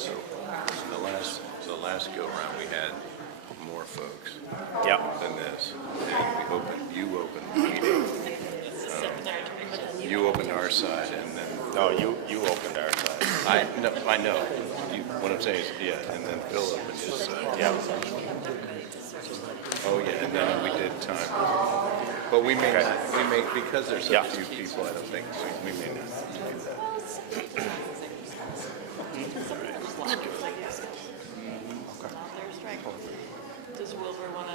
So the last go around we had more folks Yep. than this, and you opened the meeting. You opened our side, and then No, you opened our side. I know. What I'm saying is, yeah, and then Phil opened his side. Yep. Oh yeah, and then we did time. But we may not. We may because there's so Yeah. few people. I don't think we may not have to do that. Does Wilbur want to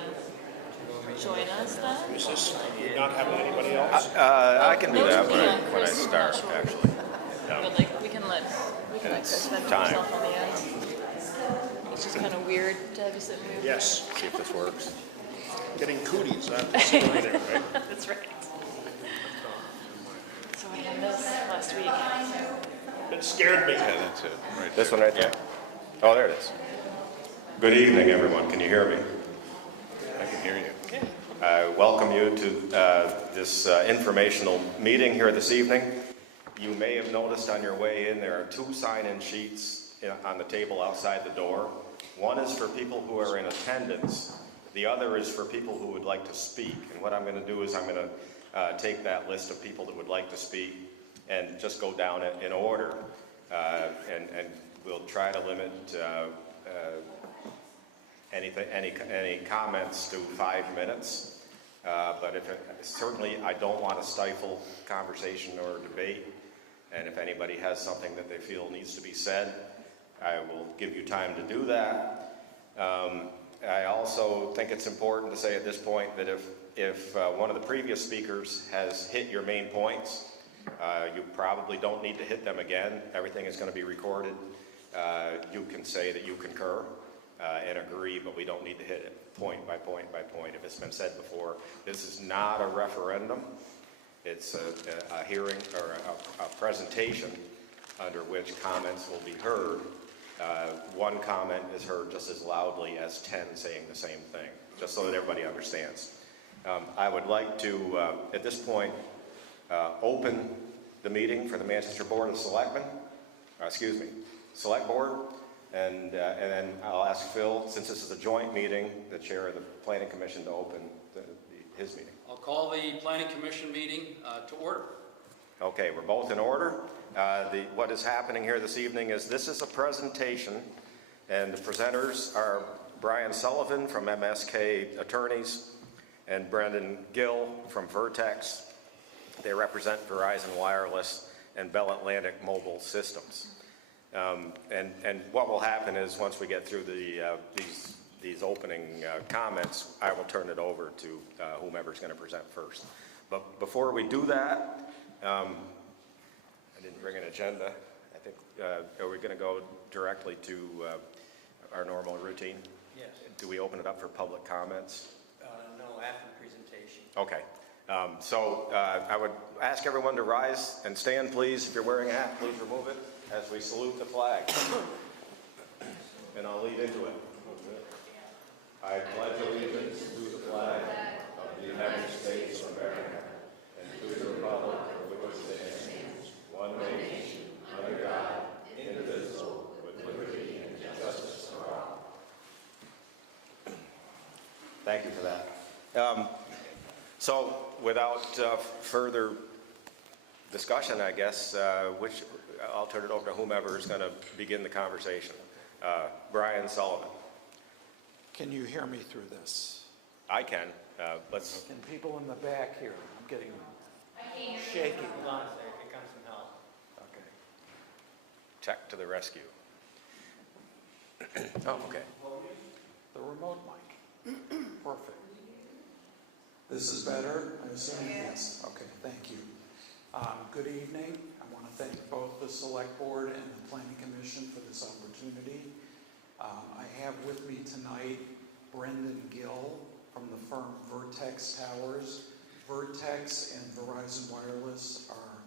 join us then? Is this not having anybody else? I can do No, that we can. when I Chris, I'm start, not sure. actually. But like, we can let Chris vent time. himself on the end. It's just kind of weird to have you sit and move. Yes, See if this works. getting cooties on the screen, right? That's right. So I did this last week. It scared me. Yeah, that's it. Right. This one right there? Oh, there it is. Good evening, everyone. Can you hear me? I can hear you. I welcome you to this informational meeting here this evening. You may have noticed on your way in there are two sign-in sheets on the table outside the door. One is for people who are in attendance. The other is for people who would like to speak. And what I'm going to do is I'm going to take that list of people that would like to speak and just go down it in order. And we'll try to limit any comments to 5 minutes. But certainly I don't want to stifle conversation or debate. And if anybody has something that they feel needs to be said, I will give you time to do that. I also think it's important to say at this point that if one of the previous speakers has hit your main points, you probably don't need to hit them again. Everything is going to be recorded. You can say that you concur and agree, but we don't need to hit it point by point by point. If it's been said before, this is not a referendum. It's a hearing or a presentation under which comments will be heard. One comment is heard just as loudly as 10 saying the same thing, just so that everybody understands. I would like to, at this point, open the meeting for the Manchester Board of Selectmen, Select Board, and then I'll ask Phil, since this is a joint meeting, the chair of the Planning Commission, to open his meeting. I'll call the Planning Commission meeting to order. Okay, we're both in order. What is happening here this evening is this is a presentation, and the presenters are Brian Sullivan from MSK Attorneys and Brendan Gill from Vertex. They represent Verizon Wireless and Bell Atlantic Mobile Systems. And what will happen is once we get through these opening comments, I will turn it over to whomever's going to present first. But before we do that, I didn't bring an agenda. I think, are we going to go directly to our normal routine? Yes. Do we open it up for public comments? No, after the presentation. Okay. So I would ask everyone to rise and stand, please. If you're wearing a hat, please remove it as we salute the flag. And I'll lead into it. I pledge allegiance to the flag of the United States of America and to the republic for which it stands, one nation, under God, indivisible, with liberty and justice for all. Thank you for that. So without further discussion, I guess, I'll turn it over to whomever is going to begin the conversation. Brian Sullivan. Can you hear me through this? I can. Can people in the back hear? I'm getting shaky. Hold on a second, here comes some help. Okay. Tech to the rescue. Oh, okay. The remote mic. Perfect. This is better, I assume? Yes. Okay, thank you. Good evening. I want to thank both the Select Board and the Planning Commission for this opportunity. I have with me tonight Brendan Gill from the firm Vertex Towers. Vertex and Verizon Wireless are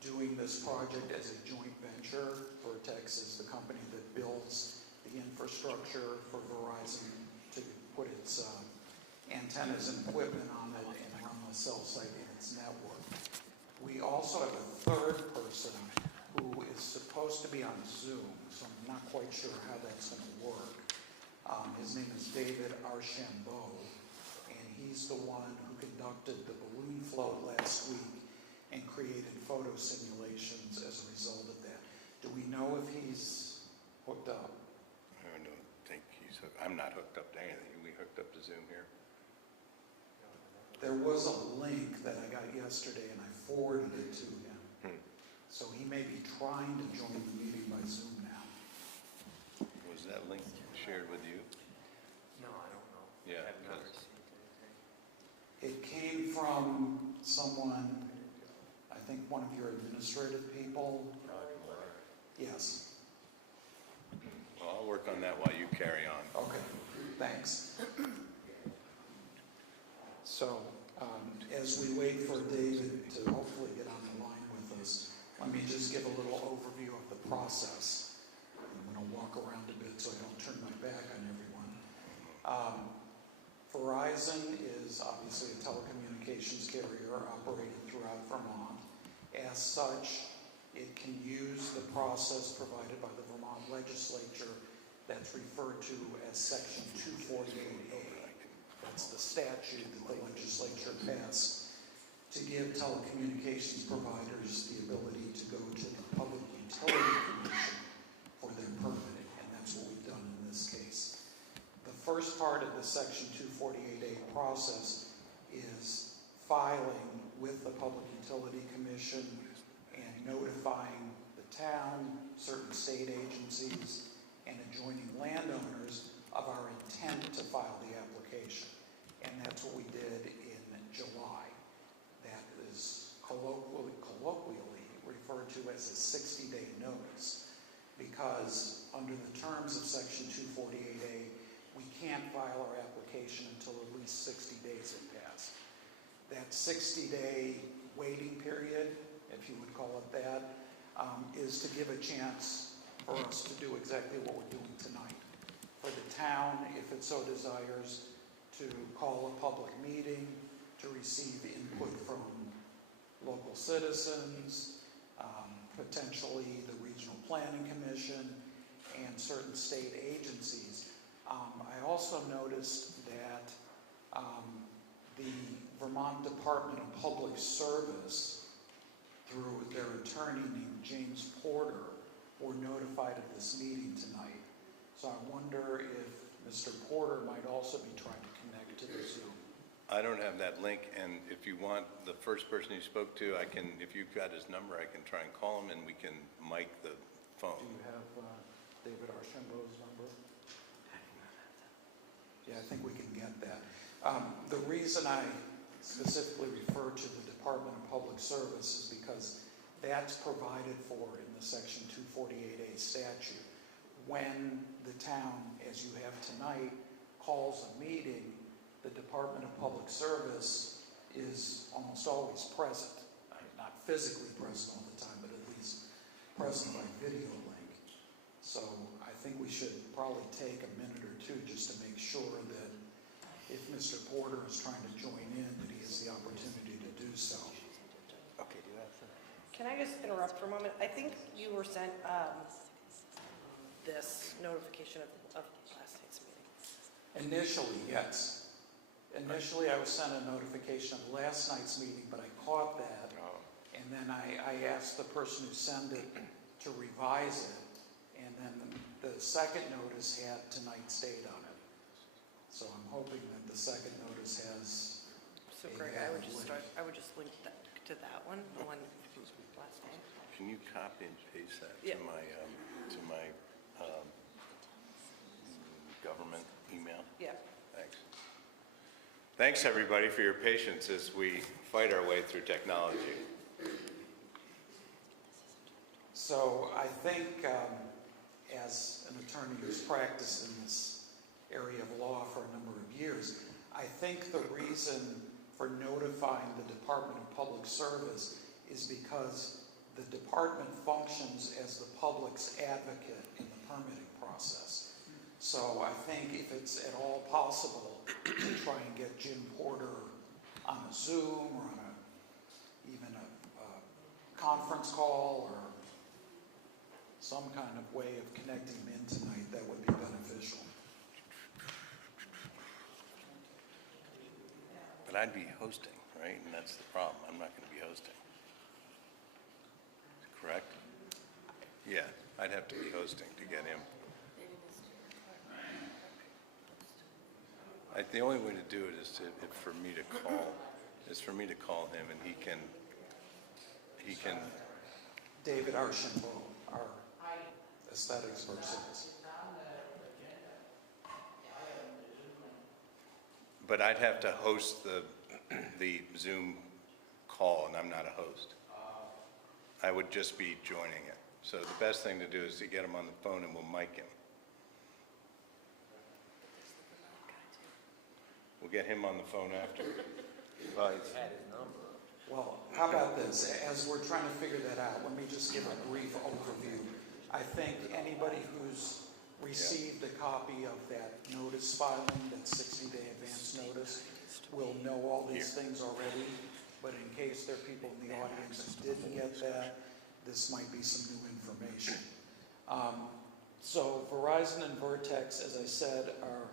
doing this project as a joint venture. Vertex is the company that builds the infrastructure for Verizon to put its antennas and equipment on it and run the cell site in its network. We also have a third person who is supposed to be on Zoom, so I'm not quite sure how that's going to work. His name is David Archambault, and he's the one who conducted the balloon float last week and created photo simulations as a result of that. Do we know if he's hooked up? I don't think he's, I'm not hooked up to anything. We hooked up to Zoom here? There was a link that I got yesterday, and I forwarded it to him. So he may be trying to join the meeting by Zoom now. Was that link shared with you? No, I don't know. Yeah, I've not 'cause- received anything. It came from someone, I think one of your administrative people. Yes. Well, I'll work on that while you carry on. Okay, thanks. So, as we wait for David to hopefully get on the line with us, let me just give a little overview of the process. I'm going to walk around a bit so I don't turn my back on everyone. Verizon is obviously a telecommunications carrier operating throughout Vermont. As such, it can use the process provided by the Vermont legislature that's referred to as Section 248A. That's the statute that the legislature passed to give telecommunications providers the ability to go to the Public Utility Commission for their permitting, and that's what we've done in this case. The first part of the Section 248A process is filing with the Public Utility Commission and notifying the town, certain state agencies, and adjoining landowners of our intent to file the application. And that's what we did in July. That is colloquially referred to as a 60-day notice, because under the terms of Section 248A, we can't file our application until at least 60 days have passed. That 60-day waiting period, if you would call it that, is to give a chance for us to do exactly what we're doing tonight. For the town, if it so desires, to call a public meeting, to receive input from local citizens, potentially the Regional Planning Commission, and certain state agencies. I also noticed that the Vermont Department of Public Service, through their attorney named James Porter, were notified of this meeting tonight. So I wonder if Mr. Porter might also be trying to connect to the Zoom. I don't have that link, and if you want the first person you spoke to, I can, if you've got his number, I can try and call him and we can mic the phone. Do you have David Archambault's number? Yeah, I think we can get that. The reason I specifically refer to the Department of Public Service is because that's provided for in the Section 248A statute. When the town, as you have tonight, calls a meeting, the Department of Public Service is almost always present. Not physically present all the time, but at least present by video link. So I think we should probably take a minute or two just to make sure that if Mr. Porter is trying to join in, that he has the opportunity to do so. Okay, do that. Can I just interrupt for a moment? I think you were sent this notification of last night's meeting. Initially, yes. Initially, I was sent a notification of last night's meeting, but I caught that. And then I asked the person who sent it to revise it. And then the second notice had tonight's date on it. So I'm hoping that the second notice has. So Greg, I would just link that to that one, the one last night. Can you copy and paste that Yeah. to my government email? Yeah. Thanks. Thanks, everybody, for your patience as we fight our way through technology. So I think as an attorney who's practiced in this area of law for a number of years, I think the reason for notifying the Department of Public Service is because the department functions as the public's advocate in the permitting process. So I think if it's at all possible to try and get Jim Porter on a Zoom or on even a conference call or some kind of way of connecting them in tonight, that would be beneficial. But I'd be hosting, right? And that's the problem. I'm not going to be hosting. Correct? Yeah, I'd have to be hosting to get him. The only way to do it is for me to call him, and he can, David Archambault, our aesthetics person is. but I'd have to host the Zoom call, and I'm not a host. I would just be joining it. So the best thing to do is to get him on the phone, and we'll mic him. We'll get him on the phone after. Well, Well, how about this? As we're trying to figure that out, let me just give a brief overview. I think anybody who's received a copy of that notice filing, that 60-day advance notice, will know all these things already. But in case there are people in the audience who didn't get that, this might be some new information. So Verizon and Vertex, as I said, are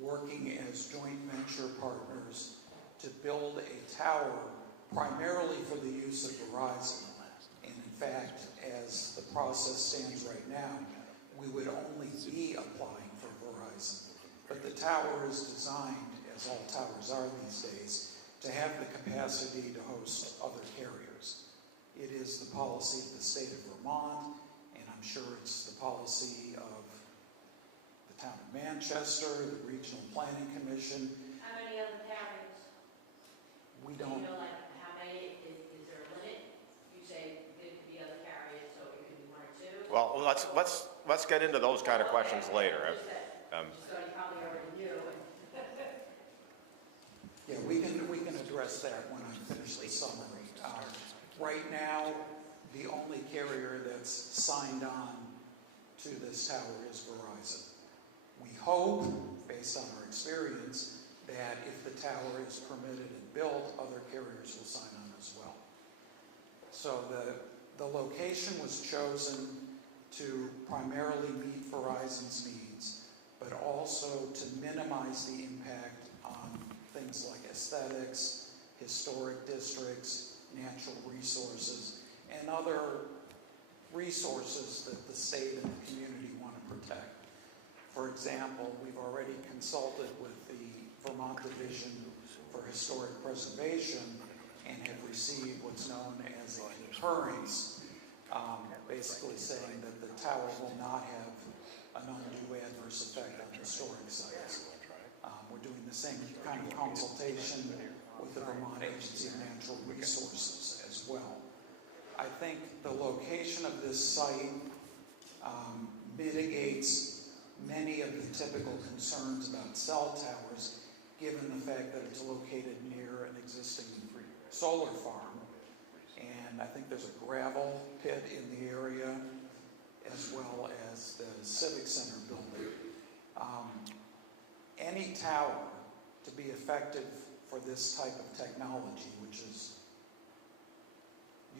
working as joint venture partners to build a tower primarily for the use of Verizon. And in fact, as the process stands right now, we would only be applying for Verizon. But the tower is designed, as all towers are these days, to have the capacity to host other carriers. It is the policy of the state of Vermont, and I'm sure it's the policy of the town of Manchester, the Regional Planning Commission. How many other carriers? We Do don't, you know, like, how many, is there a limit? You say there could be other carriers, so it could be one or two? Well, let's get into those kind of questions later. Just so you probably already knew. yeah, we can address that when I finish the summary. Right now, the only carrier that's signed on to this tower is Verizon. We hope, based on our experience, that if the tower is permitted and built, other carriers will sign on as well. So the location was chosen to primarily meet Verizon's needs, but also to minimize the impact on things like aesthetics, historic districts, natural resources, and other resources that the state and the community want to protect. For example, we've already consulted with the Vermont Division for Historic Preservation and have received what's known as a concurrence, basically saying that the tower will not have an undue adverse effect on historic sites. We're doing the same kind of consultation with the Vermont Agency of Natural Resources as well. I think the location of this site mitigates many of the typical concerns about cell towers, given the fact that it's located near an existing solar farm. And I think there's a gravel pit in the area, as well as the Civic Center building. Any tower, to be effective for this type of technology, which is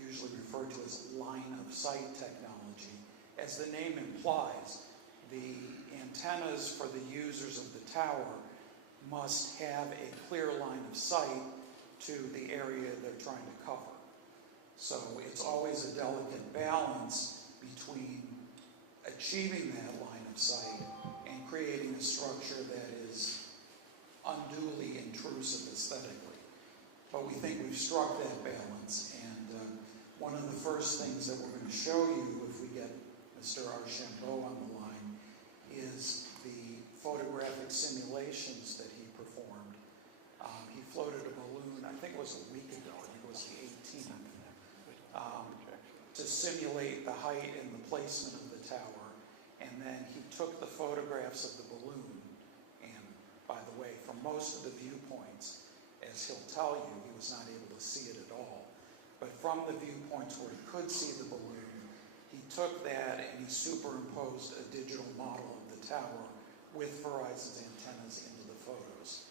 usually referred to as line-of-sight technology, as the name implies, the antennas for the users of the tower must have a clear line of sight to the area they're trying to cover. So it's always a delicate balance between achieving that line of sight and creating a structure that is unduly intrusive aesthetically. But we think we've struck that balance, and one of the first things that we're going to show you if we get Mr. Archambault on the line is the photographic simulations that he performed. He floated a balloon, I think it was a week ago, I think it was the 18th, to simulate the height and the placement of the tower. And then he took the photographs of the balloon, and by the way, from most of the viewpoints, as he'll tell you, he was not able to see it at all. But from the viewpoints where he could see the balloon, he took that and he superimposed a digital model of the tower with Verizon's antennas into the photos.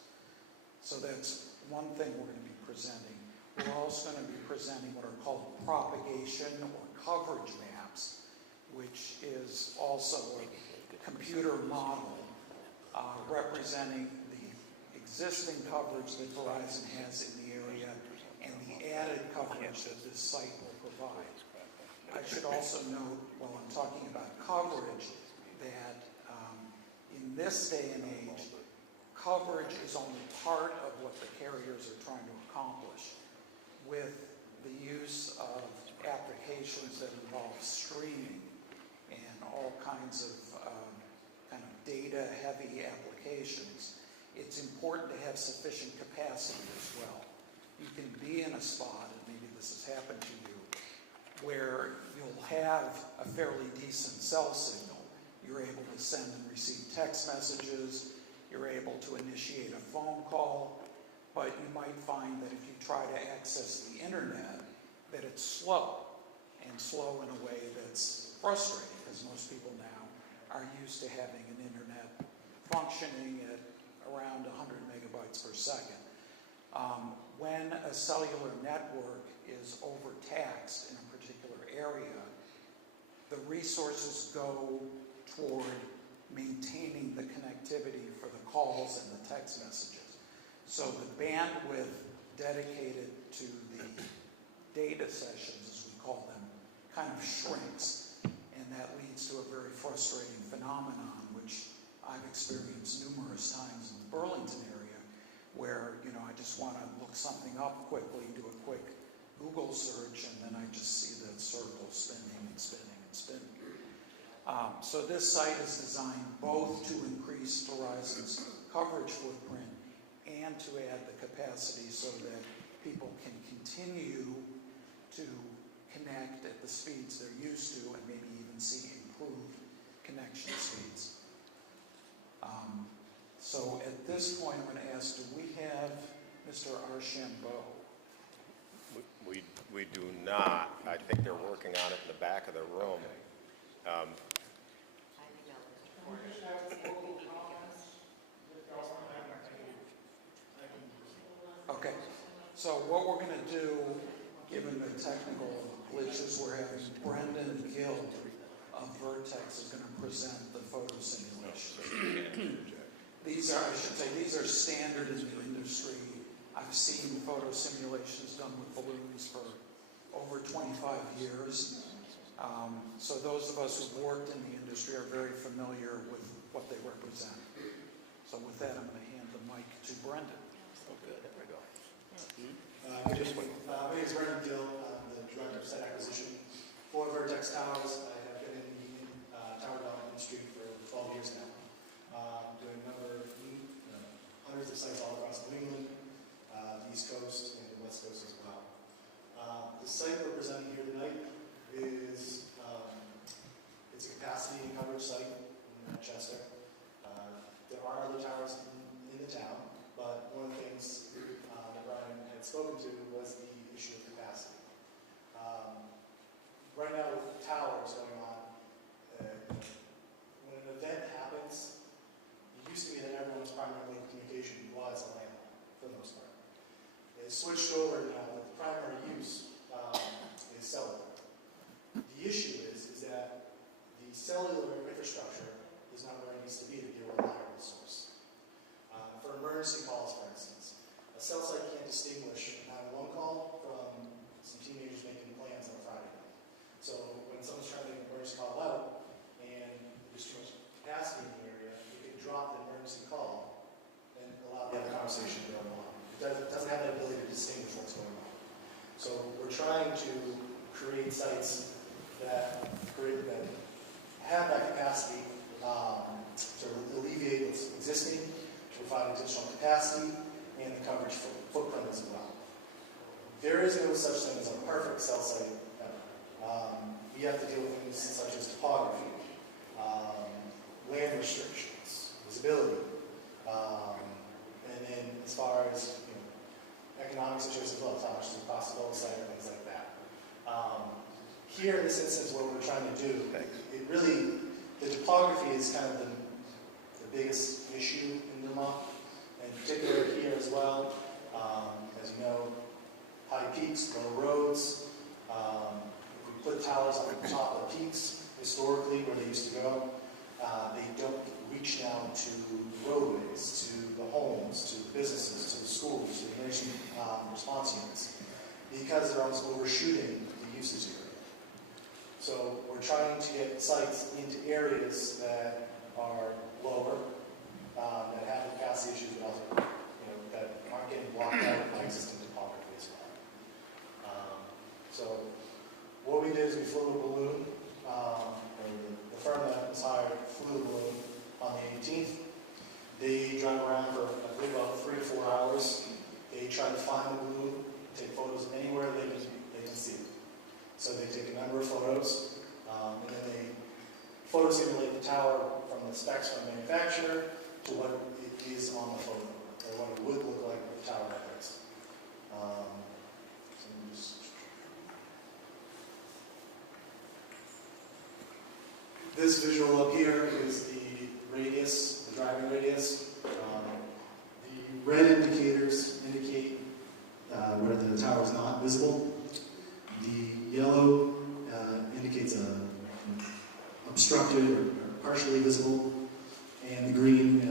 So that's one thing we're going to be presenting. We're also going to be presenting what are called propagation or coverage maps. which is also a computer model representing the existing coverage that Verizon has in the area and the added coverage that this site will provide. I should also note, while I'm talking about coverage, that in this day and age, coverage is only part of what the carriers are trying to accomplish. With the use of applications that involve streaming and all kinds of kind of data-heavy applications, it's important to have sufficient capacity as well. You can be in a spot, and maybe this has happened to you, where you'll have a fairly decent cell signal. You're able to send and receive text messages, you're able to initiate a phone call, but you might find that if you try to access the internet, that it's slow, and slow in a way that's frustrating, because most people now are used to having an internet functioning at around 100 megabytes per second. When a cellular network is overtaxed in a particular area, the resources go toward maintaining the connectivity for the calls and the text messages. So the bandwidth dedicated to the data sessions, as we call them, kind of shrinks, and that leads to a very frustrating phenomenon, which I've experienced numerous times in the Burlington area, where, I just want to look something up quickly, do a quick Google search, and then I just see that circle spinning and spinning and spinning. So this site is designed both to increase Verizon's coverage footprint and to add the capacity so that people can continue to connect at the speeds they're used to and maybe even see improved connection speeds. So at this point, I'm going to ask, do we have Mr. Archambault? We do not. I think they're working on it in the back of the room. Okay, so what we're going to do, given the technical glitches we're having, Brendan Gill of Vertex is going to present the photo simulation. These are standard in the industry. I've seen photo simulations done with balloons for over 25 years. So those of us who've worked in the industry are very familiar with what they represent. So with that, I'm going to hand the mic to Brendan. My name is Brendan Gill. I'm the Director of Site Acquisition for Vertex Towers. I have been in the tower development industry for 12 years now, doing hundreds of sites all across New England, the East Coast, and the West Coast as well. The site we're presenting here tonight is it's a capacity and coverage site in Manchester. There are other towers in the town, but one of the things that Ryan had spoken to was the issue of capacity. Right now with the towers going on, when an event happens, it used to be that everyone's primary link of communication was a landline, for the most part. It's switched over now that the primary use is cellular. The issue is that the cellular infrastructure is not where it needs to be to be a reliable source. For emergency calls, for instance, a cell site can't distinguish a 911 call from some teenagers making plans on a Friday night. So when someone's trying to make an emergency call out and there's too much capacity in the area, you can drop the emergency call and allow the other conversation to go on. It doesn't have the ability to distinguish what's going on. So we're trying to create sites that have that capacity to alleviate what's existing, to provide additional capacity, and the coverage footprint as well. There is no such thing as a perfect cell site ever. We have to deal with things such as topography, land restrictions, visibility, and then as far as economic situations as well, how much is the cost of the site and things like that. Here in this instance, what we're trying to do, the topography is kind of the biggest issue in Vermont, in particular here as well. As you know, high peaks, low roads. If we put towers on the top of the peaks, historically where they used to go. They don't reach now to the roadways, to the homes, to the businesses, to the schools, to the emergency response units, because they're almost overshooting the usage area. So we're trying to get sites into areas that are lower, that have capacity issues, but also, that aren't getting blocked out by existing topography as well. So what we did is we flew a balloon. The firm that was hired flew a balloon on the 18th. They drive around for, I believe, about 3 to 4 hours. They try to find the balloon, take photos anywhere they can see it. So they take a number of photos, and then they photo simulate the tower from the specs from the manufacturer to what it is on the photo, or what it would look like with the tower records. This visual up here is the radius, the driving radius. The red indicators indicate where the tower is not visible. The yellow indicates obstructed or partially visible, and the green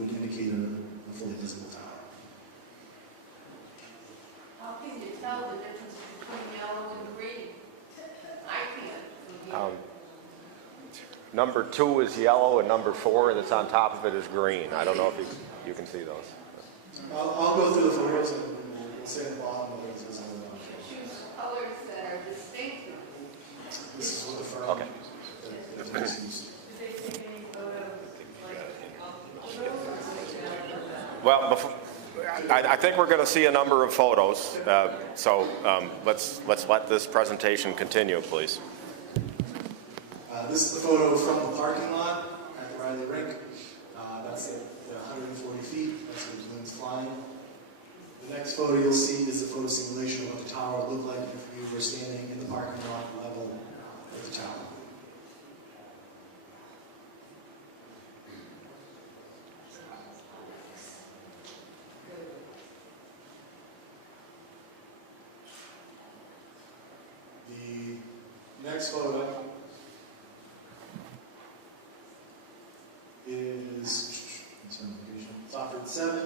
would indicate a fully visible tower. How can you tell the difference between yellow and green? I can't. Number 2 is yellow, and number 4 that's on top of it is green. I don't know if you can see those. I'll go through the photos and we'll say at the bottom whether it's visible or not. Choose colors that are distinct. This is what the firm Okay. used. Did they take any photos? Well, I think we're going to see a number of photos, so let's let this presentation continue, please. This is the photo from the parking lot at the Riley Rink. That's at 140 feet. That's where the balloon's flying. The next photo you'll see is a photo simulation of what the tower would look like if you were standing in the parking lot level of the tower. The next photo is Sofford 7.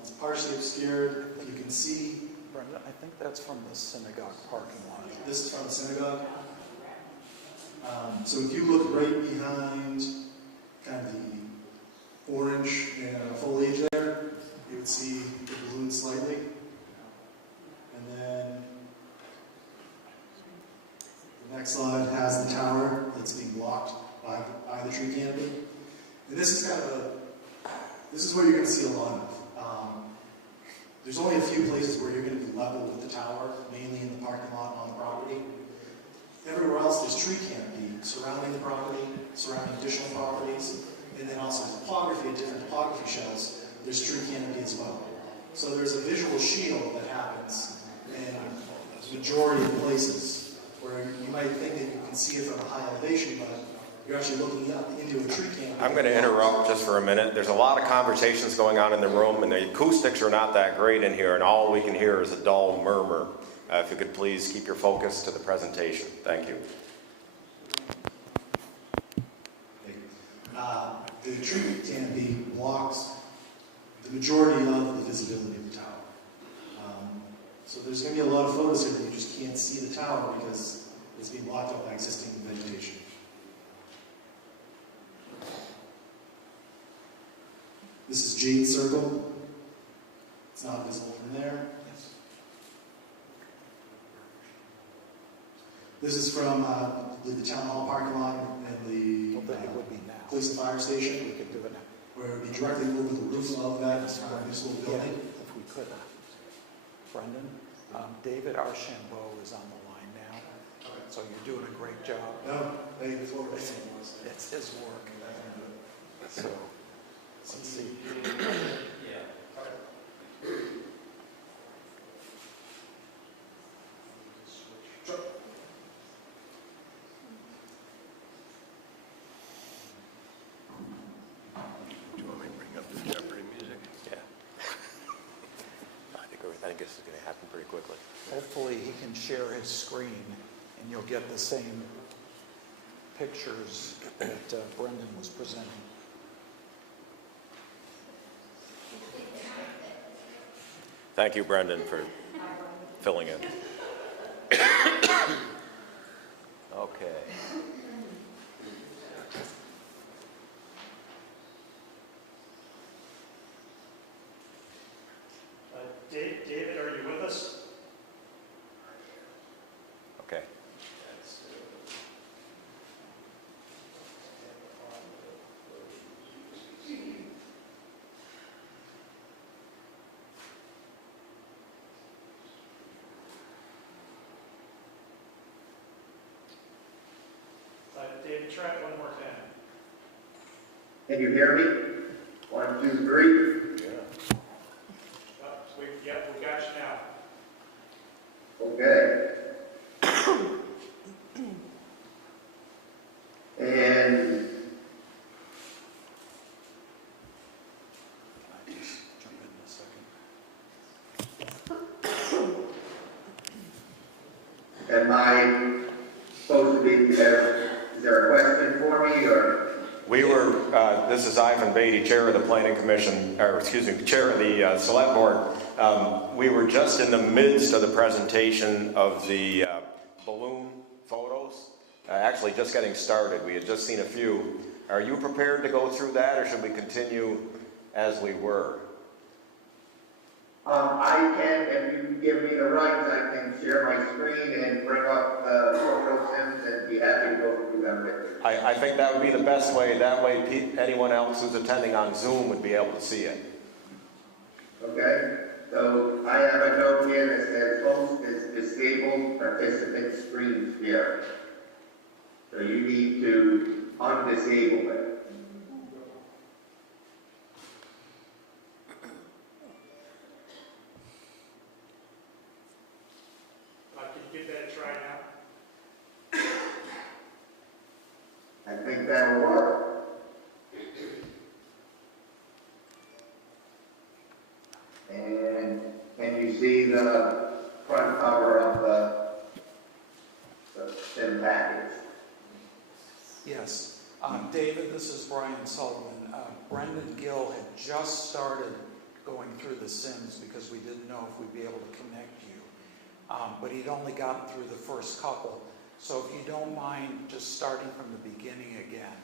It's partially obscured. You can see. Brenda, I think that's from the synagogue parking lot. This is from the synagogue. So if you look right behind kind of the orange foliage there, you would see the balloon slightly. And then the next slide has the tower that's being blocked by the tree canopy. And this is this is what you're going to see a lot of. There's only a few places where you're going to be level with the tower, mainly in the parking lot on the property. Everywhere else, there's tree canopy surrounding the property, surrounding additional properties, and then also topography, different topography shells, there's tree canopy as well. So there's a visual shield that happens in the majority of places where you might think that you can see it from a high elevation, but you're actually looking up into a tree canopy. I'm going to interrupt just for a minute. There's a lot of conversations going on in the room, and the acoustics are not that great in here, and all we can hear is a dull murmur. If you could please keep your focus to the presentation. Thank you. The tree canopy blocks the majority of the visibility of the tower. So there's going to be a lot of photos here that you just can't see the tower because it's being blocked up by existing vegetation. This is Jade Circle. It's not visible from there. This is from the town hall parking lot and the It would be now. police and fire station, We could do it now. where it would be directly over the roof of that municipal building. If we could. Brendan, David Archambault is on the line now, so you're doing a great job. No, they before it It's his work. So, let's see. Do you want me to bring up the Jeopardy music? Yeah. I think this is going to happen pretty quickly. Hopefully he can share his screen and you'll get the same pictures that Brendan was presenting. Thank you, Brendan, for filling in. Okay. David, are you with us? Okay. David, try it one more time. Can you hear me? 1, 2, 3. Yeah, we got you now. Okay. And Can I just jump in a second? am I supposed to be there? Is there a question for me or? We were, this is Ivan Beatty, Chair of the Planning Commission, or excuse me, Chair of the Select Board. We were just in the midst of the presentation of the balloon photos. Actually, just getting started. We had just seen a few. Are you prepared to go through that, or should we continue as we were? I can, if you give me the rights, I can share my screen and bring up photo sims and be happy to go through them with you. I think that would be the best way. That way anyone else who's attending on Zoom would be able to see it. Okay? So I have a note here that says host is disabled participant screen share. So you need to undisable it. Can you give that a try now? I think that'll work. And can you see the front cover of the sim package? Yes. David, this is Brian Sullivan. Brendan Gill had just started going through the Sims because we didn't know if we'd be able to connect you. But he'd only gotten through the first couple. So if you don't mind just starting from the beginning again.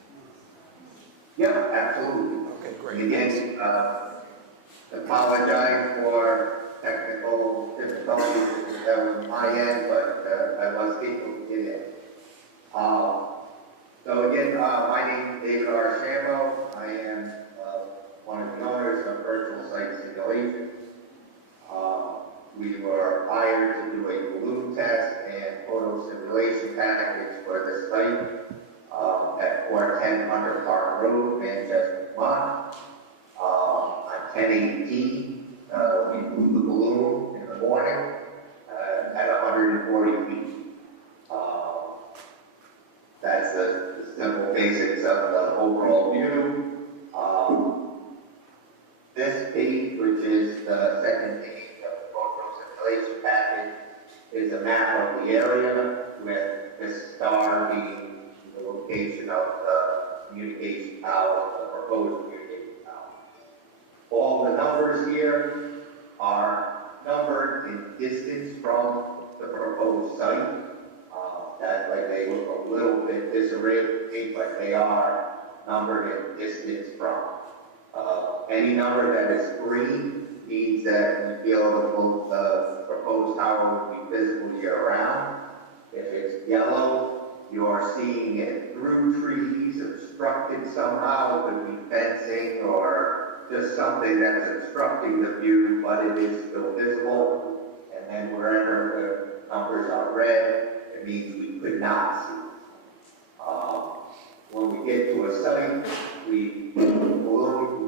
Yeah, absolutely. Okay, great. Again, apologize for technical difficulties. That was my end, but I was able to get in. So again, my name is David R. Shambo. I am one of the owners of Virtual Site Simulation. We were hired to do a balloon test and photo simulation package for the site at 410 Hunter Park Road, Manchester, Vermont. On 10/18, we flew the balloon in the morning at 140 feet. That's the simple basics of the overall view. This page, which is the second page of the photo simulation package, is a map of the area with this star being the location of the communication tower, the proposed communication tower. All the numbers here are numbered in distance from the proposed site. That way they look a little bit disarrayed, but they are numbered in distance from. Any number that is green means that we feel the proposed tower will be visible year-round. If it's yellow, you are seeing it through trees, obstructed somehow, could be fencing or just something that's obstructing the view, but it is still visible. And then wherever the numbers are red, it means we could not see. When we get to a site, we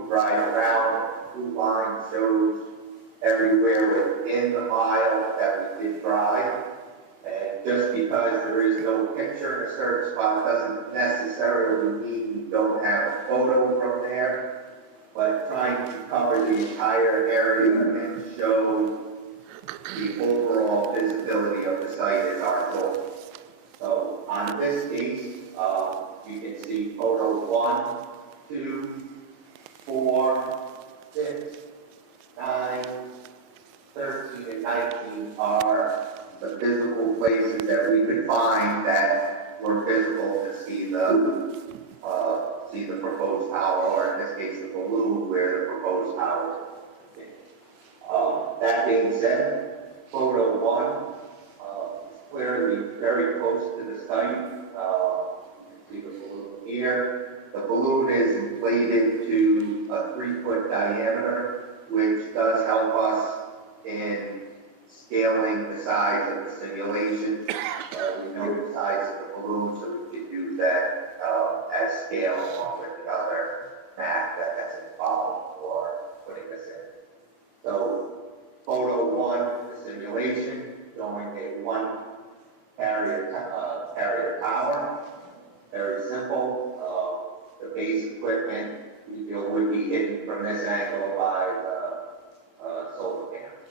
drive around. The blue line shows everywhere within the mile that we did drive. And just because there is no picture in a certain spot doesn't necessarily mean you don't have a photo from there. But trying to cover the entire area and show the overall visibility of the site is our goal. So on this case, you can see photos 1, 2, 4, 6, 9, 13, and 19 are the physical places that we could find that were visible to see the proposed tower, or in this case, the balloon where the proposed tower is. That being said, photo 1 is clearly very close to the site. You can see the balloon here. The balloon is inflated to a 3-foot diameter, which does help us in scaling the size of the simulation. We know the size of the balloon, so we can use that as scale along with the other map that's involved for putting this in. So, photo 1, the simulation, showing a 1 carrier tower. Very simple. The base equipment would be hidden from this angle by the solar panels.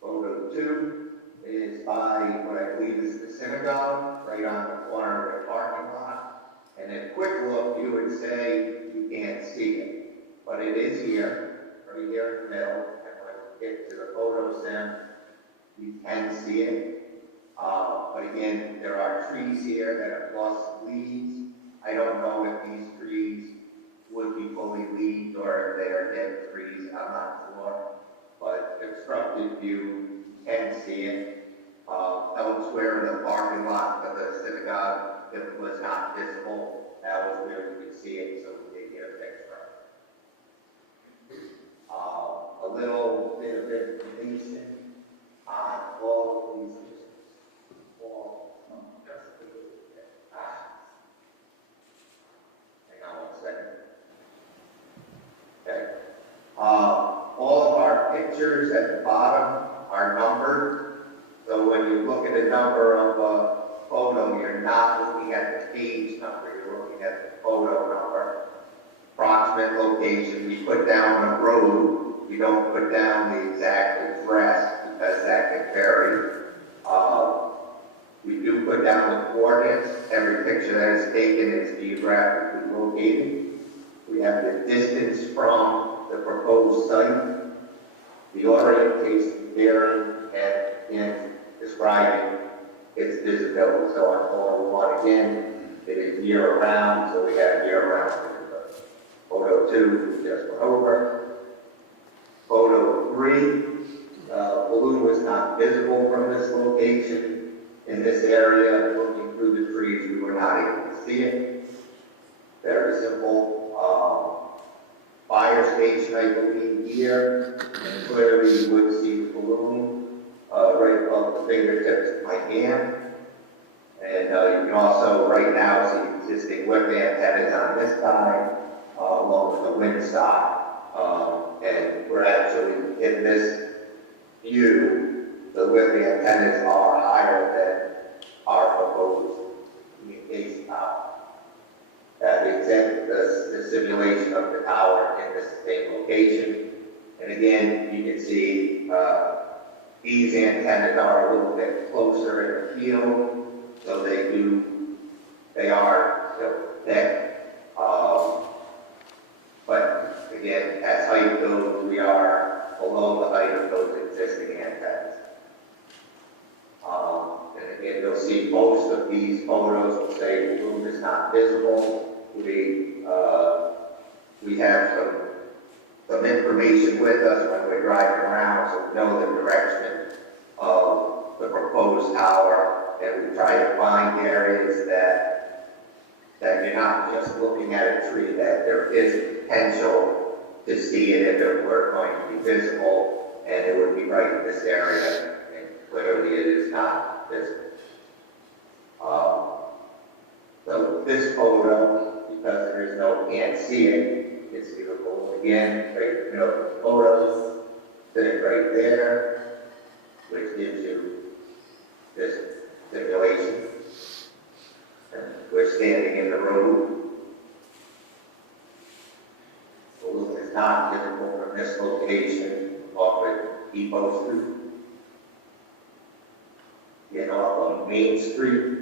Photo 2 is by what I believe is the synagogue, right on the corner of the parking lot. And at quick look, you would say you can't see it, but it is here, right here in the middle. And when you get to the photo sim, you can see it. But again, there are trees here that have lost leaves. I don't know if these trees would be fully leaved or if they are dead trees. I'm not sure. But obstructed view, you can see it. Elsewhere in the parking lot of the synagogue, it was not visible. That was where we could see it, so we did get a picture. A little bit of information on all of these. Hang on 1 second. Okay. All of our pictures at the bottom are numbered. So when you look at the number of a photo, you're not looking at the page number, you're looking at the photo number. Approximate location, we put down the road, we don't put down the exact address because that can vary. We do put down the coordinates. Every picture that is taken is geographically located. We have the distance from the proposed site, the orientation bearing, and describing its visibility. So on photo 1 again, it is year round, so we have year round visibility. Photo 2 we just went over. Photo 3, balloon was not visible from this location. In this area, looking through the trees, we were not able to see it. Very simple. Fire station, I believe, here. And clearly, you would see the balloon right above the fingertips of my hand. And you can also, right now, see existing whip antennas on this side, along with the windsock. And we're actually, in this view, the whip antennas are higher than our proposed communication tower. That exempt the simulation of the tower in the same location. And again, you can see these antennas are a little bit closer in the field, so they are thick. But again, as height goes, we are below the height of those existing antennas. And again, you'll see most of these photos will say the balloon is not visible. We have some information with us when we're driving around, so we know the direction of the proposed tower, and we try to find areas that you're not just looking at a tree, that there is potential to see it if it were going to be visible, and it would be right in this area, and clearly it is not visible. So this photo, because there is no can't see it, it's beautiful. Again, right in the middle of the photos, sitting right there, which gives you this simulation. And we're standing in the road. The balloon is not visible from this location off of Depot Street. Get off on street,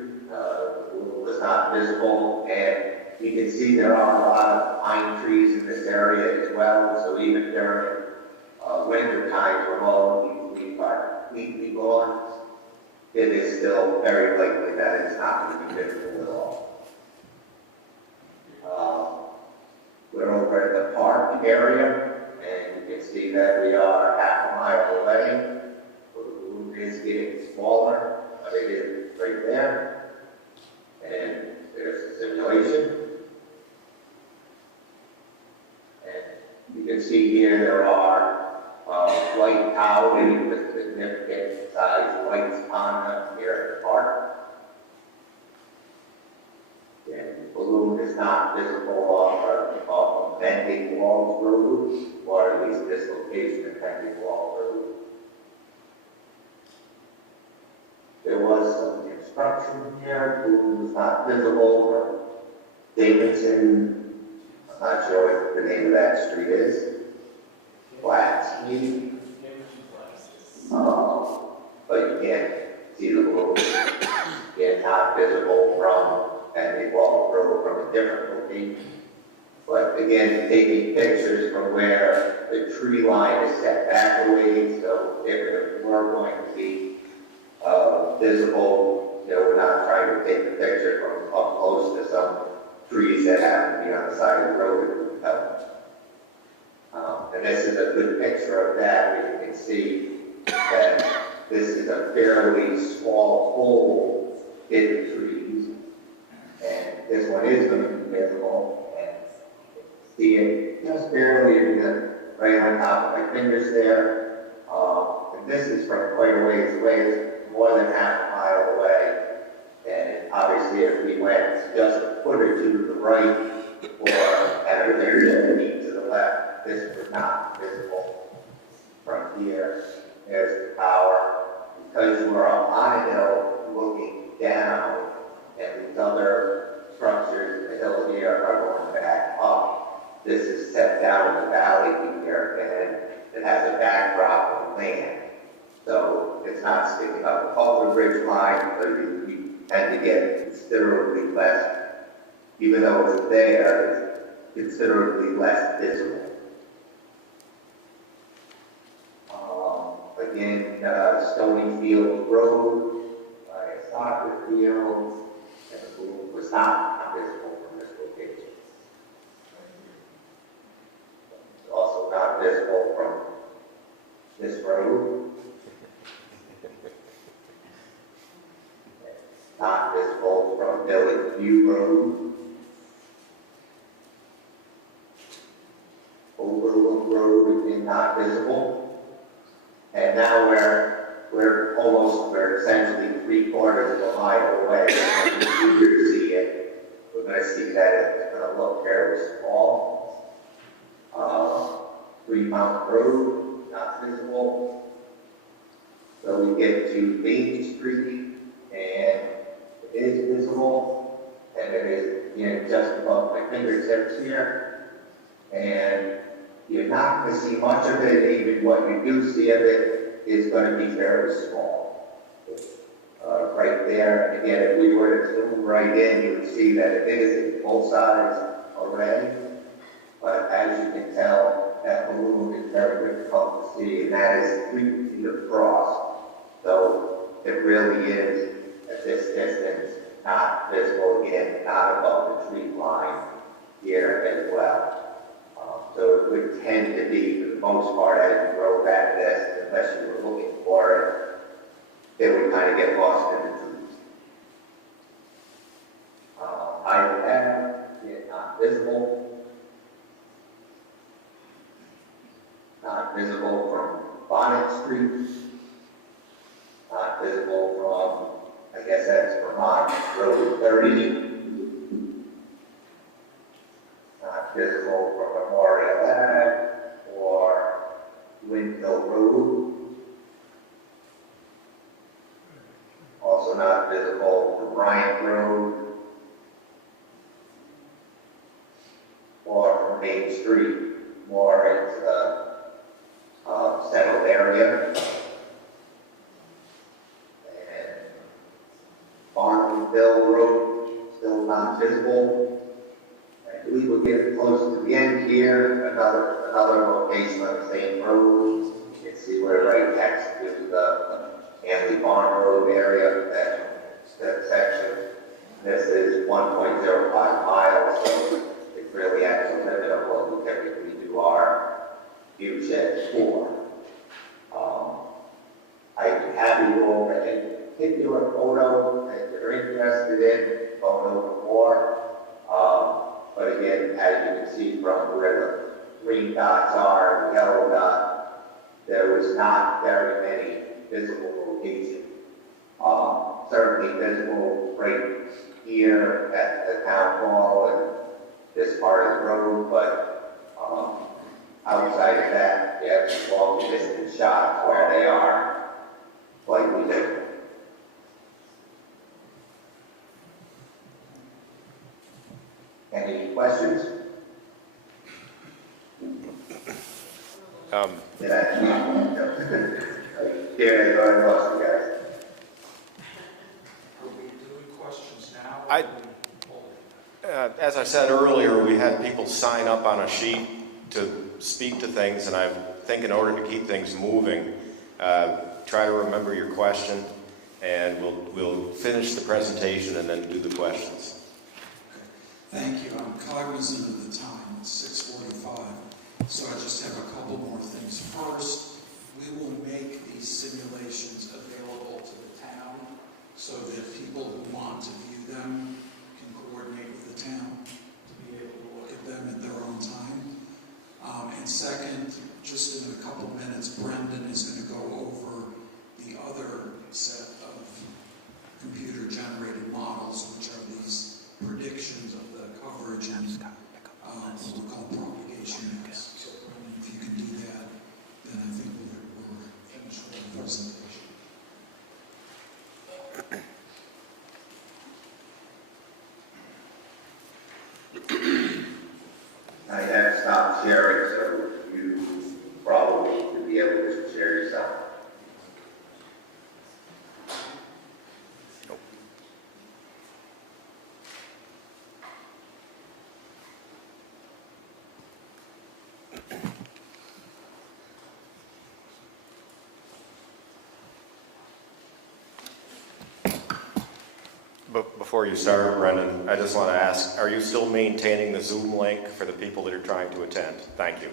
was not visible, and you can see there are a lot of pine trees in this area as well, so even during winter times when all of these leaves are completely gone, it is still very likely that it's not going to be visible at all. We're over at the park area, and you can see that we are half a mile away. The balloon is getting smaller, but it is right there. And there's a simulation. And you can see here there are white towers with significant size lights on them here at the park. And the balloon is not visible off of Pending Walls Road, or at least this location of Pending Walls Road. There was some construction here, the balloon was not visible from Davidson. I'm not sure what the name of that street is. Flats, maybe. But you can't see the balloon. Again, not visible from Pending Walls Road from a different location. But again, taking pictures from where the tree line is set back a ways, so if it were going to be visible, we're not trying to take the picture from up close to some trees that happen to be on the side of the road. And this is a good picture of that, where you can see that this is a fairly small hole in the trees, and this one is going to be visible. See it just barely right on top of my fingers there. And this is from quite a ways away. It's more than half a mile away. And obviously, if we went just a foot or two to the right, or at a very knee to the left, this was not visible from here. There's the tower. Because we're up on a hill looking down, and these other structures in the hill here are going back up. This is set down in the valley here, and it has a backdrop of land. So it's not sticking up above the ridge line, so you tend to get considerably less, even though it's there, it's considerably less visible. Again, Stony Field Road, a soccer field, and the balloon was not visible from this location. Also not visible from this road. Not visible from Village View Road. Overlook Road is not visible. And now we're essentially 3/4 of a mile away. When you see it, we're going to see that it's going to look fairly small. Green Mountain Road, not visible. So we get to Main Street, and it is visible, and it is just above my fingertips here. And you're not going to see much of it. Even what you do see of it is going to be very small. Right there, and again, if we were to zoom right in, you would see that it is full size already. But as you can tell, that balloon is very difficult to see, and that is 3 feet across. So it really is, at this distance, not visible again, not above the tree line here as well. So it would tend to be, for the most part, as you grow back this, unless you were looking for it, it would kind of get lost in the trees. Not visible. Not visible from Bonnet Street. Not visible from, I guess that's Vermont Road 30. Not visible from Memorial Ave or Windmill Road. Also not visible from Bryant Road or from Main Street, more into the settled area. And visible. I believe we're getting close to the end here, another location on the same road. You can see we're right next to the Hanley Farm Road area, that section. This is 1.05 miles, so it's really at the limit of what we typically do our view sheds for. I'd be happy to go over any particular photo that you're interested in, photo before. But again, as you can see from where the green dots are, the yellow dot, there was not very many visible locations. Certainly visible right here at the town hall and this part of the road, but outside of that, you have long distance shots where they are slightly different. Any questions? Did I? Yeah, I lost you guys. Are we doing questions now? As I said earlier, we had people sign up on a sheet to speak to things, and I think in order to keep things moving, try to remember your question, and we'll finish the presentation and then do the questions. Thank you. I'm cognizant of the time. It's 6:45, so I just have a couple more things. First, we will make these simulations available to the town so that people who want to view them can coordinate with the town to be able to look at them at their own time. And second, just in a couple minutes, Brendan is going to go over the other set of computer-generated models, which are these predictions of the coverage and what we call propagation mix. So Brendan, if you can do that, then I think we're finished with the presentation. I have stopped sharing, so you probably need to be able to share yourself. But before you start, Brendan, I just want to ask, are you still maintaining the Zoom link for the people that are trying to attend? Thank you.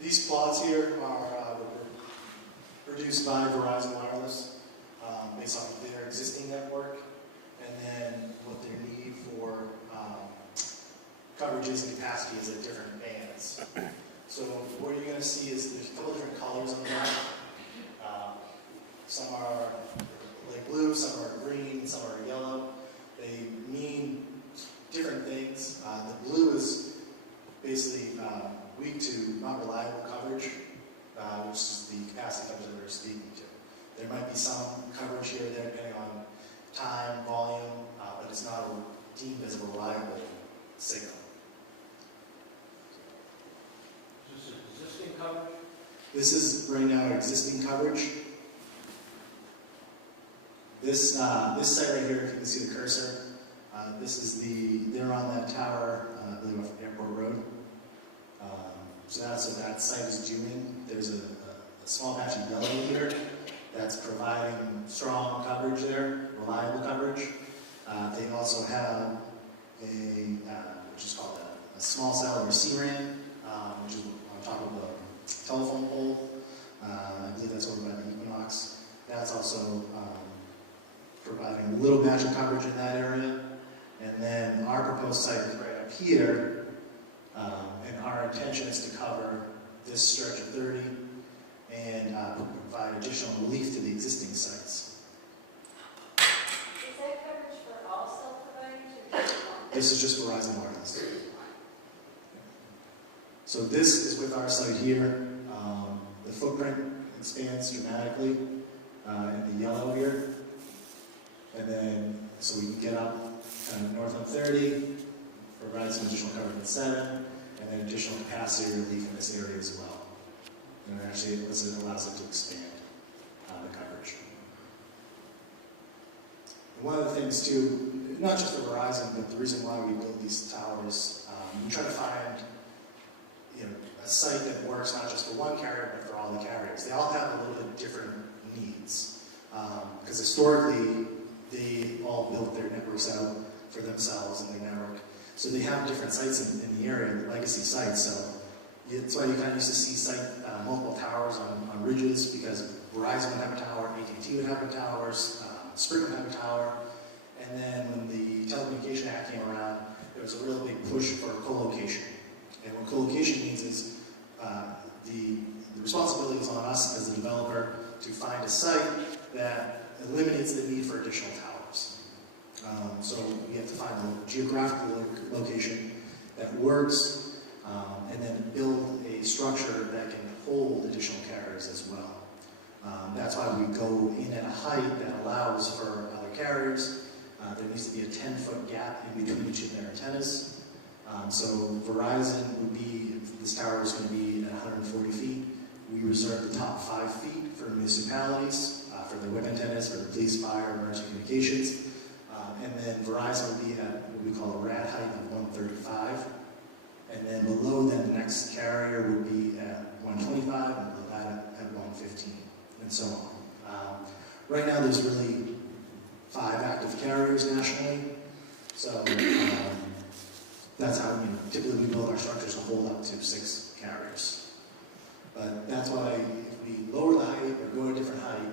These plots here are produced by Verizon Wireless based on their existing network, and then what their need for coverages and capacity is at different bands. So what you're going to see is there's a couple different colors on the map. Some are like blue, some are green, some are yellow. They mean different things. The blue is basically weak to not reliable coverage, which is the capacity coverage that we're speaking to. There might be some coverage here or there depending on time, volume, but it's not deemed as a reliable signal. Is this existing coverage? This is right now our existing coverage. This site right here, if you can see the cursor, this is they're on that tower, I believe off Airport Road. So that site is June. There's a small patch of yellow here that's providing strong coverage there, reliable coverage. They also have which is called a small cell or CRAN, which is on top of a telephone pole. I believe that's over by the Equinox. That's also providing a little patch of coverage in that area. And then our proposed site is right up here. And our intention is to cover this stretch of 30 and provide additional relief to the existing sites. Is that coverage for all cell providers? This is just Verizon Wireless. So this is with our site here. The footprint expands dramatically in the yellow here. And then, so we can get up kind of north on 30, provide some additional coverage at 7, and then additional capacity relief in this area as well. And it actually allows them to expand the coverage. And one of the things too, not just for Verizon, but the reason why we build these towers, we try to find a site that works not just for one carrier, but for all the carriers. They all have a little bit different needs. Because historically, they all built their networks out for themselves and their network. So they have different sites in the area, the legacy sites. So that's why you kind of used to see multiple towers on ridges, because Verizon would have a tower, AT&T would have a tower, Sprint would have a tower. And then when the Telecommunication Act came around, there was a real big push for co-location. And what co-location means is the responsibility is on us as the developer to find a site that eliminates the need for additional towers. So we have to find a geographical location that works, and then build a structure that can hold additional carriers as well. That's why we go in at a height that allows for other carriers. There needs to be a 10-foot gap in between each of their antennas. So Verizon would be, this tower is going to be at 140 feet. We reserve the top 5 feet for municipalities, for the web antennas, for the police, fire, emergency communications. And then Verizon would be at what we call a rad height of 135. And then below that, the next carrier would be at 125, and below that at 115, and so on. Right now, there's really 5 active carriers nationally. So that's how typically we build our structures to hold up to 6 carriers. But that's why if we lower the height or go a different height,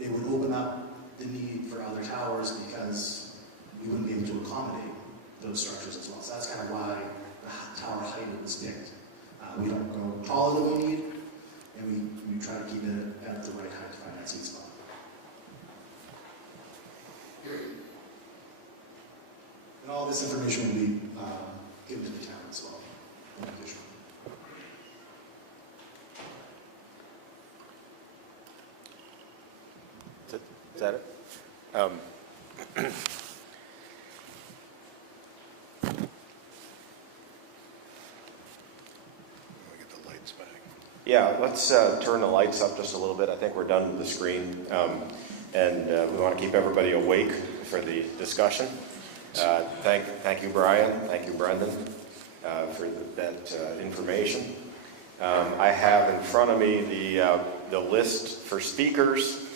it would open up the need for other towers, because we wouldn't be able to accommodate those structures as well. So that's kind of why the tower height was picked. We don't go taller than we need, and we try to keep it at the right height to find that sweet spot. And all this information will be given to the town as well. Is that it? Get the lights back. Yeah, let's turn the lights up just a little bit. I think we're done with the screen. And we want to keep everybody awake for the discussion. Thank you, Brian. Thank you, Brendan, for that information. I have in front of me the list for speakers,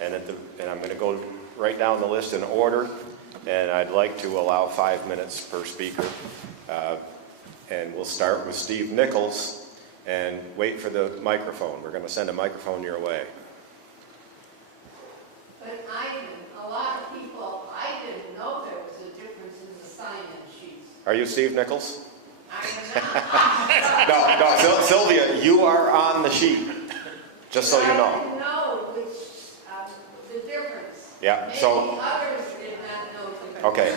and I'm going to go right down the list in order. And I'd like to allow 5 minutes per speaker. And we'll start with Steve Nichols, and wait for the microphone. We're going to send a microphone your way. But a lot of people, I didn't know there was a difference in the sign-in sheets. Are you Steve Nichols? I am not. No, Sylvia, you are on the sheet, just so you I know. didn't know the difference. Yeah, Maybe so, others did not know the difference. okay,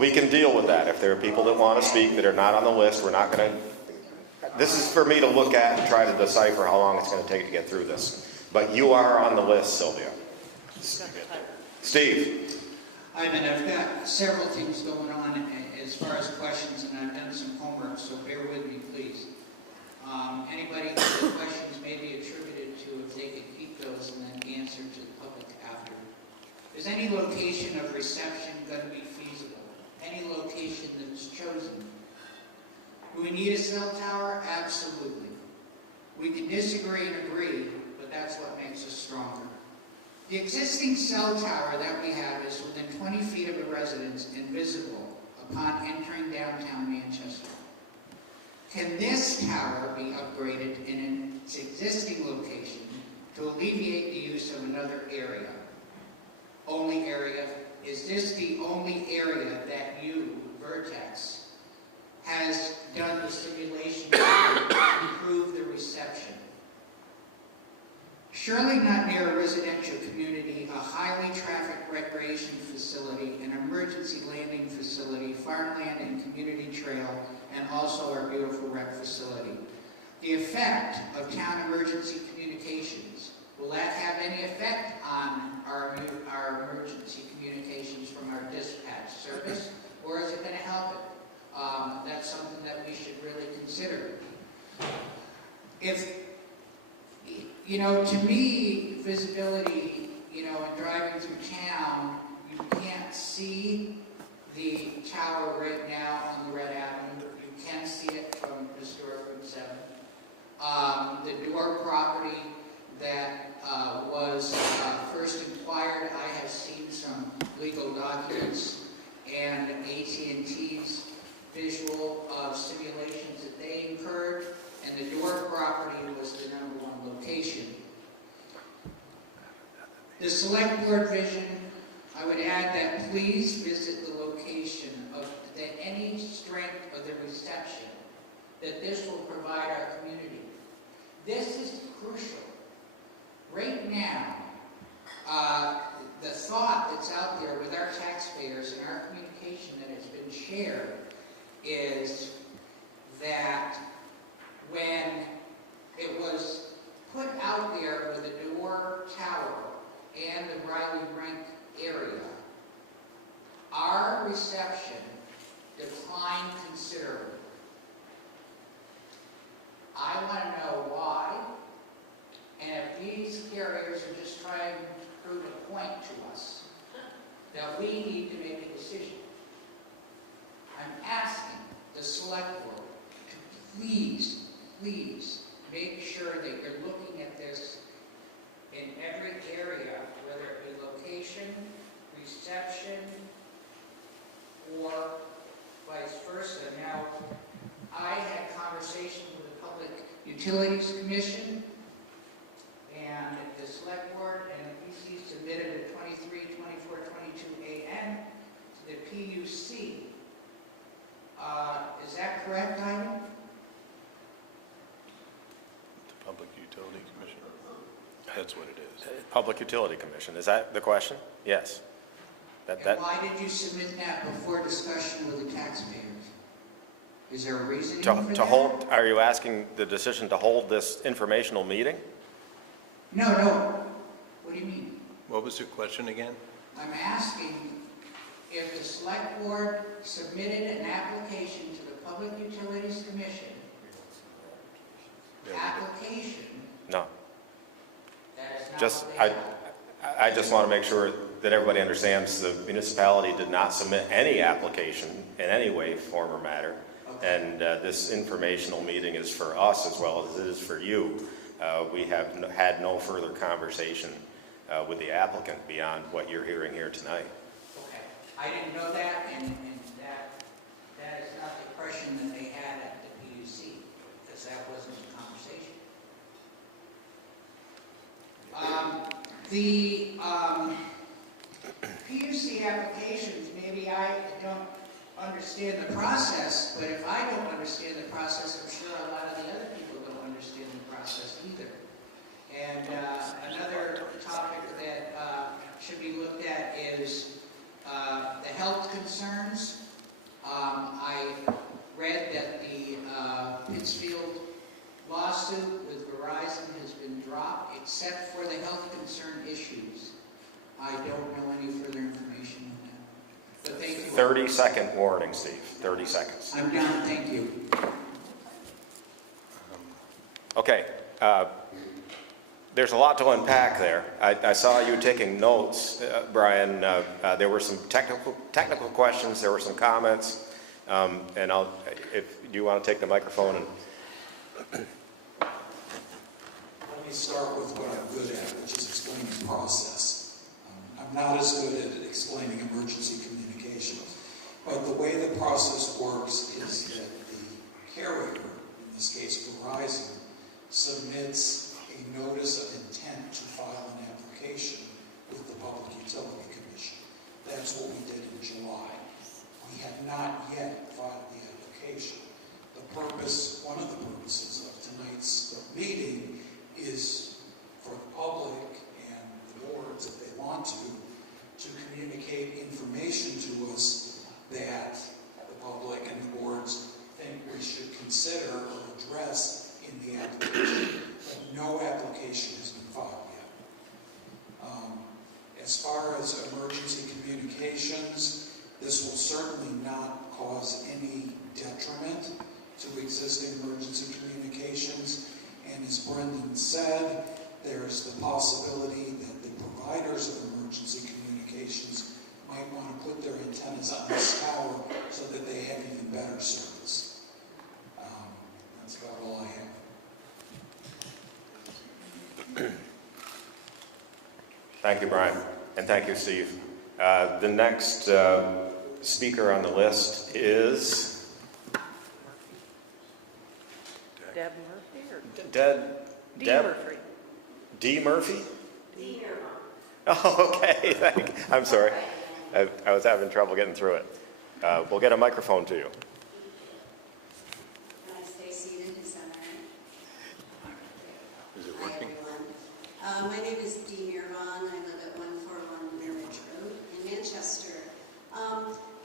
we can deal with that. If there are people that want to speak that are not on the list, we're not going to, this is for me to look at and try to decipher how long it's going to take to get through this. But you are on the list, Sylvia. Steve. Ivan, I've got several things going on as far as questions, and I've done some homework, so bear with me, please. Anybody with questions may be attributed to, if they could keep those and then answer to the public after. Is any location of reception going to be feasible? Any location that's chosen? Do we need a cell tower? Absolutely. We can disagree and agree, but that's what makes us stronger. The existing cell tower that we have is within 20 feet of a residence and visible upon entering downtown Manchester. Can this tower be upgraded in its existing location to alleviate the use of another area? Only area? Is this the only area that you, Vertex, has done the simulation to improve the reception? Surely not near a residential community, a highly trafficked recreation facility, an emergency landing facility, farmland and community trail, and also our beautiful rec facility. The effect of town emergency communications, will that have any effect on our emergency communications from our dispatch service, or is it going to help it? That's something that we should really consider. If You know, to me, visibility, you know, in driving through town, you can't see the tower right now on the Red Avenue. You can see it from Historic Route 7. The Door property that was first inquired, I have seen some legal documents and AT&T's visual simulations that they incurred, and the Door property was the #1 location. The select board vision, I would add that please visit the location of any strength of the reception that this will provide our community. This is crucial. Right now, the thought that's out there with our taxpayers and our communication that has been shared is that when it was put out there with the Door Tower and the Riley Rank area, our reception declined considerably. I want to know why, and if these carriers are just trying to prove a point to us, that we need to make a decision. I'm asking the select board to please make sure that you're looking at this in every area, whether it be location, reception, or vice versa. Now, I had conversation with the Public Utilities Commission and the Select Board, and the PC submitted a 23/24/22 AM to the PUC. Is that correct, Ivan? The Public Utility Commission. That's what it is. Public Utility Commission, is that the question? Yes. And why did you submit that before discussion with the taxpayers? Is there a reason for that? To hold, are you asking the decision to hold this informational meeting? No. What do you mean? What was your question again? I'm asking if the select board submitted an application to the Public Utilities Commission, application, No. that is not Just, what they have. I just want to make sure that everybody understands the municipality did not submit any application in any way, form, or matter. Okay. And this informational meeting is for us as well as it is for you. We have had no further conversation with the applicant beyond what you're hearing here tonight. Okay. I didn't know that, and that is not the impression that they had at the PUC, because that wasn't the conversation. The PUC applications, maybe I don't understand the process, but if I don't understand the process, I'm sure a lot of the other people don't understand the process either. And another topic that should be looked at is the health concerns. I read that the Pittsfield lawsuit with Verizon has been dropped, except for the health concern issues. I don't know any further information on that. But thank you. 30-second warning, Steve. 30 seconds. I'm done, thank you. Okay. There's a lot to unpack there. I saw you taking notes, Brian. There were some technical questions. There were some comments. And if you want to take the microphone and. Let me start with what I'm good at, which is explaining the process. I'm not as good at explaining emergency communications, but the way the process works is that the carrier, in this case Verizon, submits a notice of intent to file an application with the Public Utility Commission. That's what we did in July. We have not yet filed the application. One of the purposes of tonight's meeting is for the public and the boards, if they want to communicate information to us that the public and the boards think we should consider or address in the application. But no application has been filed yet. As far as emergency communications, this will certainly not cause any detriment to existing emergency communications. And as Brendan said, there's the possibility that the providers of emergency communications might want to put their antennas on this tower so that they have even better service. That's about all I have. Thank you, Brian, and thank you, Steve. The next speaker on the list is Deb Murphy or Dee Deb Murphy? D. Murphy? Be here, Mom. Oh, okay. I'm sorry. I was having trouble getting through it. We'll get a microphone to you. Can I stay seated? Is that all right? Is it Hi, working? everyone. My name is Dee Mirvan. I live at 141 Mirridge Road in Manchester. I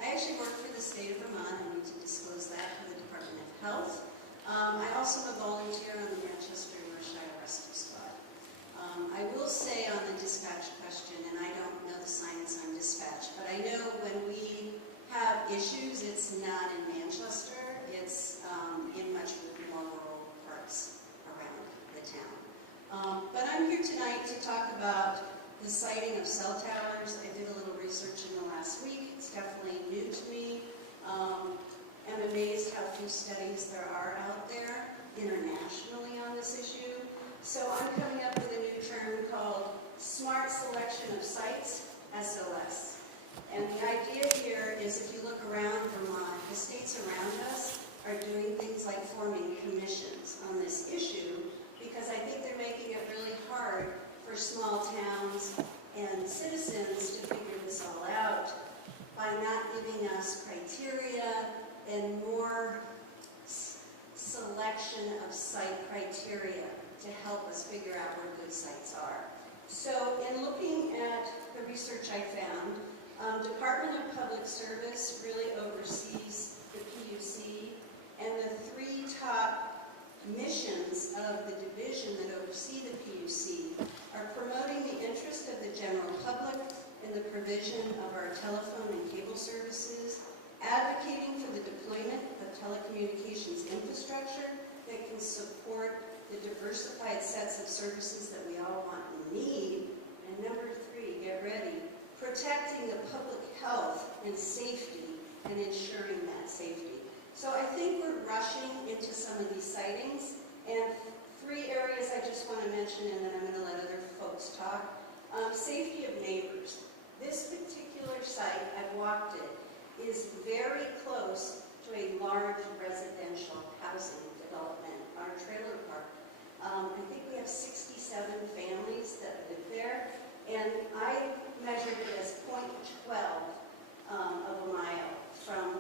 actually work for the state of Vermont. I need to disclose that for the Department of Health. I also am a volunteer on the Manchester Mershire Rescue Squad. I will say on the dispatch question, and I don't know the science on dispatch, but I know when we have issues, it's not in Manchester, it's in much more rural parts around the town. But I'm here tonight to talk about the siting of cell towers. I did a little research in the last week. It's definitely new to me. I'm amazed how few studies there are out there internationally on this issue. So I'm coming up with a new term called Smart Selection of Sites, SOS. And the idea here is if you look around Vermont, the states around us are doing things like forming commissions on this issue because I think they're making it really hard for small towns and citizens to figure this all out by not giving us criteria and more selection of site criteria to help us figure out where good sites are. So in looking at the research I found, Department of Public Service really oversees the PUC, and the three top missions of the division that oversee the PUC are promoting the interest of the general public in the provision of our telephone and cable services, advocating for the deployment of telecommunications infrastructure that can support the diversified sets of services that we all want and need, and number three, get ready, protecting the public health and safety and ensuring that safety. So I think we're rushing into some of these sightings, and three areas I just want to mention, and then I'm going to let other folks talk. Safety of neighbors. This particular site, I've walked it, is very close to a large residential housing development, our trailer park. I think we have 67 families that live there, and I measured it as 0.12 of a mile from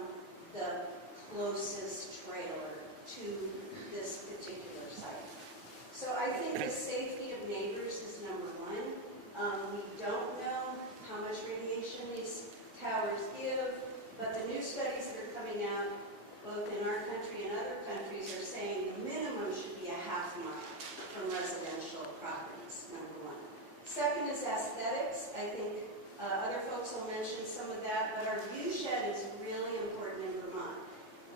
the closest trailer to this particular site. So I think the safety of neighbors is number one. We don't know how much radiation these towers give, but the new studies that are coming out, both in our country and other countries, are saying the minimum should be a half mile from residential properties, number one. Second is aesthetics. I think other folks will mention some of that, but our view shed is really important in Vermont.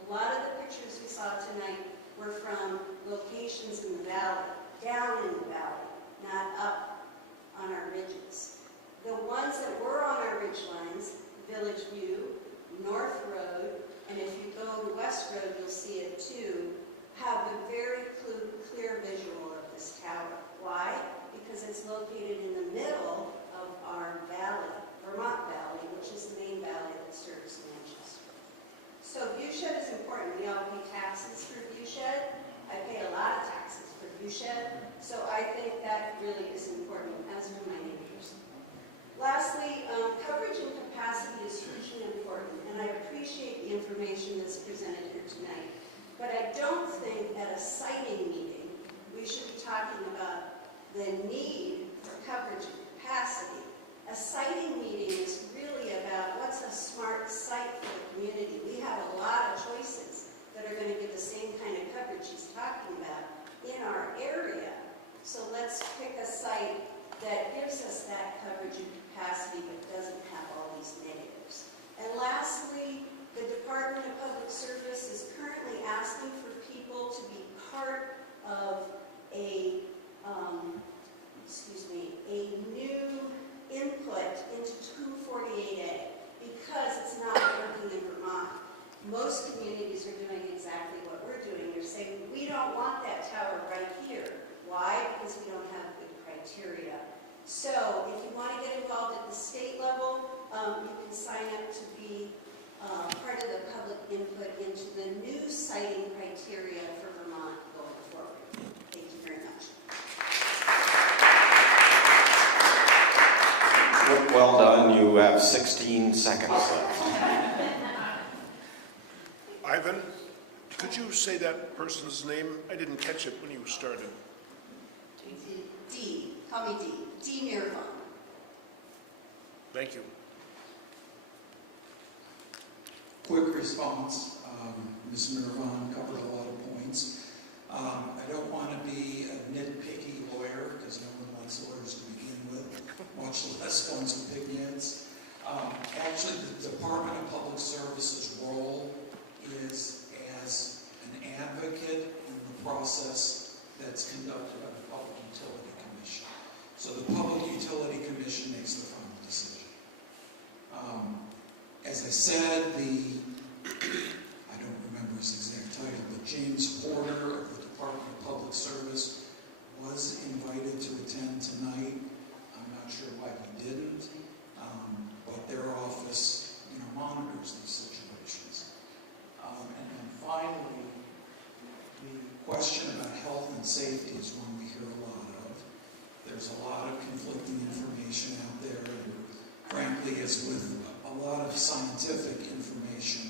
A lot of the pictures we saw tonight were from locations in the valley, down in the valley, not up on our ridges. The ones that were on our ridge lines, Village View, North Road, and if you go to West Road, you'll see it too, have a very clear visual of this tower. Why? Because it's located in the middle of our valley, Vermont Valley, which is the main valley that serves Manchester. So viewshed is important. We all pay taxes for viewshed. I pay a lot of taxes for viewshed. So I think that really is important, as do my neighbors. Lastly, coverage and capacity is hugely important, and I appreciate the information that's presented here tonight. But I don't think at a siting meeting we should be talking about the need for coverage and capacity. A siting meeting is really about what's a smart site for the community. We have a lot of choices that are going to give the same kind of coverage he's talking about in our area. So let's pick a site that gives us that coverage and capacity but doesn't have all these negatives. And lastly, the Department of Public Service is currently asking for people to be part of a, because we don't have good criteria. So if you want to get involved at the state level, you can sign up to be part of the public input into the new citing criteria for Vermont going forward. Thank you very much. Well done. You have 16 seconds left. Ivan, could you say that person's name? I didn't catch it when you started. D. Call me D. D. Mirvon. Thank you. Quick response. Ms. Mirvan covered a lot of points. I don't want to be a nitpicky lawyer, because no one likes lawyers to begin with, much less ones who pick nits. Actually, the Department of Public Service's role is as an advocate in the process that's conducted by the Public Utility Commission. So the Public Utility Commission makes the final decision. As I said, I don't remember his exact title, but James Porter of the Department of Public Service was invited to attend tonight. I'm not sure why he didn't, but their office, monitors these situations. And then finally, the question about health and safety is one we hear a lot of. There's a lot of conflicting information out there, and frankly, as with a lot of scientific information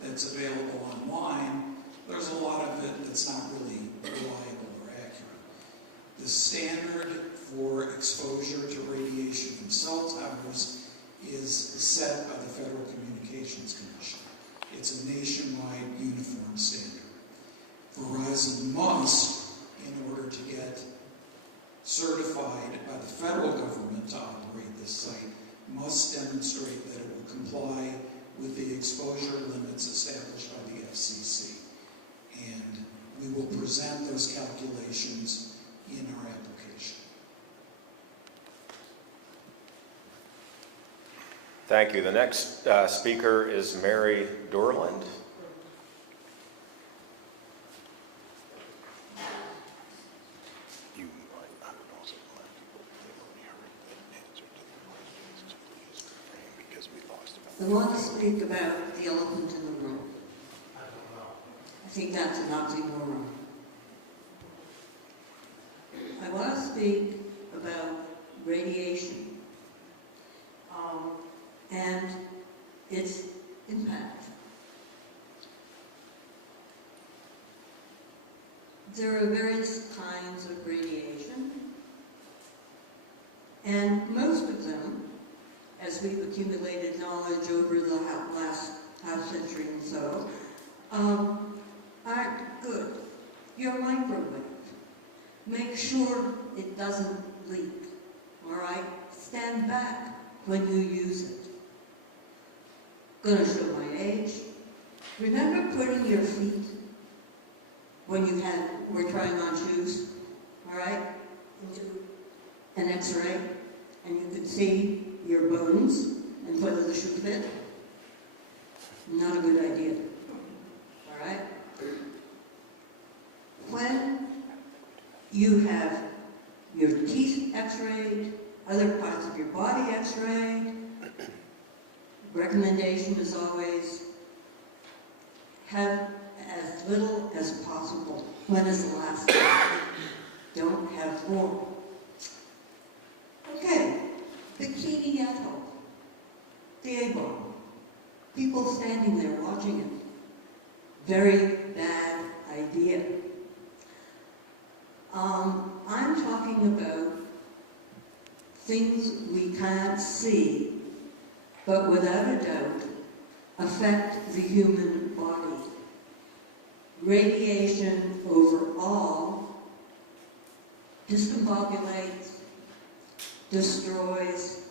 that's available online, there's a lot of it that's not really reliable or accurate. The standard for exposure to radiation from cell towers is set by the Federal Communications Commission. It's a nationwide uniform standard. Verizon must, in order to get certified by the federal government to operate this site, must demonstrate that it will comply with the exposure limits established by the FCC. And we will present those calculations in our application. Thank you. The next speaker is Mary Dorland. I want to speak about the elephant in the room. I think that's an oxymoron. I want to speak about radiation and its impact. There are various kinds of radiation, and most of them, as we've accumulated knowledge over the last half century and so, aren't good. Your microwave. Make sure it doesn't leak, all right? Stand back when you use it. Gonna show my age. Remember putting your feet, when you were trying on shoes, all right, into an x-ray, and you could see your bones and whether the shoe fit? Not a good idea. All right? When you have your teeth x-rayed, other parts of your body x-rayed, recommendation is always have as little as possible. When is the last time? Don't have more. Okay. Bikini Atoll, the A-bomb, people standing there watching it. Very bad idea. I'm talking about things we can't see, but without a doubt affect the human body. Radiation overall discombobulates, destroys,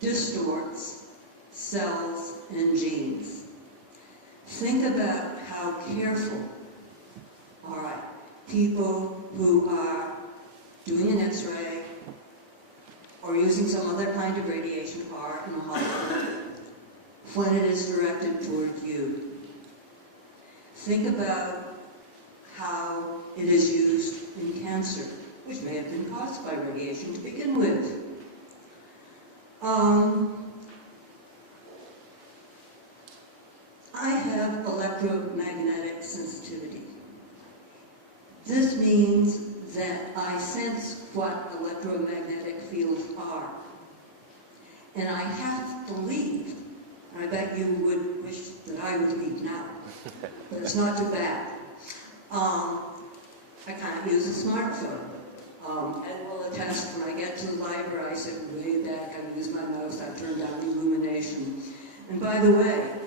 distorts cells and genes. Think about how careful, all right, people who are doing an x-ray or using some other kind of radiation are in a hospital when it is directed toward you. Think about how it is used in cancer which may have been caused by radiation to begin with. I have electromagnetic sensitivity. This means that I sense what electromagnetic fields are. And I have to leave. I bet you would wish that I would leave now, but it's not too bad. I can't use a smartphone. And will attest when I get to the library, I sit way back, I use my mouse, I turn down illumination. And by the way,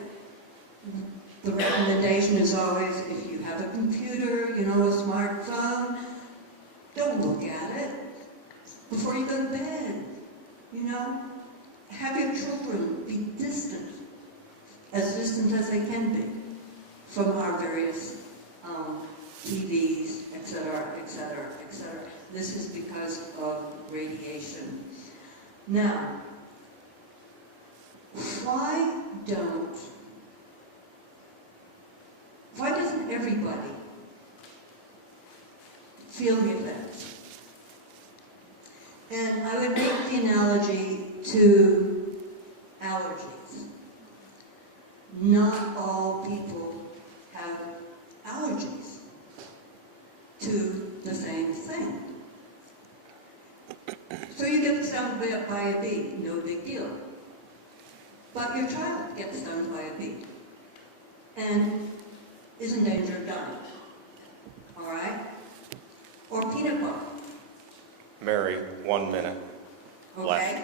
the recommendation is always, if you have a computer, a smartphone, don't look at it before you go to bed, Have your children be distant as they can be, from our various TVs, etc., etc., etc. This is because of radiation. Now, why doesn't everybody feel the effects? And I would make the analogy to allergies. Not all people have allergies to the same thing. So you get stung by a bee, no big deal. But your child gets stung by a bee and is in danger of dying. All right? Or peanut butter. Mary, 1 minute Okay? left.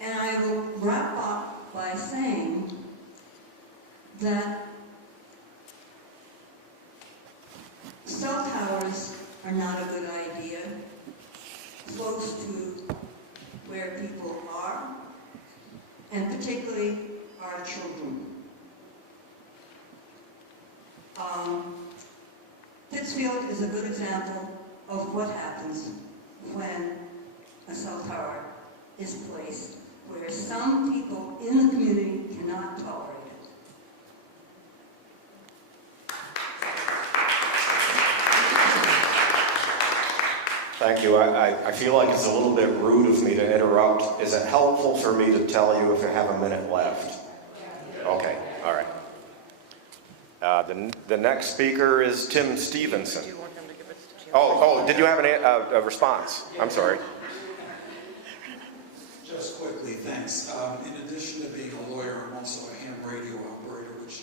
And I will wrap up by saying that cell towers are not a good idea close to where people are, and particularly our children. Pittsfield is a good example of what happens when a cell tower is placed where some people in the community cannot tolerate it. Thank you. I feel like it's a little bit rude of me to interrupt. Is it helpful for me to tell you if I have a minute left? Okay, all right. The next speaker is Tim Stevenson. Do you want them to give us the chance? Oh, did you have a response? I'm sorry. Just quickly, thanks. In addition to being a lawyer, I'm also a ham radio operator, which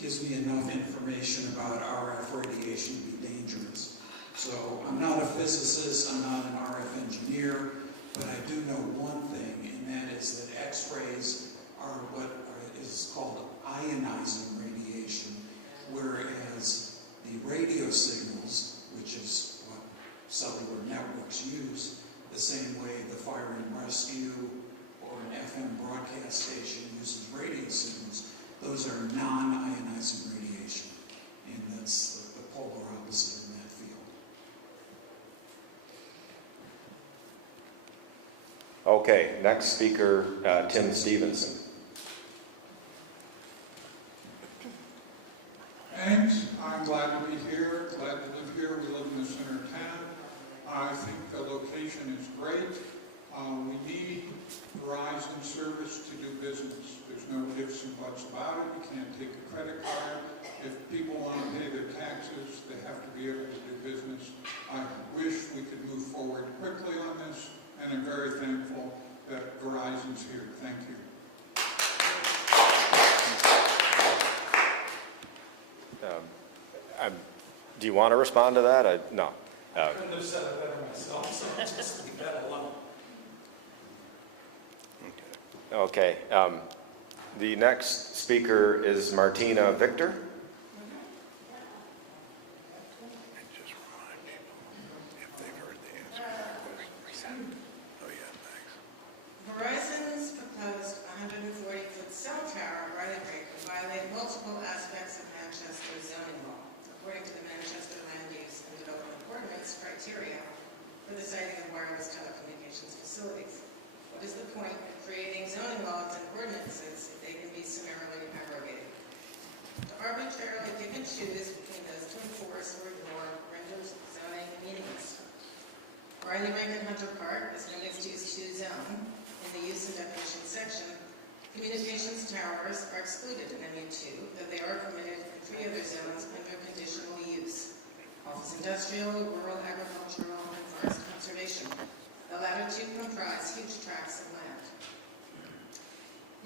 gives me enough information about RF radiation to be dangerous. So I'm not a physicist, I'm not an RF engineer, but I do know one thing, and that is that X-rays are what is called ionizing radiation, whereas the radio signals, which is what cellular networks use, the same way the fire and rescue or an FM broadcast station uses radio signals, those are non-ionizing radiation, and that's the polar opposite in that field. Okay, next speaker, Tim Stevenson. Thanks. I'm glad to be here, glad to live here. We live in the center of town. I think the location is great. We need Verizon service to do business. There's no ifs and buts about it. You can't take a credit card. If people want to pay their taxes, they have to be able to do business. I wish we could move forward quickly on this, and I'm very thankful that Verizon's here. Thank you. Do you want to respond to that? No. I couldn't have said it better myself, so just leave that alone. Okay. The next speaker is Martina Victor. And just remind people if they've heard the answer to that question. Oh, yeah, thanks. Verizon's proposed 140-foot cell tower right at Drake could violate multiple aspects of Manchester's zoning law, according to the Manchester Land Use and Development Ordinance criteria for the siting of wireless telecommunications facilities. What is the point of creating zoning laws and ordinances if they can be summarily abrogated? To arbitrarily pick and choose between those to enforce or ignore renders zoning meaningless. Riley Rink and Hunter Park is in a mixed-use 2 zone. In the use and definition section, communications towers are excluded in MU2, though they are permitted in 3 other zones under conditional use: office industrial, rural agricultural, and forest conservation. The latter 2 comprise huge tracts of land.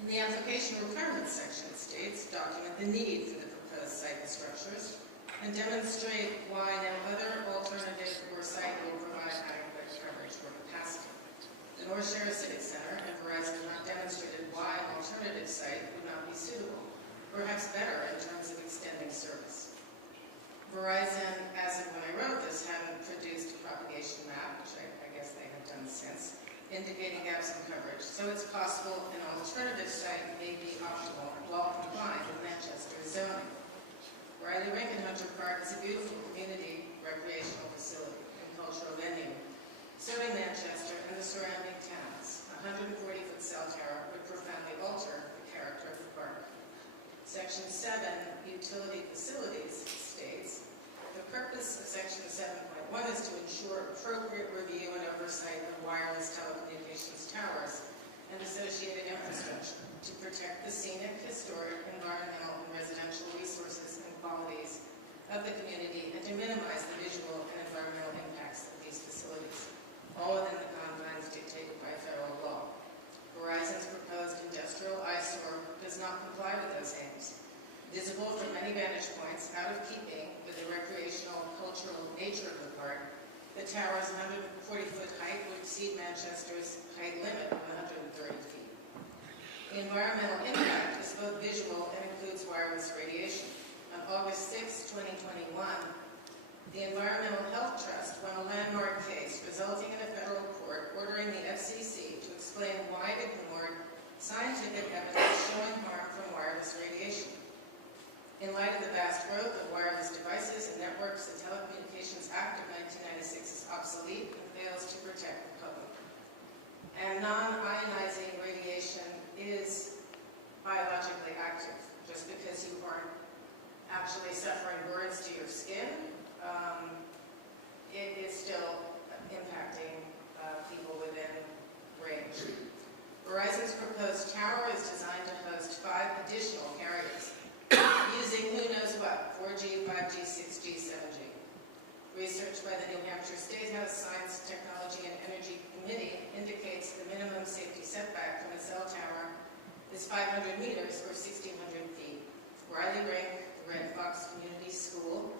In the application requirements section, it states, document the need for the proposed site and structures, and demonstrate why no other alternative or site will provide adequate coverage or capacity. The North Shore Civic Center and Verizon have not demonstrated why an alternative site would not be suitable, perhaps better in terms of extending service. Verizon, as of when I wrote this, hadn't produced a propagation map, which I guess they have done since, indicating gaps in coverage. So it's possible an alternative site may be optimal while complying with Manchester's zoning. Riley Rink and Hunter Park is a beautiful community recreational facility and cultural venue, serving Manchester and the surrounding towns. A 140-foot cell tower would profoundly alter the character of the park. Section 7, Utility Facilities, states, the purpose of Section 7.1 is to ensure appropriate review and oversight of wireless telecommunications towers and associated infrastructure to protect the scenic, historic, environmental, and residential resources and qualities of the community and to minimize the visual and environmental impacts of these facilities, all within the confines dictated by federal law. Verizon's proposed industrial eyesore does not comply with those aims. Visible from many vantage points, out of keeping with the recreational cultural nature of the park, the tower's 140-foot height would exceed Manchester's height limit of 130 feet. The environmental impact is both visual and includes wireless radiation. On August 6, 2021, the Environmental Health Trust won a landmark case resulting in a federal court ordering the FCC to explain why it ignored scientific evidence showing harm from wireless radiation. In light of the vast growth of wireless devices and networks, the Telecommunications Act of 1996 is obsolete and fails to protect the public. And non-ionizing radiation is biologically active. Just because you aren't actually suffering burns to your skin, it is still impacting people within range. Verizon's proposed tower is designed to host 5 additional carriers, using who knows what, 4G, 5G, 6G, 7G. Research by the New Hampshire State House Science, Technology, and Energy Committee indicates the minimum safety setback from a cell tower is 500 meters or 1,600 feet. Riley Rink, the Red Fox Community School,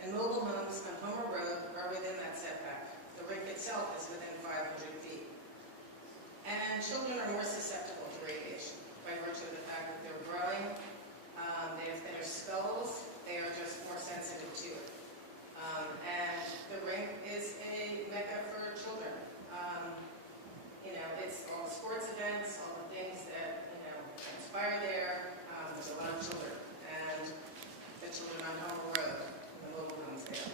and mobile homes on Homer Road are within that setback. The rink itself is within 500 feet. And children are more susceptible to radiation by virtue of the fact that they're growing. They have thinner skulls. They are just more sensitive to it. And the rink is a mecca for children. It's all the sports events, all the things that, transpire there. There's a lot of children. And the children on Homer Road, the mobile homes there,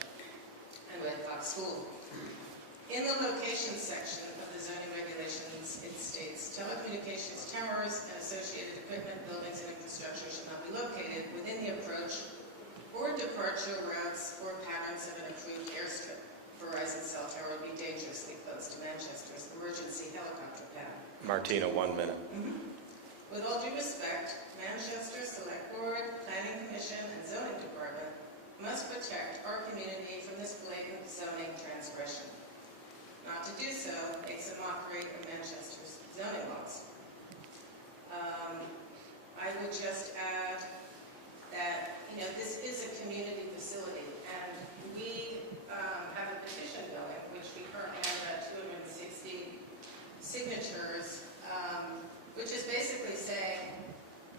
and Red Fox School. In the locations section of the zoning regulations, it states, telecommunications towers and associated equipment, buildings, and infrastructure should not be located within the approach or departure routes or patterns of an approved airstrip. Verizon cell tower would be dangerously close to Manchester's emergency helicopter pad. Martina, 1 minute. With all due respect, Manchester Select Board, Planning Commission, and Zoning Department must protect our community from this blatant zoning transgression. Not to do so makes a mockery of Manchester's zoning laws. I would just add that, this is a community facility, and we have a petition going, which we currently have about 260 signatures, which is basically saying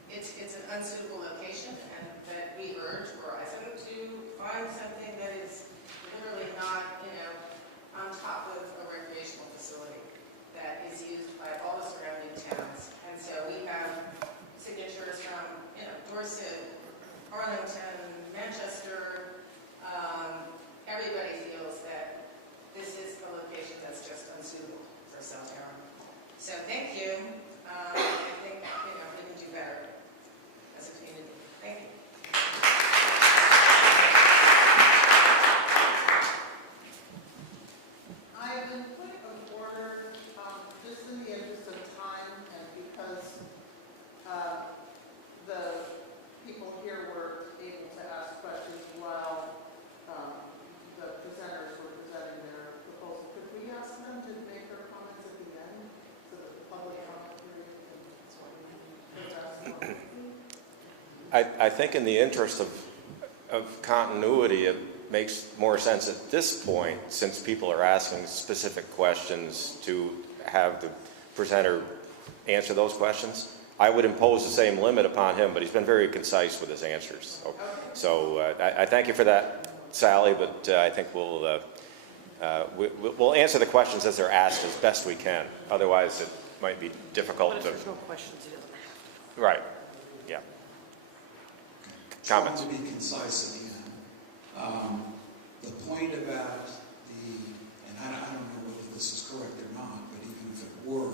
it's an unsuitable location, and that we urge Verizon to find something that is literally not, on top of a recreational facility that is used by all the surrounding towns. And so we have signatures from, Dorset, Arlington, Manchester. Everybody feels that this is a location I think in the interest of continuity, it makes more sense at this point, since people are asking specific questions, to have the presenter answer those questions. I would impose the same limit upon him, but he's been very concise with his answers. So I thank you for that, Sally, but I think we'll answer the questions as they're asked as best we can. Otherwise, it might be difficult But to... if there's no questions, he doesn't have to. Right, yeah. Comments? Trying to be concise again. The point about and I don't know whether this is correct or not, but even if it were,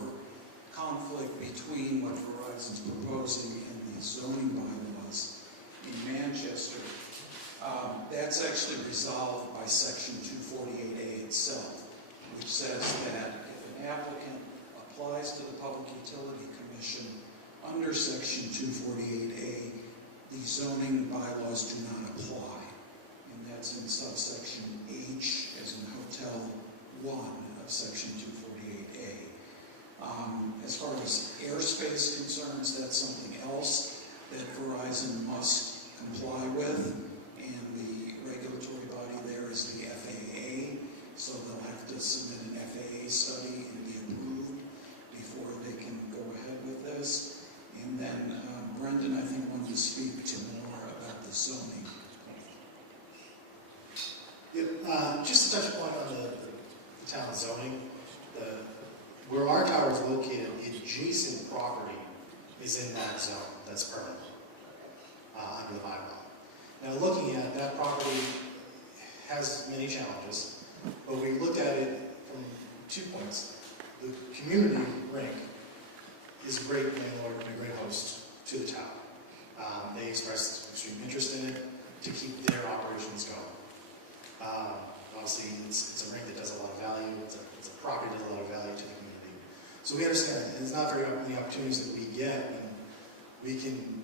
conflict between what Verizon's proposing and the zoning bylaws in Manchester, that's actually resolved by Section 248A itself, which says that if an applicant applies to the Public Utility Commission under Section 248A, the zoning bylaws do not apply. And that's in subsection H, as in Hotel 1 of Section 248A. As far as airspace concerns, that's something else that Verizon must comply with, and the regulatory body there is the FAA, so they'll have to submit an FAA study and be approved before they can go ahead with this. And then Brendan, I think, wanted to speak to more about the zoning. Yeah, just to touch a point on the town zoning, where our tower is located, adjacent property is in that zone that's permanent under the bylaw. Now, looking at that property has many challenges, but we looked at it from 2 points. The community rink is a great landlord and a great host to the town. They expressed extreme interest in it to keep their operations going. Obviously, it's a rink that does a lot of value. It's a property that does a lot of value to the community. So we understand that, and there's not very many opportunities that we get when we can,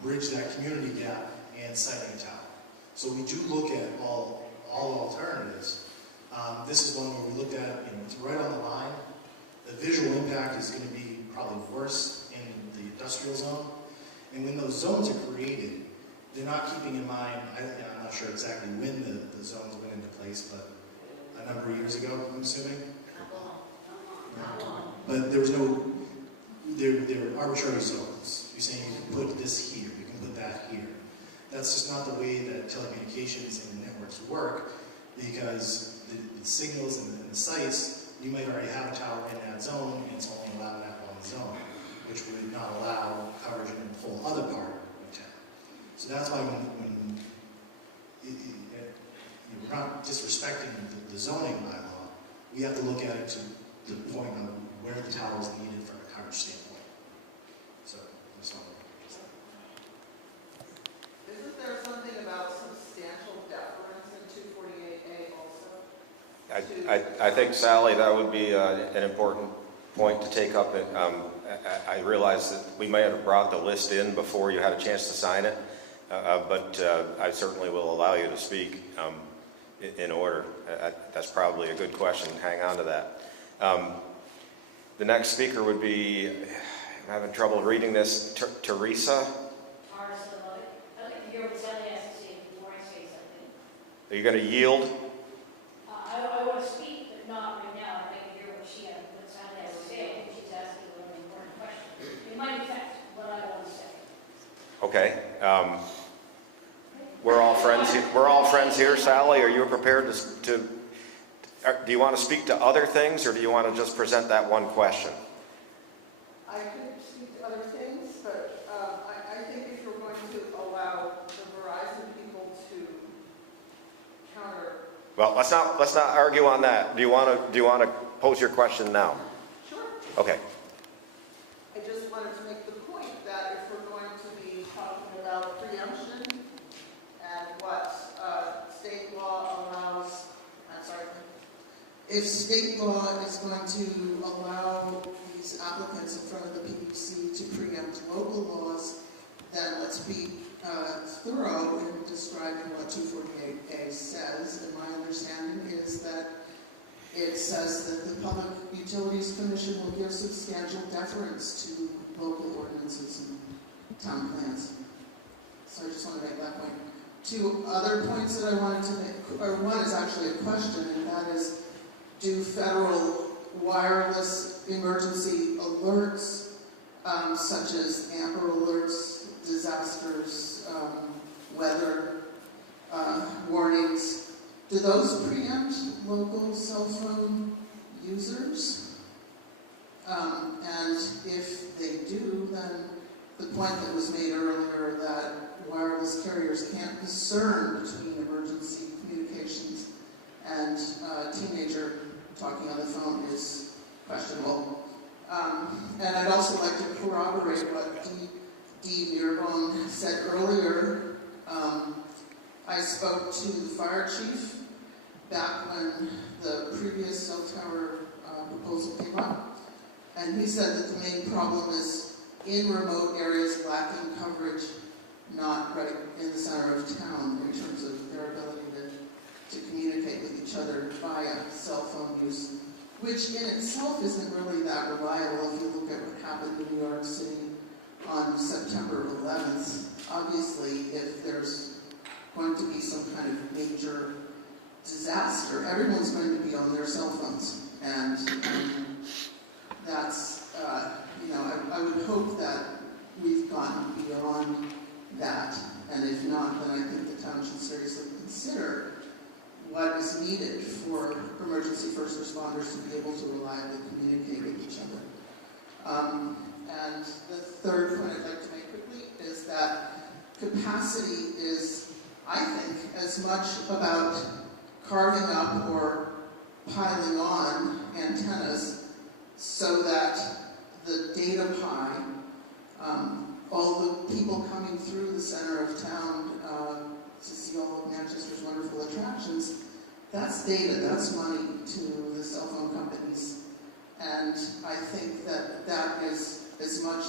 bridge that community gap and siting a tower. So we do look at all alternatives. This is one where we looked at, it's right on the line. The visual impact is going to be probably worse in the industrial zone. And when those zones are created, they're not keeping in mind, I'm not sure exactly when the zones went into place, but a number of years ago, I'm assuming. But there was they're arbitrary zones. You're saying you can put this here, you can put that here. That's just not the way that telecommunications and networks work, because the signals and the sites, you might already have a tower in that zone, and it's only allowed in that one zone, which would not allow coverage in the whole other part of town. So that's why when we're not disrespecting the zoning bylaw, we have to look at it to the point of where the tower is needed from a coverage standpoint. So, that's all. Isn't there something about substantial deference in 248A also? I think, Sally, that would be an important point to take up. I realize that we may have brought the list in before you had a chance to sign it, but I certainly will allow you to speak in order. That's probably a good question. Hang on to that. The next speaker would be, I'm having trouble reading this, Teresa. I'd like to hear what Sally has to say before I say something. Are you going to yield? I want to speak, but not right now. I'd like to hear what Sally has to say. I think she's asking a really important question. It might affect what I want to say. Okay. We're all friends. We're all friends here. Sally, are you prepared to do you want to speak to other things, or do you want to just present that one question? I could speak to other things, but I think if you're going to allow the Verizon people to counter. Well, let's not argue on that. Do you want to pose your question now? Sure. Okay. I just wanted to make the point that if we're going to be talking about preemption and what state law allows, if state law is going to allow these applicants in front of the PUC to preempt local laws, then let's be thorough in describing what 248A says. And my understanding is that it says that the Public Utilities Commission will give substantial deference to local ordinances and town plans. So I just want to make that point. Two other points that I wanted to make, or one is actually a question, and that is, do federal wireless emergency alerts, such as Amber Alerts, disasters, weather warnings, do those preempt local cell phone users? And if they do, then the point that was made earlier that wireless carriers can't discern between emergency communications and a teenager talking on the phone is questionable. And I'd also like to corroborate what Dee Mirabone said earlier. I spoke to the fire chief back when the previous cell tower proposal came up, and he said that the main problem is in remote areas lacking coverage, not right in the center of town in terms of their ability to communicate with each other via cell phone use, which in itself isn't really that reliable if you look at what happened in New York City on September 11th. Obviously, if there's going to be some kind of major disaster, everyone's going to be on their cell phones. And that's, I would hope that we've gotten beyond that. And if not, then I think the town should seriously consider what is needed for emergency first responders to be able to reliably communicate with each other. And the third point I'd like to make quickly is that capacity is, I think, as much about carving up or piling on antennas so that the data pie, all the people coming through the center of town to see all of Manchester's wonderful attractions, that's data, that's money to the cell phone companies. And I think that that is as much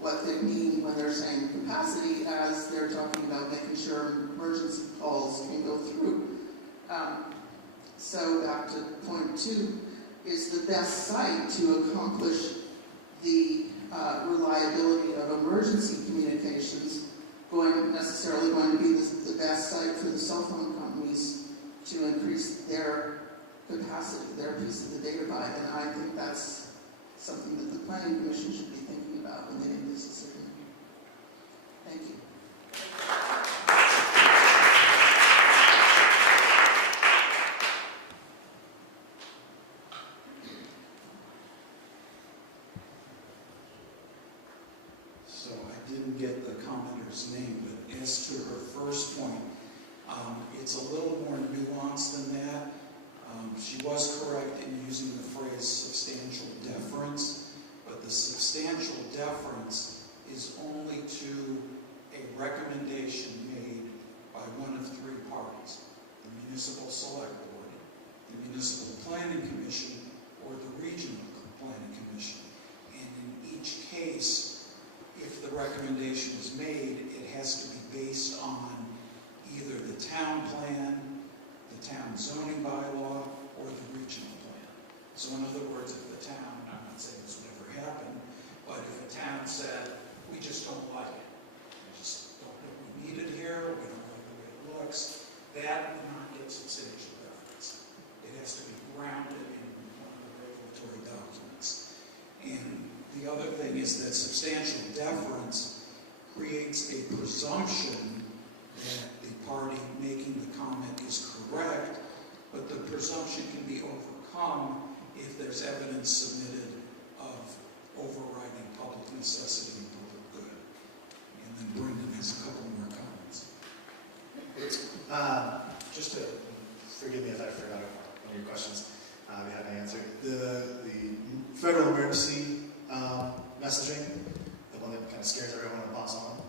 what they mean when they're saying capacity as they're talking about making sure emergency calls can go through. So back to point 2, is the best site to accomplish the reliability of emergency communications necessarily going to be the best site for the cell phone companies to increase their capacity, their piece of the data pie. And I think that's something that the Planning Commission should be thinking about when they make this decision. Thank you. So I didn't get the commenter's name, but as to her first point, it's a little more nuanced than that. She was correct in using the phrase substantial deference, but the substantial deference is only to a recommendation made by one of 3 parties: the Municipal Select Board, the Municipal Planning Commission, or the Regional Planning Commission. And in each case, if the recommendation is made, it has to be based on either the town plan, the town zoning bylaw, or the regional plan. So in other words, if the town, I'm not saying this would ever happen, but if a town said, we just don't like it, we just don't think we need it here, we don't like the way it looks, that would not get substantial deference. It has to be grounded in one of the regulatory documents. And the other thing is that substantial deference creates a presumption that the party making the comment is correct, but the presumption can be overcome if there's evidence submitted of overriding public necessity and public good. And then Brendan has a couple more comments. Just to, forgive me if I forgot one of your questions, we haven't answered. The federal emergency messaging, the one that kind of scares everyone and pops on,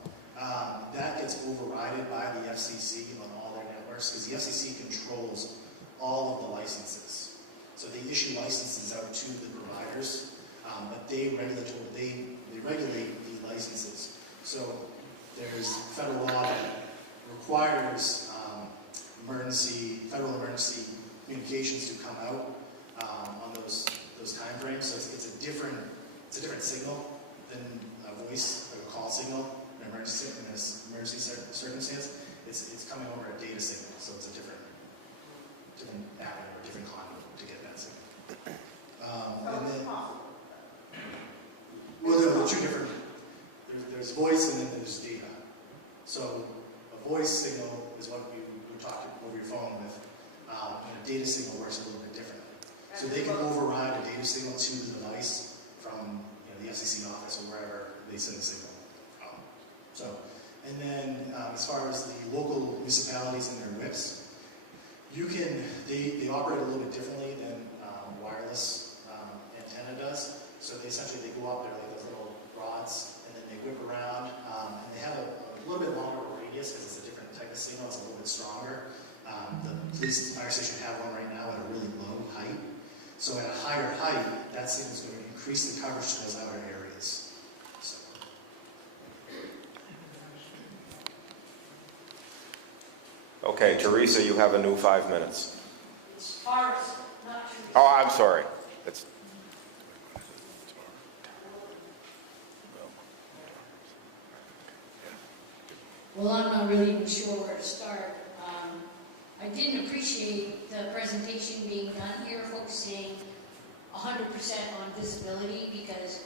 that gets overridden by the FCC on all their networks, because the FCC controls all of the licenses. So they issue licenses out to the providers, but they regulate the licenses. So there's federal law that requires federal emergency communications to come out on those time frames. So it's a different signal than a voice, like a call signal. emergency circumstance, it's coming over a data signal, so it's a different avenue or different conduit to get that signal. And then, well, there are two different. There's voice and then there's data. So a voice signal is what you talk over your phone with, and a data signal works a little bit differently. So they can override a data signal to the device from the FCC office or wherever they send the signal from. And then as far as the local municipalities and their WIPs, they operate a little bit differently than wireless antenna does. So they go up there like those little rods, and then they whip around, and they have a little bit longer radius because it's a different type of signal. It's a little bit stronger. The police fire station have one right now at a really low height. So at a higher height, that signal is going to increase the coverage to those outer areas. So. Okay, Teresa, you have a new 5 minutes. It's ours, not yours. Oh, I'm sorry. It's Well, I'm not really even sure where to start. I didn't appreciate the presentation being done here, focusing 100% on visibility, because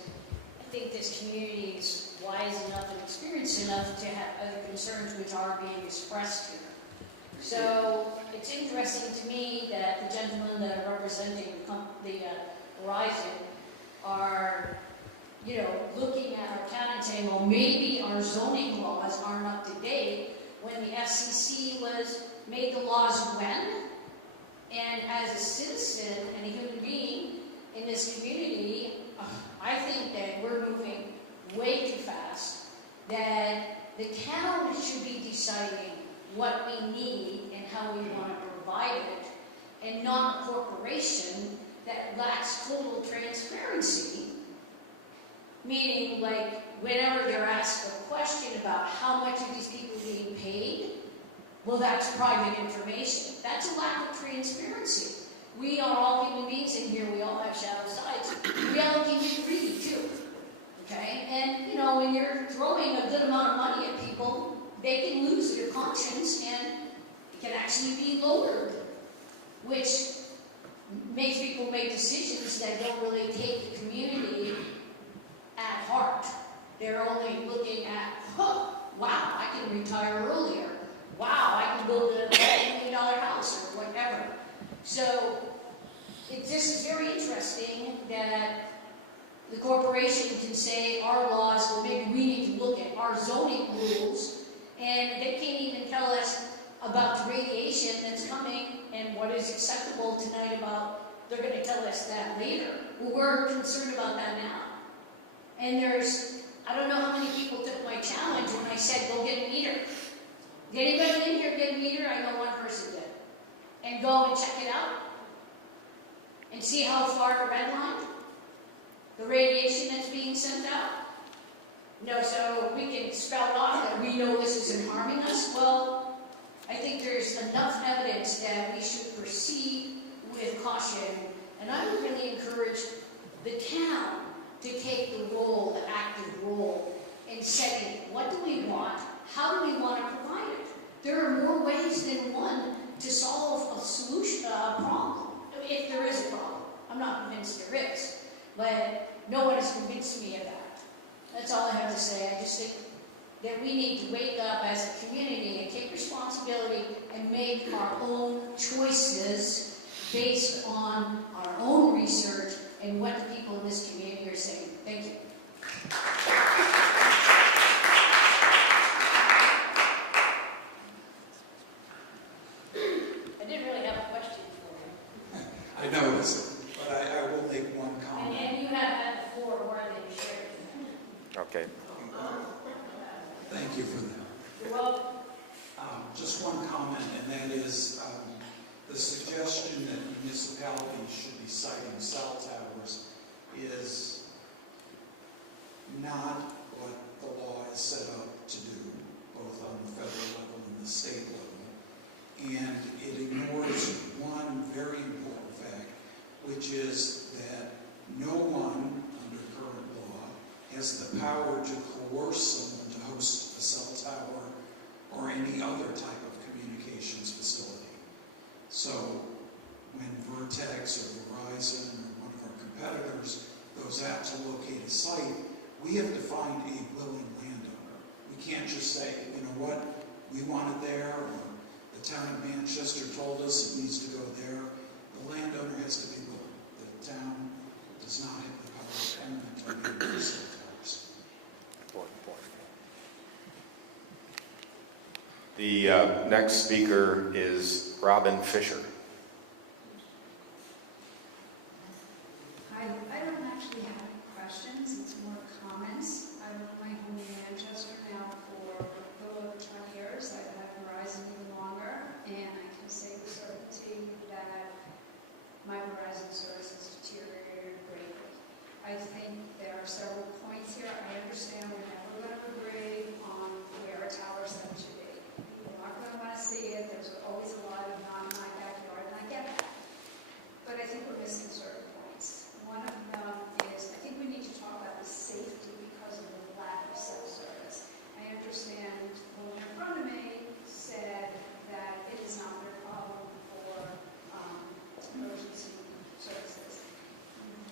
I think this community is wise enough and experienced enough to have other concerns which are being expressed here. So it's interesting to me that the gentlemen that are representing the Verizon are, looking at our town and saying, well, maybe our zoning laws aren't up to date when the FCC made the laws when. And as a citizen and a human being in this community, I think that we're moving way too fast, that the town should be deciding what we need and how we want to provide it, and not a corporation that lacks total transparency. Meaning, like, whenever they're asked a question about how much are these people being paid, well, that's private information. That's a lack of transparency. We are all human beings in here. We all have shadow sides. Reality can be greedy, too. Okay? And, when you're throwing a good amount of money at people, they can lose their conscience, and it can actually be lowered, which makes people make decisions that don't really take the community at heart. They're only looking at, wow, I can retire earlier. Wow, I can build a $1 million house or whatever. So this is very interesting that the corporation can say our laws, well, maybe we need to look at our zoning rules, and they can't even tell us about the radiation that's coming and what is acceptable tonight about, they're going to tell us that later. Well, we're concerned about that now. And I don't know how many people took my challenge when I said, go get a meter. Did anybody in here get a meter? I know one person did. And go and check it out. And see how far redlined the radiation that's being sent out. No, so we can spell off that we know this isn't harming us. Well, I think there's enough evidence that we should proceed with caution. And I would really encourage the town to take the active role in setting what do we want, how do we want to provide it. There are more ways than one to solve a problem, if there is a problem. I'm not convinced there is, but no one has convinced me of that. That's all I have to say. I just think that we need to wake up as a community and take responsibility and make our own choices based on our own research and what the people in this community are saying. Thank you. I didn't really have a question for you. I noticed, but I will make one comment. And you have had the floor more than you shared. okay. Thank you for that. You're welcome. Just one comment, and that is the suggestion that municipalities should be siting cell towers is not what the law is set up to do, both on the federal level and the state level. And it ignores one very important fact, which is that no one under current law has the power to coerce someone to host tower or any other type of communications facility. So when Vertex or Verizon or one of our competitors goes out to locate a site, we have to find a willing landowner. We can't just say, you know what, we want it there, or the town of Manchester told us it needs to go there. The landowner has to be willing. The town does not have the power of eminent domain for cell towers. Important point. The next speaker is Robin Fisher. I don't actually have any questions, it's more comments. I've owned my home in Manchester now for a little over 20 years. I've had Verizon even longer, and I can say with certainty that my Verizon service has deteriorated greatly. I think there are several points here. I understand we're never going to agree on where a tower site should be. You're not going to want to see it. There's always a lot of not in my backyard, and I get that. But I think we're missing certain points. One of them is, I think we need to talk about the safety because of the lack of cell service. I understand the woman in front of me said that it is not their problem for emergency services.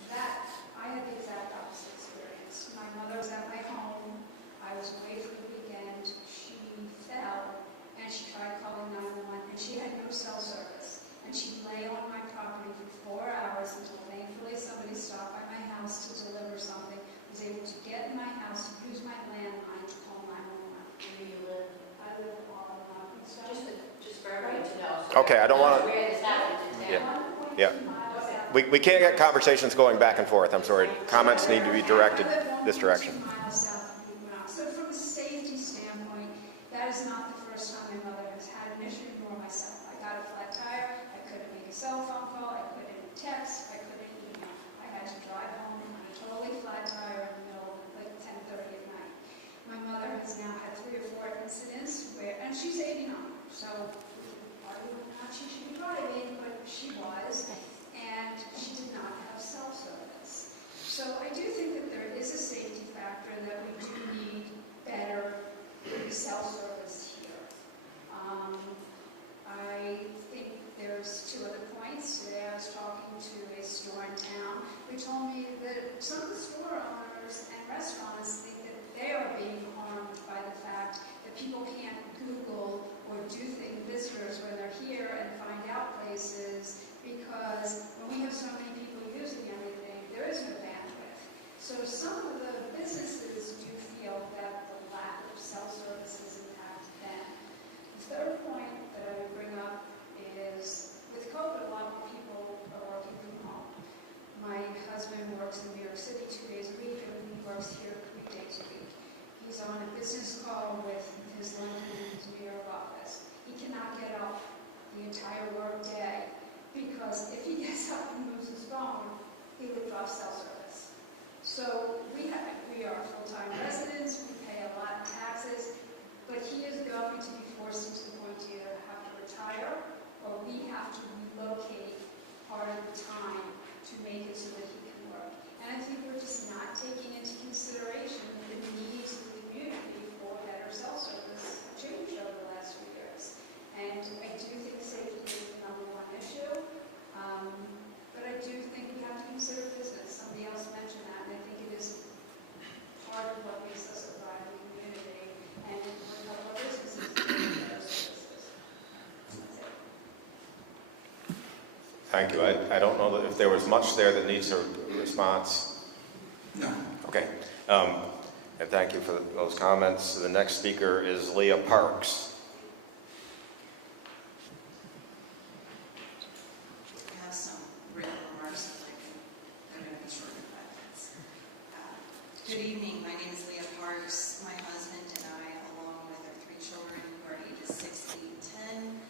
That, I had the exact opposite experience. My mother was at my home. I was away for the weekend. She fell and she tried calling 911 and she had no cell service. And she lay on my property for 4 hours until thankfully somebody stopped by my house to deliver something, was able to get in my house, use my landline to call 911. Where do you live? I live on just for everybody to know. So Okay, I don't want to. where this happened in town. Yeah. We can't get conversations going back and forth. I'm sorry. Comments need to be directed this direction. So from a safety standpoint, that is not the first time my mother has had an issue, nor myself. I got a flat tire, I couldn't make a cell phone call, I couldn't text, I couldn't email. I had to drive home on a totally flat tire in the middle of like 10:30 at night. My mother has now had 3 or 4 incidents where, and she's 89, so probably not she should be driving, but she was, and she did not have cell service. So I do think that there is a safety factor that we do need better cell service here. I think there's 2 other points. Today I was talking to a store in town who told me that some of the store owners and restaurants think that they are being harmed by the fact that people can't Google or do things, visitors, when they're here and find out places, because when we have so many people using everything, there is no bandwidth. So some of the businesses do feel that the lack of cell services impacts them. The third point that I would bring up is, with COVID, a lot of people are working from home. My husband works in New York City 2 days a week, and he works here 3 days a week. He's on a business call with his London and his New York office. He cannot get up the entire work day, because if he gets up and moves his phone, he would drop cell service. So we are full-time residents, we pay a lot in taxes, but he is going to be forced to the point to either have to retire, or we have to relocate part of the time to make it so that he can work. And I think we're just not taking into consideration the needs of the community for better cell service change over the last few years. And I do think safety is the #1 issue, but I do think we have to consider business. Somebody else mentioned that, and I think it is part of what makes us a thriving community, and we help our businesses to do better services. That's it. Thank you. I don't know that if there was much there that needs a response. No. Okay. And thank you for those comments. The next speaker is Leah Parks. I have some written remarks that they're going to be short in 5 minutes. Good evening. My name is Leah Parks. My husband and I, along with our 3 children who are ages 6, 8, 10,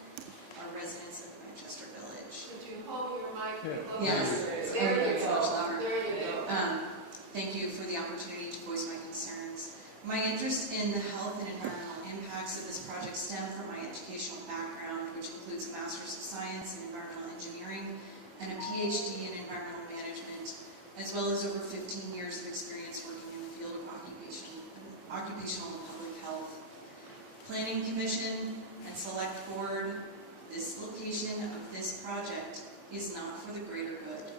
are residents of Manchester Village. Would you hold your mic? Yes. There you go. Louder. There you go. Thank you for the opportunity to voice my concerns. My interest in the health and environmental impacts of this project stem from my educational background, which includes a Master's of Science in Environmental Engineering and a PhD in Environmental Management, as well as over 15 years of experience working in the field of occupational and public health. Planning Commission, and Select Board, this location of this project is not for the greater good.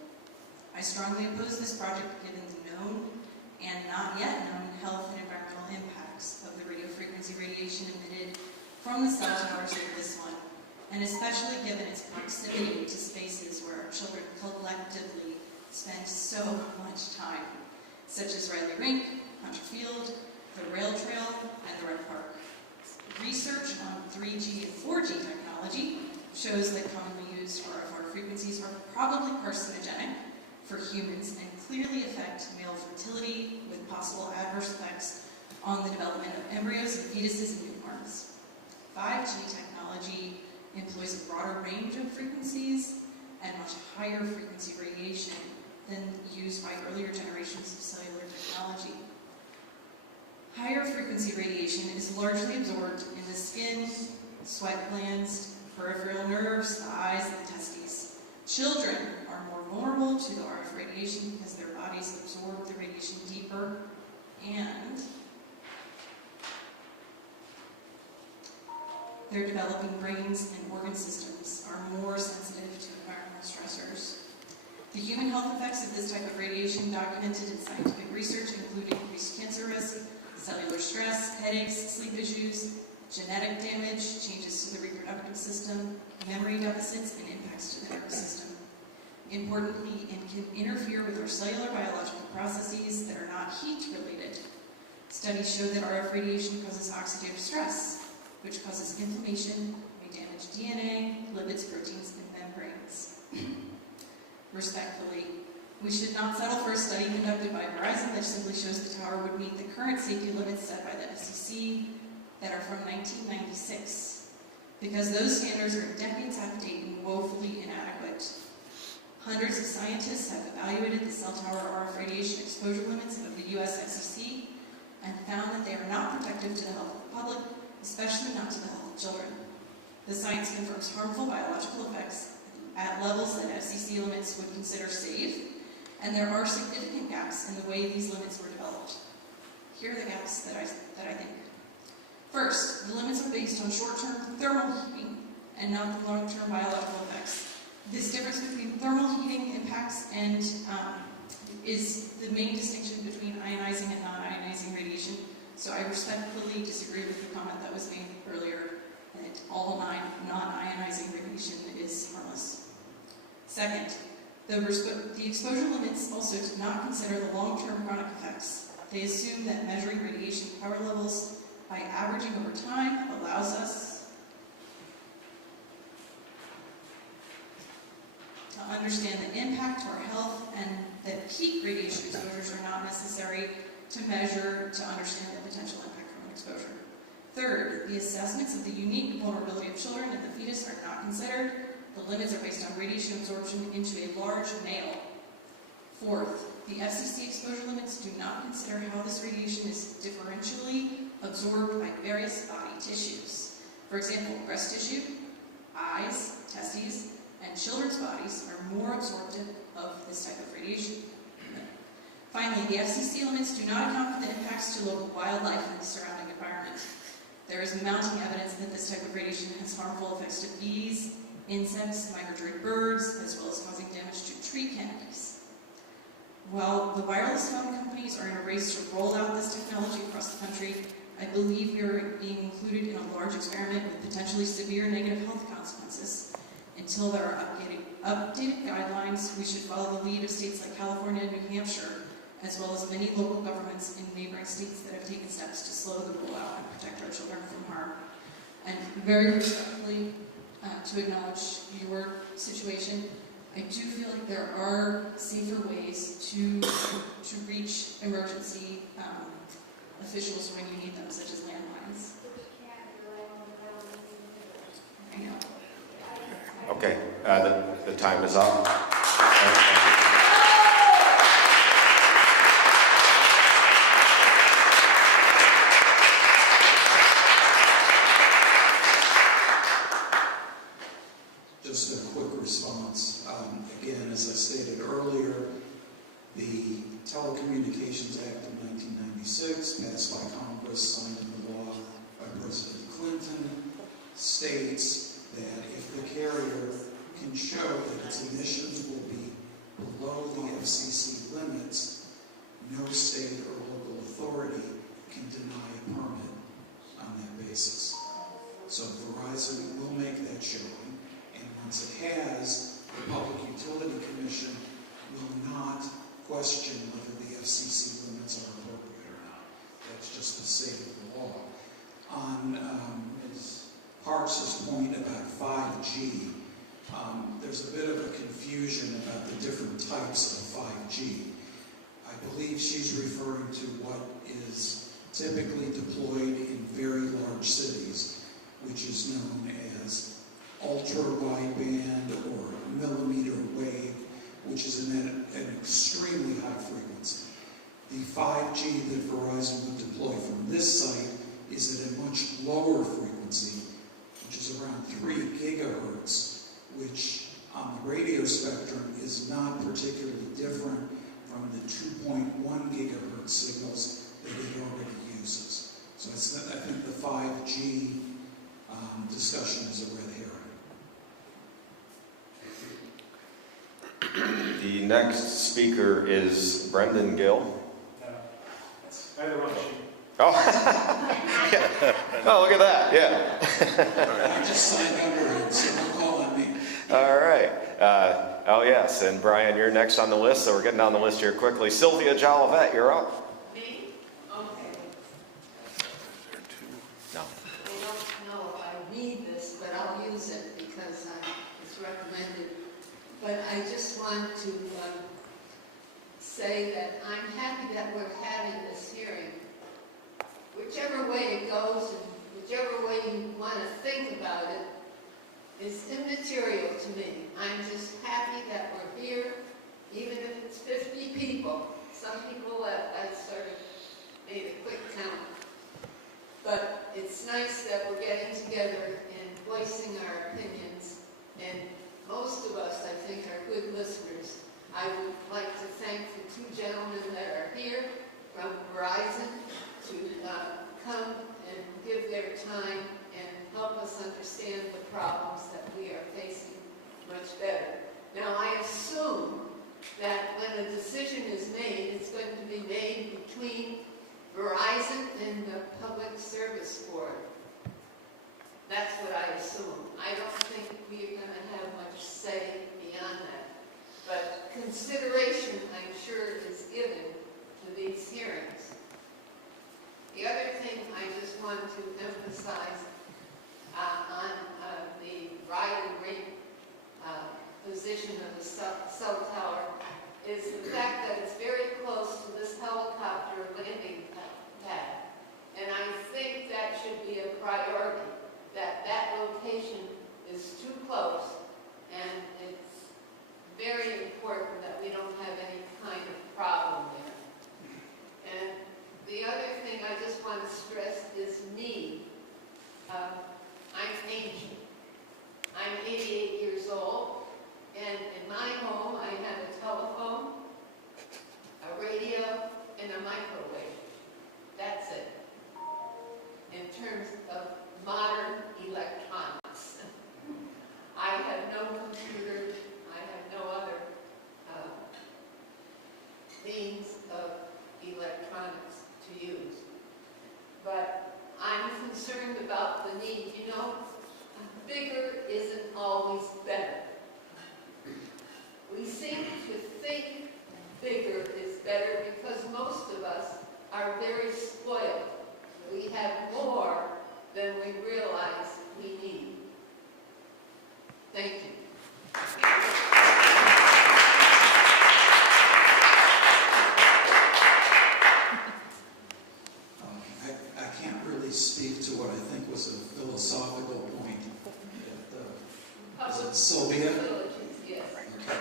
I strongly oppose this project given the known and not yet known health and environmental impacts of the radio frequency radiation emitted from the cell towers of this one, and especially given its proximity to spaces where our children collectively spend so much time, such as Riley Rink, Hunter Field, the rail trail, and the Red Park. Research on 3G and 4G technology shows that commonly used RF frequencies are probably carcinogenic for humans and clearly affect male fertility with possible adverse effects on the development of embryos and fetuses and newborns. 5G technology employs a broader range of frequencies and much higher frequency radiation than used by earlier generations of cellular technology. Higher frequency radiation is largely absorbed in the skin, sweat glands, peripheral nerves, the eyes, and the testes. Children are more vulnerable to the RF radiation because their bodies absorb the radiation deeper, and their developing brains and organ systems are more sensitive to environmental stressors. The human health effects of this type of radiation documented in scientific research include increased cancer risk, cellular stress, headaches, sleep issues, genetic damage, changes to the reproductive system, memory deficits, and impacts to the nervous system. Importantly, it can interfere with our cellular biological processes that are not heat-related. Studies show that RF radiation causes oxidative stress, which causes inflammation, may damage DNA, lipids, proteins, and membranes. Respectfully, we should not settle for a study conducted by Verizon that simply shows the tower would meet the current safety limits set by the FCC that are from 1996, because those standards are decades out of date and woefully inadequate. Hundreds of scientists have evaluated the cell tower RF radiation exposure limits of the US FCC and found that they are not protective to the health of the public, especially not to the health of children. The science confirms harmful biological effects at levels that FCC limits would consider safe, and there are significant gaps in the way these limits were developed. Here are the gaps that I think. First, the limits are based on short-term thermal heating and not the long-term biological effects. This difference between thermal heating impacts and is the main distinction between ionizing and non-ionizing radiation. So I respectfully disagree with the comment that was made earlier that all non-ionizing radiation is harmless. Second, the exposure limits also do not consider the long-term chronic effects. They assume that measuring radiation power levels by averaging over time allows us to understand the impact to our health, and that peak radiation exposures are not necessary to measure to understand the potential impact from an exposure. Third, the assessments of the unique vulnerability of children and the fetus are not considered. The limits are based on radiation absorption into a large male. Fourth, the FCC exposure limits do not consider how this radiation is differentially absorbed by various body tissues. For example, breast tissue, eyes, testes, and children's bodies are more absorptive of this type of radiation. Finally, the FCC limits do not account for the impacts to local wildlife and the surrounding environment. There is mounting evidence that this type of radiation has harmful effects to bees, insects, migratory birds, as well as causing damage to tree canopies. While the wireless phone companies are in a race to roll out this technology across the country, I believe we are being included in a large experiment with potentially severe negative health consequences. Until there are updated guidelines, we should follow the lead of states like California and New Hampshire, as well as many local governments in neighboring states that have taken steps to slow the rollout and protect our children from harm. And very respectfully, to acknowledge your situation, I do feel like there are safer ways to reach emergency officials when you need them, such as landlines. I know. Okay, the time is up. Just a quick response. Again, as I stated earlier, the Telecommunications Act of 1996, passed by Congress, signed into law by President Clinton states that if the carrier can show that its emissions will be below the FCC limits, no state or local authority can deny a permit on that basis. So Verizon will make that showing, and once it has, the Public Utility Commission will not question whether the FCC limits are appropriate or not. That's just the state of the law. On Ms. Parks' point about 5G, there's a bit of a confusion about the different types of 5G. I believe she's referring to what is typically deployed in very large cities, which is known as ultra-wideband or millimeter wave, which is an extremely high frequency. The 5G that Verizon would deploy from this site is at a much lower frequency, which is around 3 gigahertz, which on the radio spectrum is not particularly different from the 2.1 gigahertz signals that it already uses. So I think the 5G discussion is a red herring. The next speaker is Brendan Gill. No, that's either one. Oh, yeah. Oh, look at that, yeah. I just signed under it, so don't call on me. All right. Oh, yes, and Brian, you're next on the list, so we're getting down the list here quickly. Sylvia Jolivet, you're up. Me? Okay. No. I don't know if I need this, but I'll use it because it's recommended. But I just want to say that I'm happy that we're having this hearing. Whichever way it goes and whichever way you want to think about it is immaterial to me. I'm just happy that we're here, even if it's 50 people. Some people left. I made a quick count. But it's nice that we're getting together and voicing our opinions. And most of us, I think, are good listeners. I would like to thank the two gentlemen that are here from Verizon to come and give their time and help us understand the problems that we are facing much better. Now, I assume that when a decision is made, it's going to be made between Verizon and the Public Service Board. That's what I assume. I don't think we're going to have much say beyond that. But consideration, I'm sure, is given to these hearings. The other thing I just want to emphasize on the ride and rate position of the cell tower is the fact that it's very close to this helicopter landing pad. And I think that should be a priority, that location is too close, and it's very important that we don't have any kind of problem there. And the other thing I just want to stress is need. I'm ancient. I'm 88 years old, and in my home I have a telephone, a radio, and a microwave. That's it. In terms of modern electronics. I have no computer, I have no other means of electronics to use. But I'm concerned about the need. You know, bigger isn't always better. We seem to think bigger is better because most of us are very spoiled. We have more than we realize we need. Thank you. I can't really speak to what I think was a philosophical point. Is it Sylvia? Yes. Okay.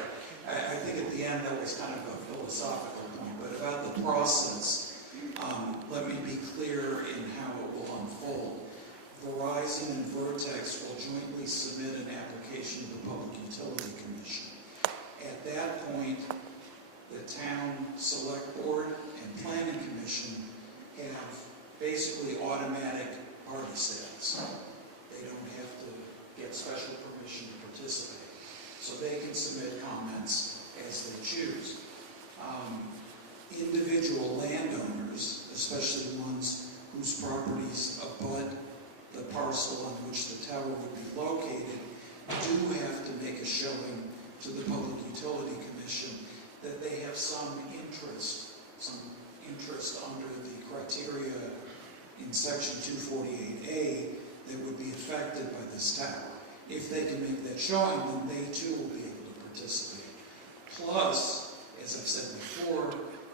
I think at the end that was kind of a philosophical point, but about the process, let me be clear in how it will unfold. Verizon and Vertex will jointly submit an application to the Public Utility Commission. At that point, the Town Select Board and Planning Commission have basically automatic party status. projects. They don't have to get special permission to participate. So they can submit comments as they choose. Individual landowners, especially ones whose properties abut the parcel on which the tower would be located, do have to make a showing to the Public Utility Commission that they have some interest under the criteria in section 248A that would be affected by this tower. If they can make that showing, then they too will be able to participate. Plus, as I've said before,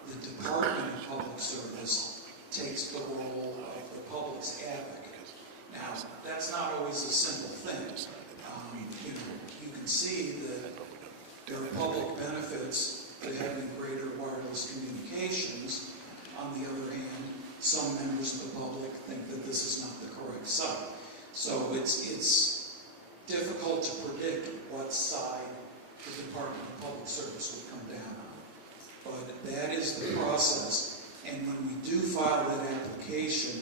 the Department of Public Service takes the role of the public's advocate. Now, that's not always a simple thing. You can see that there are public benefits to having greater wireless communications. On the other hand, some members of the public think that this is not the correct site. So it's difficult to predict what side the Department of Public Service would come down on. But that is the process. And when we do file that application,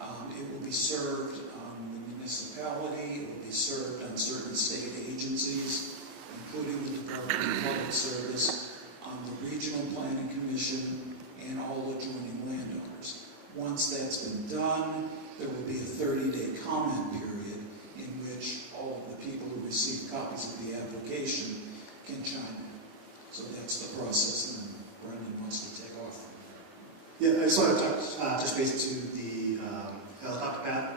it will be served on the municipality, it will be served on certain state agencies, including the Department of Public Service, on the Regional Planning Commission, and all adjoining landowners. Once that's been done, there will be a 30-day comment period in which all of the people who receive copies of the application can chime in. So that's the process, and then Brendan wants to take off. Yeah, I just want to talk just basic to the helicopter pad.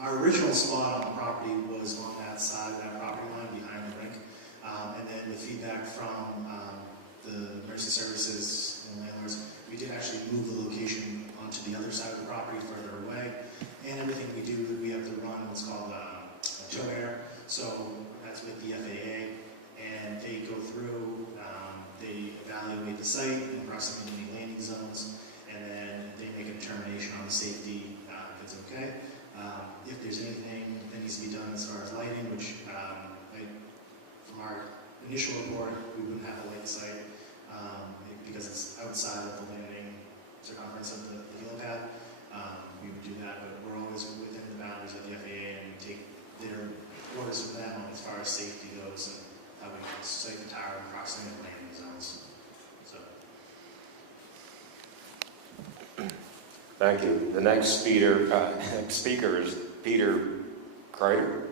Our original spot on the property was on that side of that property line behind the rink. And then with feedback from the emergency services and landlords, we did actually move the location onto the other side of the property further away. And everything we do, we have to run what's called a tow air. So that's with the FAA. And they go through, they evaluate the site and proximity landing zones, and then they make a determination on the safety if it's okay. If there's anything that needs to be done as far as lighting, which from our initial report, we wouldn't have to light the site because it's outside of the landing circumference of the helipad. We would do that, but we're always within the boundaries of the FAA, and we take their orders of them as far as safety goes and how we site the tower in proximate landing zones. So. Thank you. The next speaker is Peter Kreider.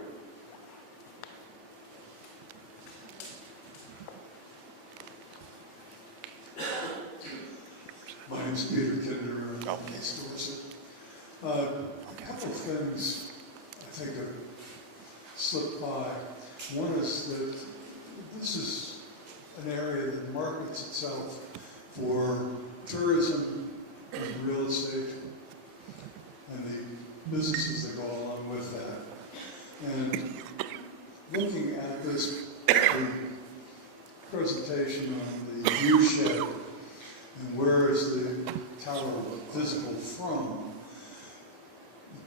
My name's Peter Kinder, I'm East Dorset. A couple of things I think have slipped by. One is that this is an area that markets itself for tourism and real estate and the businesses that go along with that. And looking at this presentation on the view shed and where is the tower visible from,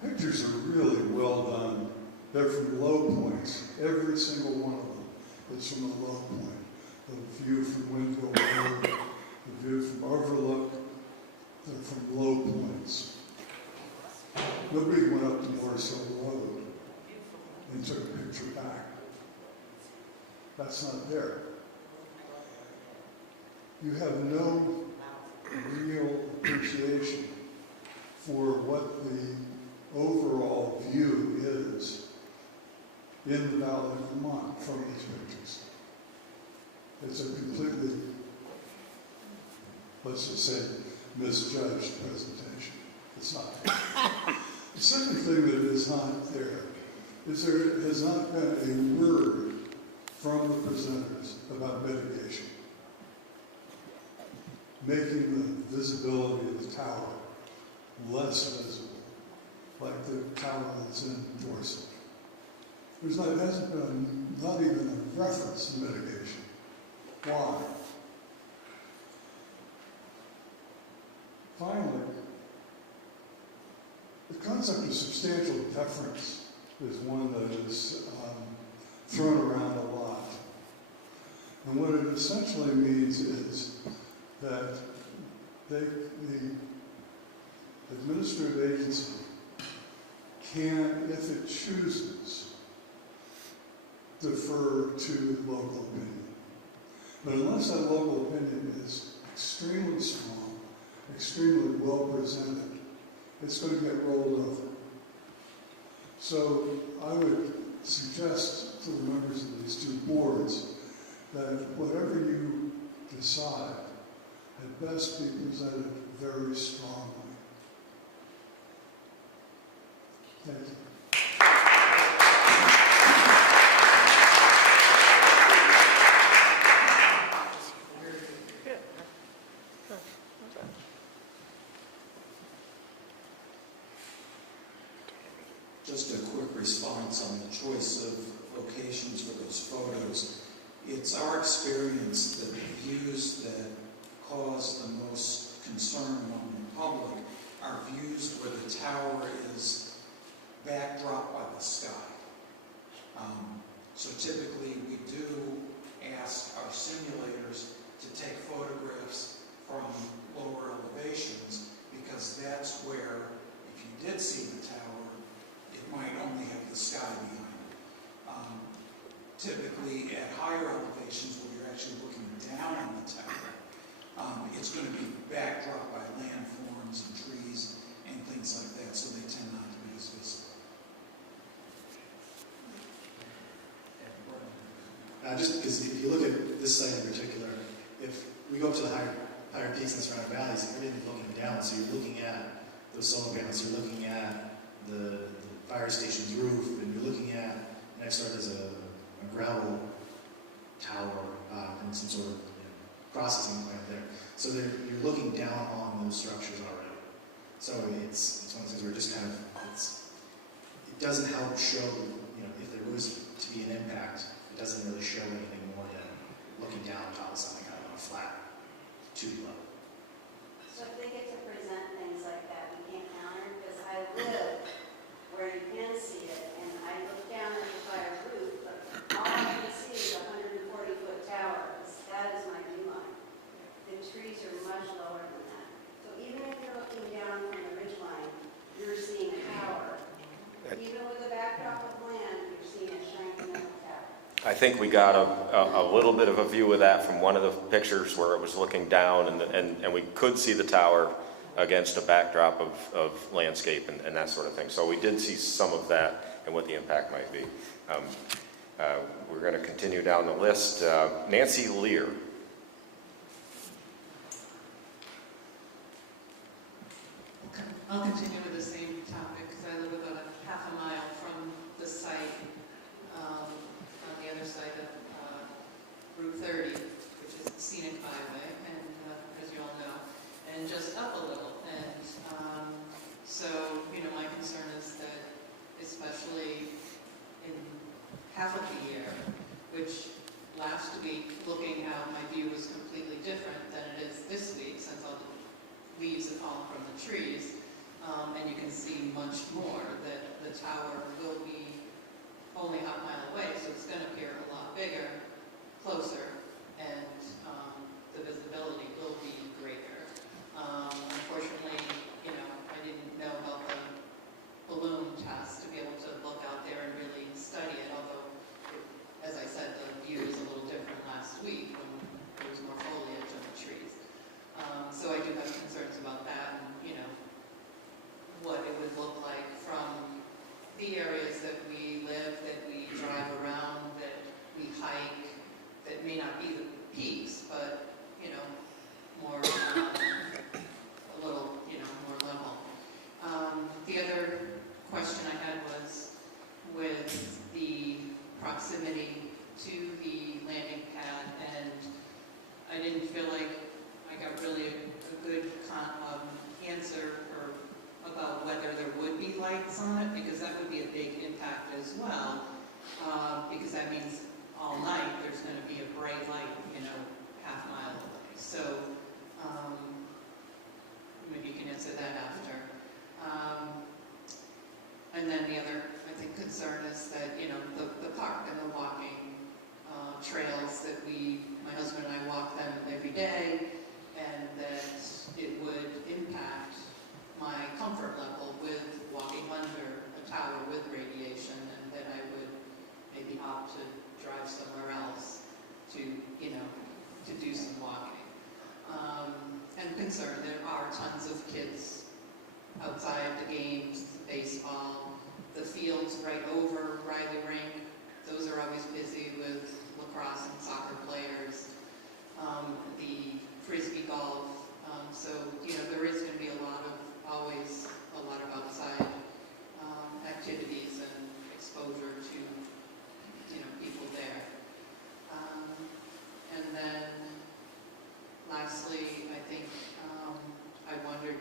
the pictures are really well done. They're from low points. Every single one of them is from a low point. The view from Windmill Road, the view from Overlook, they're from low points. Nobody went up to Morris Hill Road and took a picture back. That's not there. You have no real appreciation for what the overall view is in the Valley of Vermont from these pictures. It's a completely, let's just say, misjudged presentation. It's not there. The second thing that is not there is there has not been a word from the presenters about mitigation, making the visibility of the tower less visible, like the tower that's in Dorset. Hasn't been not even a reference to mitigation. Why? Finally, the concept of substantial deference is one that is thrown around a lot. And what it essentially means is that the administrative agency can, if it chooses, defer to local opinion. But unless that local opinion is extremely strong, extremely well presented, it's going to get rolled over. So I would suggest to the members of these two boards that whatever you decide had best be presented very strongly. Thank you. Just a quick response on the choice of locations for those photos. It's our experience that the views that cause the most concern among the public are views where the tower is backdropped by the sky. So typically we do ask our simulators to take photographs from lower elevations because that's where, if you did see the tower, it might only have the sky behind it. Typically at higher elevations where you're actually looking down on the tower, it's going to be backdropped by landforms and trees and things like that, so they tend not to be as visible. Just because if you look at this site in particular, if we go up to the higher peaks and surrounding valleys, you're going to be looking down, so you're looking at those solar panels, you're looking at the fire station's roof, and you're looking at, next door there's a gravel tower and some sort of processing plant there. So you're looking down on those structures already. So it's one of those things where it just kind of, it doesn't help show, if there was to be an impact, it doesn't really show anything more than looking down on top of something kind of on a flat 2D level. So if they get to present things like that, we can't counter, because I live where you can see it, and I look down at the fire roof, but all I can see is a 140-foot tower. That is my view line. The trees are much lower than that. So even if you're looking down from the ridge line, you're seeing a tower. Even with a backdrop of land, you're seeing a shiny metal tower. I think we got a little bit of a view of that from one of the pictures where it was looking down, and we could see the tower against a backdrop of landscape and that sort of thing. So we did see some of that and what the impact might be. We're going to continue down the list. Nancy Lear. I'll continue with the same topic because I live about a half a mile from the site on the other side of Route 30, which is a scenic byway, and as you all know, and just up a little. And so, my concern is that, especially in half of the year, which last week, looking out, my view was completely different than it is this week, since all the leaves have fallen from the trees. And you can see much more that the tower will be only a half mile away, so it's going to appear a lot bigger, closer, and the visibility will be greater. Unfortunately, I didn't know about the balloon test to be able to look out there and really study it, although, as I said, the view is a little different last week when there was more foliage on the trees. So I do have concerns about that and, what it would look like from the areas that we live, that we drive around, that we hike, that may not be the peaks, but, more, a little, more level. The other question I had was with the proximity to the landing pad, and I didn't feel like I got really a good answer about whether there would be lights on it, because that would be a big impact as well, because that means all night there's going to be a bright light, half mile away. So maybe you can answer that after. And then the other, I think, concern is that, the park and the walking trails that my husband and I walk them every day, and that it would impact my comfort level with walking under a tower concerned, there are tons of kids outside the games, baseball, the fields right over Riley Rink, those are always busy with lacrosse and soccer players, the frisbee golf. So, there is going to be always a lot of outside activities and exposure to, people there. And then, lastly, I think I wondered,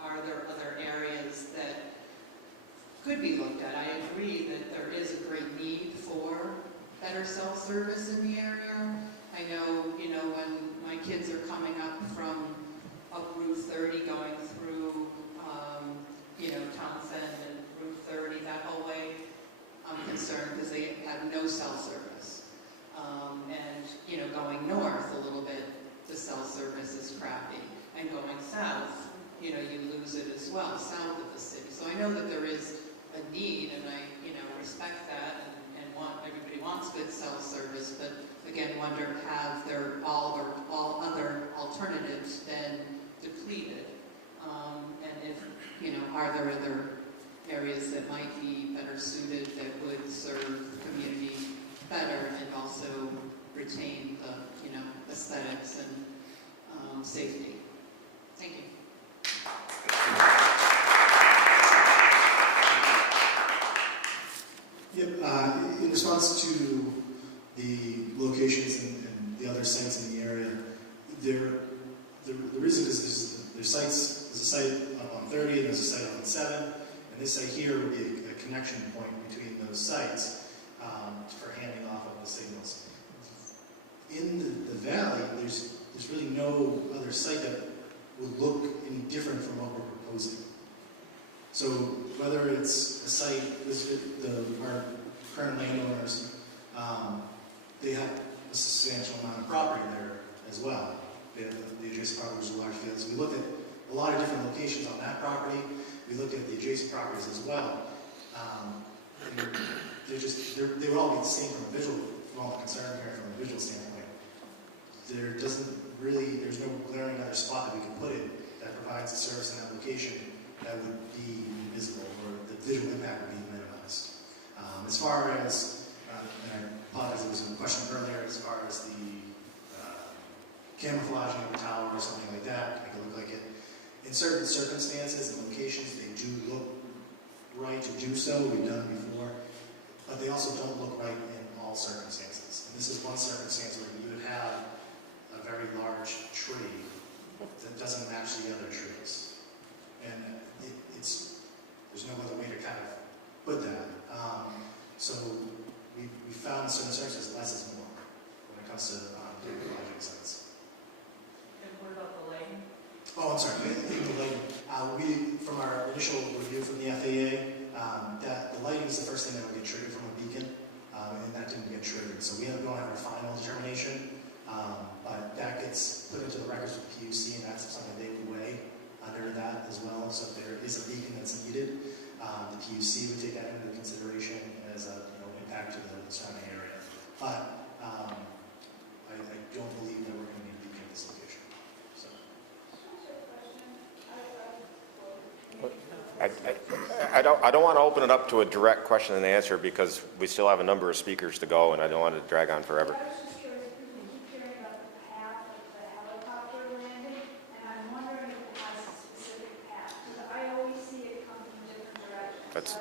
are there other areas that could be looked at? I agree that there is a great need for better cell service in the area. I know, when my kids are coming up from up Route 30 going through, Townsend and Route 30, that whole way, I'm concerned because they have no cell service. And, going north a little bit, the cell service is crappy. And going south, you lose it as well, south of the city. So I know that there is a need, and I, respect that, and everybody wants good cell service, but again, wonder, have all other alternatives been depleted? And if, are there other areas that might be better suited that would serve the community better and also retain the, aesthetics and safety? Thank you. Yep, in response to the locations and the other sites in the area, the reason is there's sites, there's a site up on 30 and there's a site up on 7, and this site here would be a connection point between those sites for handing off of the signals. In the valley, there's really no other site that would look any different from what we're proposing. So whether it's a site, our current landowners, they have a substantial amount of property there as well. The adjacent properties are large fields. We looked at a lot of different locations on that property. We looked at the adjacent properties as well. They would all be the same from a visual, from all the concern here from a visual standpoint. There's no glaring other spot that we can put it that provides a service in that location that would be visible, or the visual impact would be minimized. As far as, and I apologize, there was a question earlier, as far as the camouflaging of a tower or something like that, make it look like it. In certain circumstances and locations, they do look right to do so. We've done it before, but they also don't look right in all circumstances. And this is one circumstance where you would have a very large tree that doesn't match the other trees, and there's no other way to kind of put that. So we found in certain circumstances less is more when it comes to project sites. And what about the lighting? Oh, I'm sorry. The lighting. From our initial review from the FAA, that the lighting is the first thing that would get triggered from a beacon, and that didn't get triggered. So we don't have our final determination, but that gets put into the records with PUC, and that's something they would weigh under that as well. So if there is a beacon that's needed, the PUC would take that into consideration as a impact to the surrounding area. But I don't believe that we're going to need a beacon at this location. So. I don't want to open it up to a direct question and answer because we still have a number of speakers to go, and I don't want to drag on forever. I was just curious, because we keep hearing about the path of the helicopter landing, and I'm wondering if it has a specific path, because I always see it come from different directions.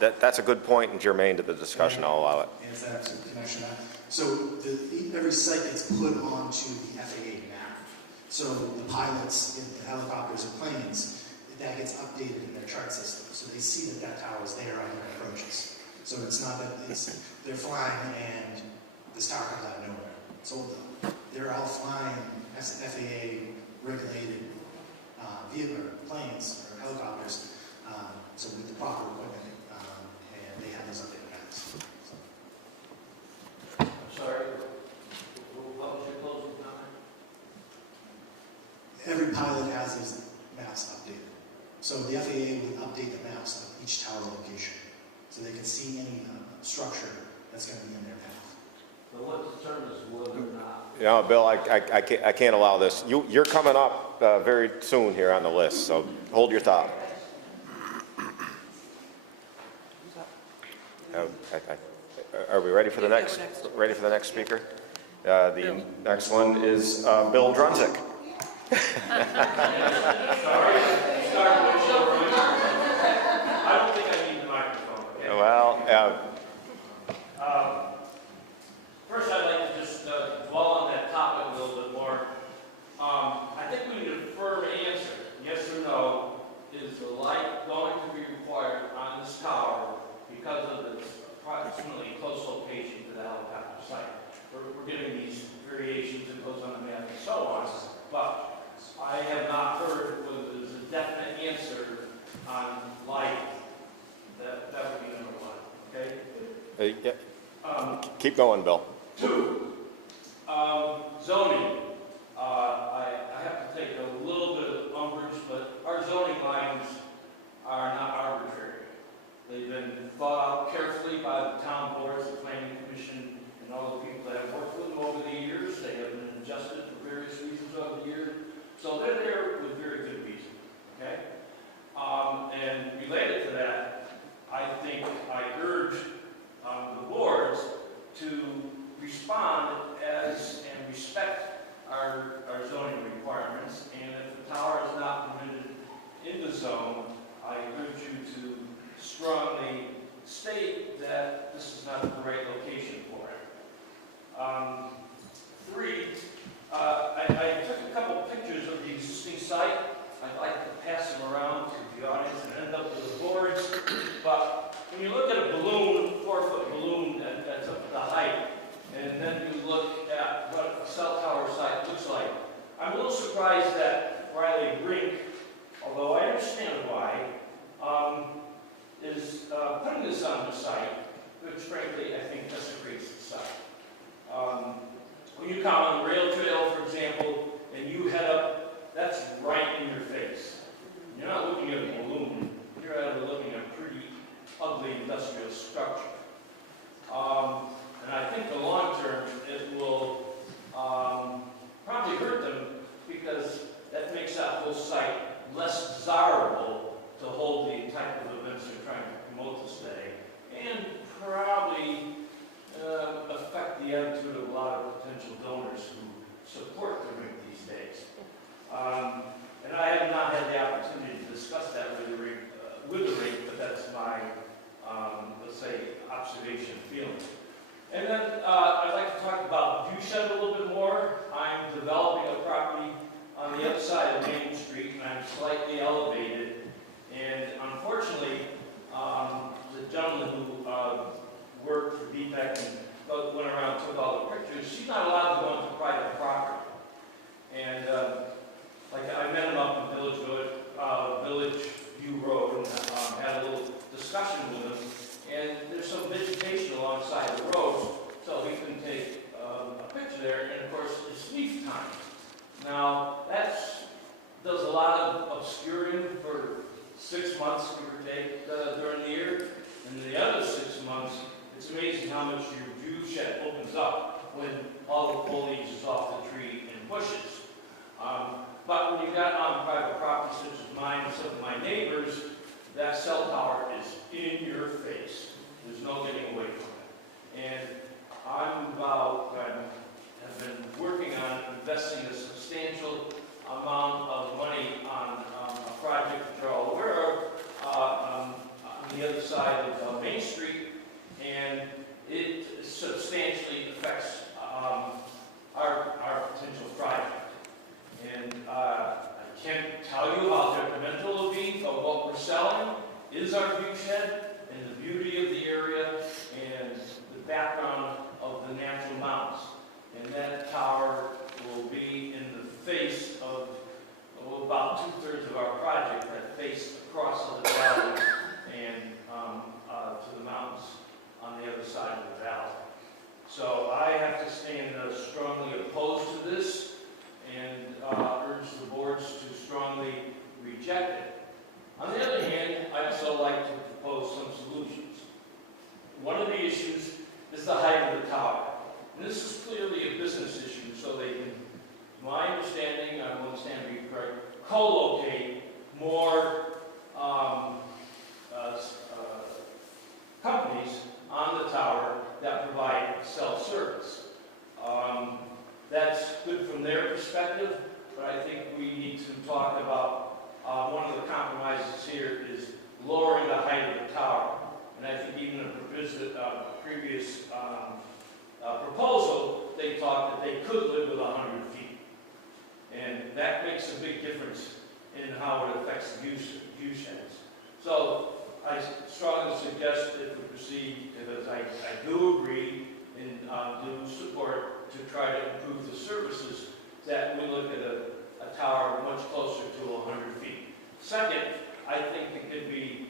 That's a good point and germane to the discussion. I'll allow it. And it's that connection. So every site gets put onto the FAA map. So the pilots in the helicopters or planes, that gets updated in their chart system. So they see that tower is there on their approaches. So it's not that they're flying and this tower comes out of nowhere. So they're all flying FAA regulated vehicle planes or helicopters. So with the proper equipment, and they have those updated maps. I'm sorry, what was your closing comment? Every pilot has his maps updated. So the FAA would update the maps of each tower location so they can see any structure that's going to be in their path. But what determines whether or not? Yeah, Bill, I can't allow this. You're coming up very soon here on the list, so hold your thought. Are we ready for the next speaker? The next one is Bill Drunzik. I don't think I need the microphone. Okay? Well, first I'd like to just dwell on that topic a little bit more. I think we need a firm answer, yes or no, is the light going to be required on this tower because of its approximately close location to the helicopter site? We're giving these variations, it goes on the map and so on, but I have not heard whether there's a definite answer on light. That would be number one, okay? yeah. Keep going, Bill. Two, zoning. I have to take a little bit of umbrage, but our zoning lines are not arbitrary. They've been thought out carefully by the town boards, the planning commission, and all the people that have worked with them over the years. They have been adjusted for various reasons over the years. So they're there with very good reason, okay? And related to that, I think I urge the boards to respond as and respect our zoning requirements. And if the tower is not permitted in the zone, I urge you to strongly state that this is not the right location for it. Three, I took a couple pictures of the existing site. I'd like to pass them around to the audience and end up with the boards. But when you look at a balloon, 4-foot balloon that's up to the height, and then you look at what a cell tower site looks like, I'm a little surprised that Riley Brink, although I understand why, is putting this on the site, which frankly I think desecrates the site. When you come on the rail trail, for example, and you head up, that's right in your face. You're not looking at a balloon, you're looking at a pretty ugly industrial structure. And I think the long term, it will probably hurt them because that makes that whole site less desirable to hold the type of events they're trying to promote this day, and probably affect the attitude of a lot of potential donors who support the rink these days. And I have not had the opportunity to discuss that with the rink, but that's my, let's say, observation feeling. And then I'd like to talk about viewshed a little bit more. I'm developing a property on the other side of Main Street, and I'm slightly elevated. And unfortunately, the gentleman who worked for DPEC and went around and took all the pictures, she's not allowed to go into private property. And like I met him up in Village View Road and had a little discussion with him. And there's some vegetation alongside the road, so he can take a picture there. And of course, it's leaf time. Now that does a lot of obscuring for 6 months, give or take, during the year. And the other 6 months, it's amazing how much your view shed opens up when all the foliage is off the tree and bushes. But when you got on private property such as mine and some of my neighbors, that cell tower is in your face. There's no getting away from it. And I have been working on investing a substantial amount of money on a project that you're all aware of on the other side of Main Street, and it substantially affects our potential project. And I can't tell you how detrimental it will be, but what we're selling is our view shed and the beauty of the area and the background of the natural mountains. And that tower will be in the face of about 2/3 of our project that face across the valley and to the mountains on the other side of the valley. So I have to stand strongly opposed to this and urge the boards to strongly reject it. On the other hand, I'd also like to propose some solutions. One of the issues is the height of the tower. And this is clearly a business issue, so they can, to my understanding, I want to stand to be co-locate more companies on the tower that provide cell service. That's good from their perspective, but I think we need to talk about one of the compromises here is lowering the height of the tower. And I think even in a previous proposal, they talked that they could live with 100 feet. And that makes a big difference in how it affects the view sheds. So I strongly suggest that we proceed, because I do agree and do support to try to improve the services, that we look at a tower much closer to 100 feet. Second, I think it could be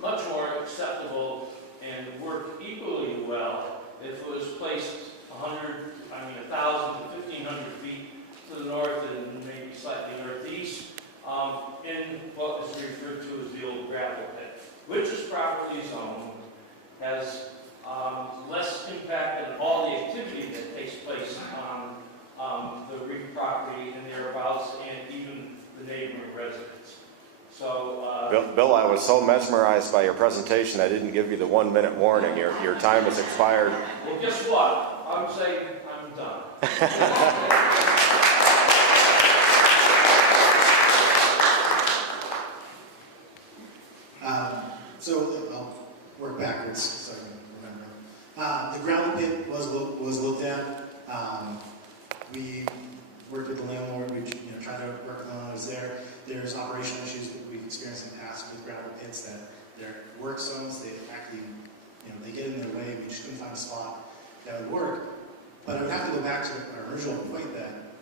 much more acceptable and work equally well if it was placed 1,000 to 1,500 feet to the north and maybe slightly northeast in what is referred to as the old gravel pit, which is properly zoned, has less impact than all the activity that takes place on the Reef property and thereabouts, and even the neighboring residents. So, Bill, I was so mesmerized by your presentation, I didn't give you the 1 minute warning. Your time has expired. well, guess what? I'm saying I'm done. So I'll work backwards so I can remember. The gravel pit was looked at. We worked with the landlord. We tried to work with the landlords there. There's operational issues that we've experienced in the past with gravel pits, that they're work zones. They actually, they get in their way. We just couldn't find a spot that would work. But I would have to go back to our original point that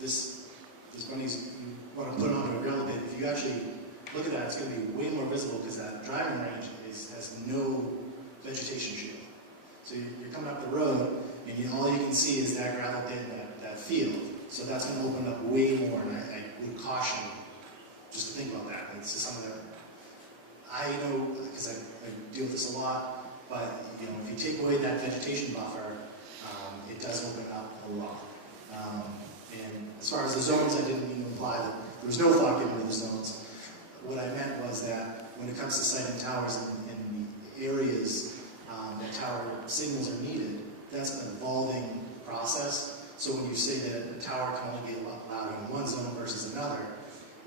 this money's you want to put onto a gravel pit. If you actually look at that, it's going to be way more visible because that driving range has no vegetation shield. So you're coming up the road, and all you can see is that gravel pit and that field. So that's going to open up way more, and I would caution just to think about that. It's just something that I know, because I deal with this a lot, but if you take away that vegetation buffer, it does open up a lot. And as far as the zones, I didn't mean to imply that there was no thought given to the zones. What I meant was that when it comes to siting towers in the areas that tower signals are needed, that's an evolving process. So when you say that a tower can only be allowed in one zone versus another,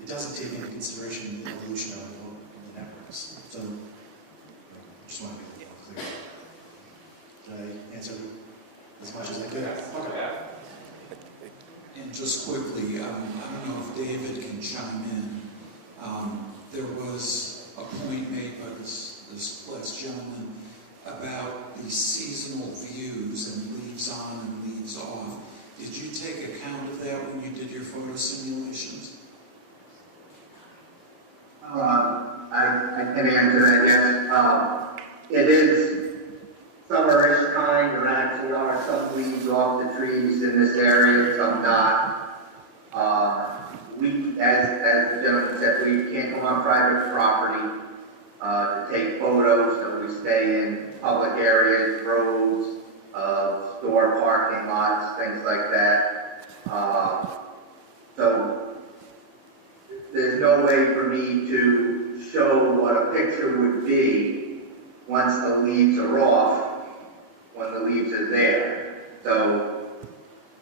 it doesn't take into consideration the evolution of the networks. So just want to be a little clear. Did I answer as much as I could? Okay. And just quickly, I don't know if David can chime in. There was a point made by this last gentleman about the seasonal views and leaves on and leaves off. Did you take account of that when you did your photo simulations? I can answer that, yes. It is summerish time. There actually are some leaves off the trees in this area, some not. We, as the gentleman said, we can't come on private property to take photos, so we stay in public areas, roads, store parking lots, things like that. So there's no way for me to show what a picture would be once the leaves are off, when the leaves are there. So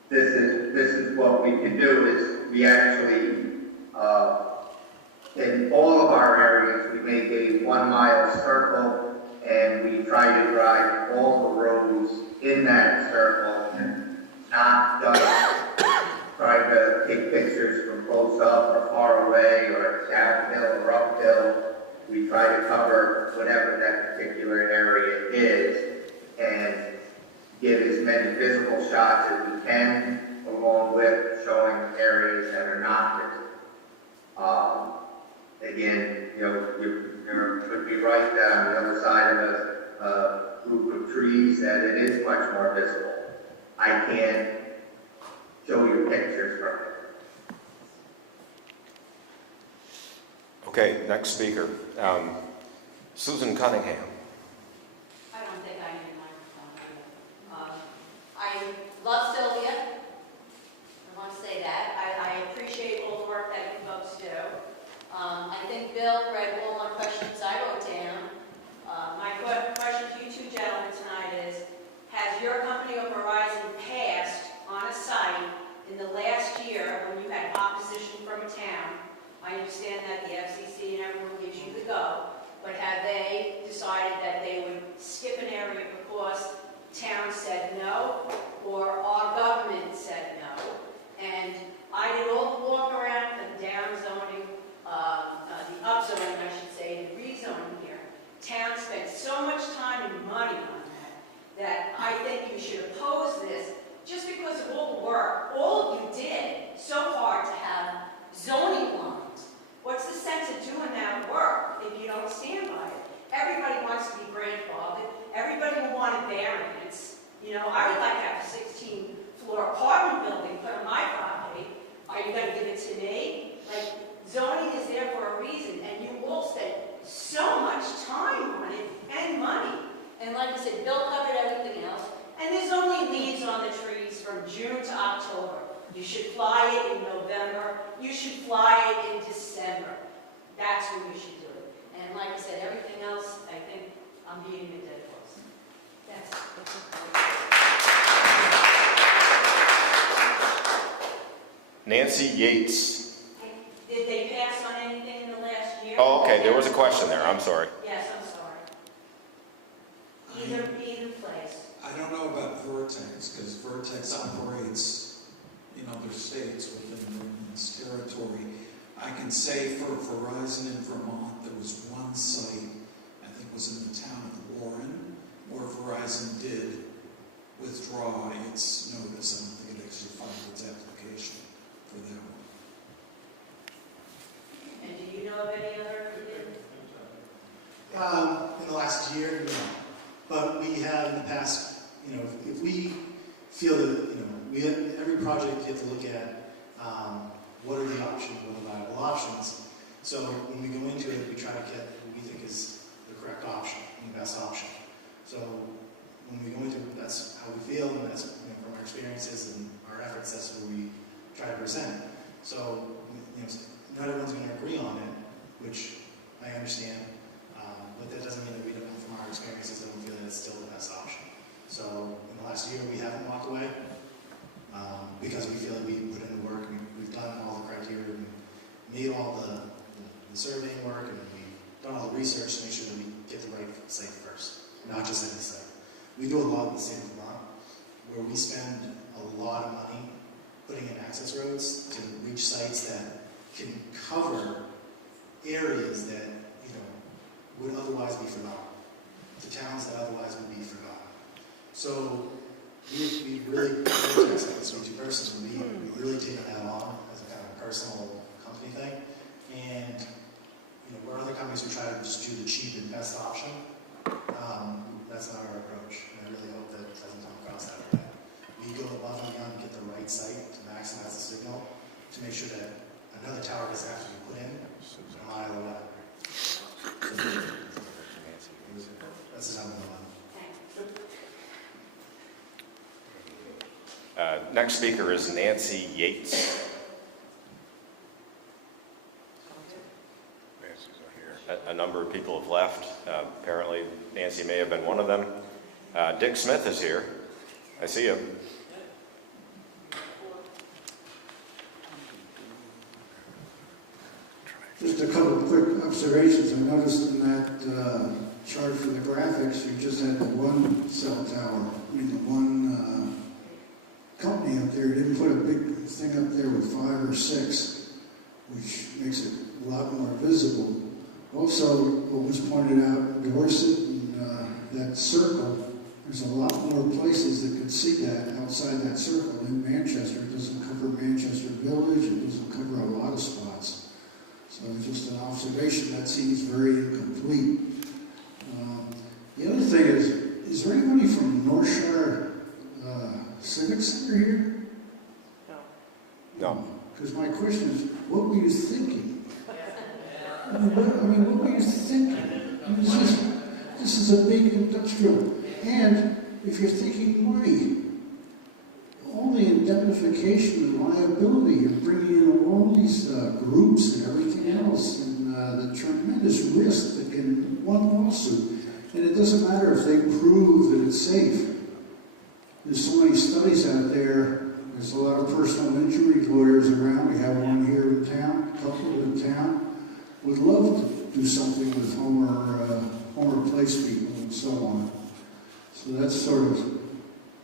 this is what we can do, is we actually, in all of our areas, we make a 1 mile circle, and we try to drive all the roads in that circle, and not just try to take pictures from close up or far away or downhill or uphill. We try to cover whatever that particular area is and give as many visible shots as we can, along with showing areas that are not visible. Again, you could be right that on the other side of a group of trees that it is much more visible. I can't show you pictures from it. Okay, next speaker. Susan Cunningham. I don't think I need a microphone. I love Sylvia. I want to say that. I appreciate all the work that you folks do. Bill read all my questions I wrote down. My question to you two gentlemen tonight is, has your company or Verizon passed on a site in the last year when you had opposition from a town? I understand that the FCC and everyone gives you the go, but have they decided that they would skip an area because town said no, or our government said no? And I did all the walk around the down zoning, the upzoning, I should say, the rezoning here. Town spent so much time and money on that I think you should oppose this just because of all the work, all you did so hard to have zoning lines. What's the sense of doing that work if you don't stand by it? Everybody wants to be grandfathered. Everybody will want a variance. You know, I would like to have a 16-floor apartment building put on my property. Are you going to give it to me? Like, zoning is there for a reason, and you all spent so much time on it and money. And like I said, Bill covered everything else. And there's only leaves on the trees from June to October. You should fly it in November. You should fly it in December. That's when you should do it. And like I said, everything else, I think I'm beating a dead horse. That's Nancy Yates. Did they pass on anything in the last year? Oh, okay, there was a question there, I'm sorry. Yes, I'm sorry. Either place. I don't know about Vertex, because Vertex operates in other states within its territory. I can say for Verizon in Vermont, there was one site, I think it was in the town of Warren, where Verizon did withdraw its notice. I don't think it actually filed its application for that one. And do you know of any other? In the last year, no. But we have in the past, if we feel that, every project you have to look at what are the options, what are the viable options. So when we go into it, we try to get what we think is the correct option and the best option. So when we go into it, that's how we feel, and that's from our experiences and our efforts, that's what we try to present. So not everyone's going to agree on it, which I understand, but that doesn't mean that we don't, from our experiences, that we feel that it's still the best option. So in the last year, we haven't walked away because we feel that we put in the work, we've done all the criteria, we made all the surveying work, and we've done all the research to make sure that we get the right site first, not just any site. We do a lot in the state of Vermont, where we spend a lot of money putting in access roads to reach sites that can cover areas that would otherwise be forgotten, to towns that otherwise would be forgotten. So we really, as two persons, we really taken that on as a kind of personal company thing. And where other companies who try to just do the cheap and best option, that's not our approach. And I really hope that it doesn't come across that way. We go above and beyond to get the right site to maximize the signal, to make sure that another tower doesn't have to be put in a mile away. That's the number one. Next speaker is Nancy Yates. A number of people have left. Apparently, Nancy may have been one of them. Dick Smith is here. I see him. Just a couple of quick observations. I noticed in that chart for the graphics, you just had the one cell tower, the one company up there. You didn't put a big thing up there with 5 or 6, which makes it a lot more visible. Also, what was pointed out, Dorset and that circle, there's a lot more places that could see that outside that circle in Manchester. It doesn't cover Manchester Village, it doesn't cover a lot of spots. So just an observation, that seems very incomplete. The other thing is there anybody from North Shire Civic Center here? No. Because my question is, what were you thinking? What were you thinking? This is a big industrial. And if you're thinking money, all the indemnification and liability, you're bringing in all these groups and everything else. And the tremendous risk that can, one lawsuit, and it doesn't matter if they prove that it's safe. There's so many studies out there. There's a lot of personal injury lawyers around. We have one here in town, a couple in town. Would love to do something with Homer Place people and so on. So that's sort of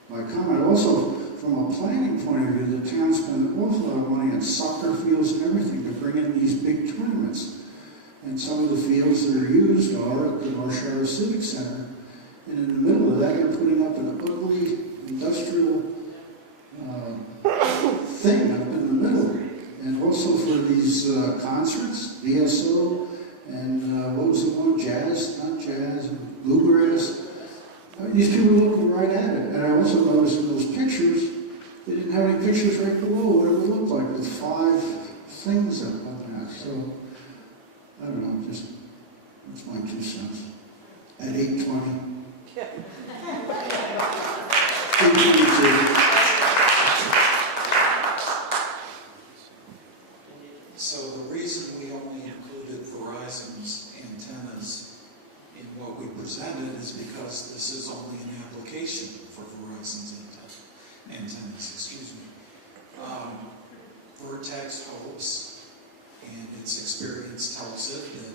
my comment. Also, from a planning point of view, the town spent an awful lot of money on soccer fields and everything to bring in these big tournaments. And some of the fields that are used are at the North Shore Civic Center. And in the middle of that, you're putting up an ugly industrial thing up in the middle. And also for these concerts, VSO, and what was the one, jazz, not jazz, bluegrass. These people were looking right at it. And I also noticed in those pictures, they didn't have any pictures right below what it would look like with 5 things up on that. So, I don't know, just, that's my 2 cents. At 8:20. Yeah. 8:22. So the reason we only included Verizon's antennas in what we presented is because this is only an application for Verizon's antennas, excuse me. Vertex hopes, and its experience tells it, that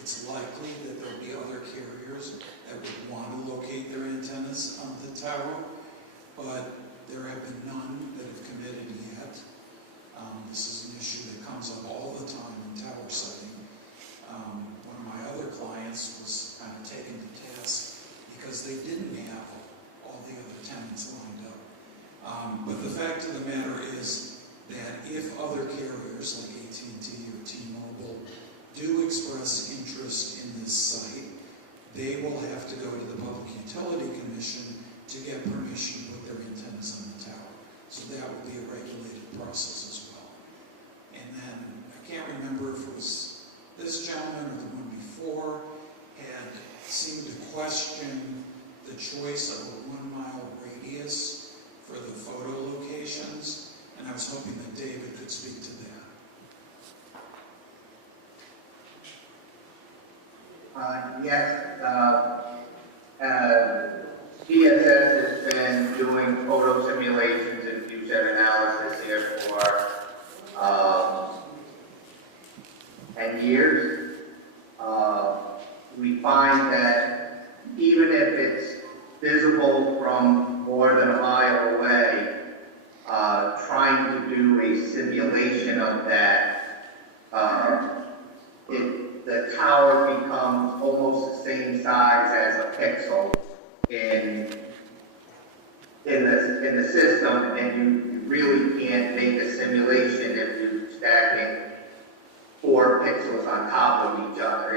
it's likely that there'll be other carriers that would want to locate their antennas on the tower, but there have been none that have committed yet. This is an issue that comes up all the time in tower siting. One of my other clients was kind of taken to task because they didn't have all the other tenants lined up. But the fact of the matter is that if other carriers like AT&T or T-Mobile do express interest in this site, they will have to go to the Public Utility Commission to get permission to put their antennas on the tower. So that will be a regulated process as well. And then, I can't remember if it was this gentleman or the one before, had seemed to question the choice of a 1-mile radius for the photo locations, and I was hoping that David could speak to that. Yes, DSS has been doing photo simulations and future analysis here for 10 years. We find that even if it's visible from more than a mile away, trying to do a simulation of that, the tower becomes almost the same size as a pixel in the system, and you really can't make a simulation if you're stacking 4 pixels on top of each other.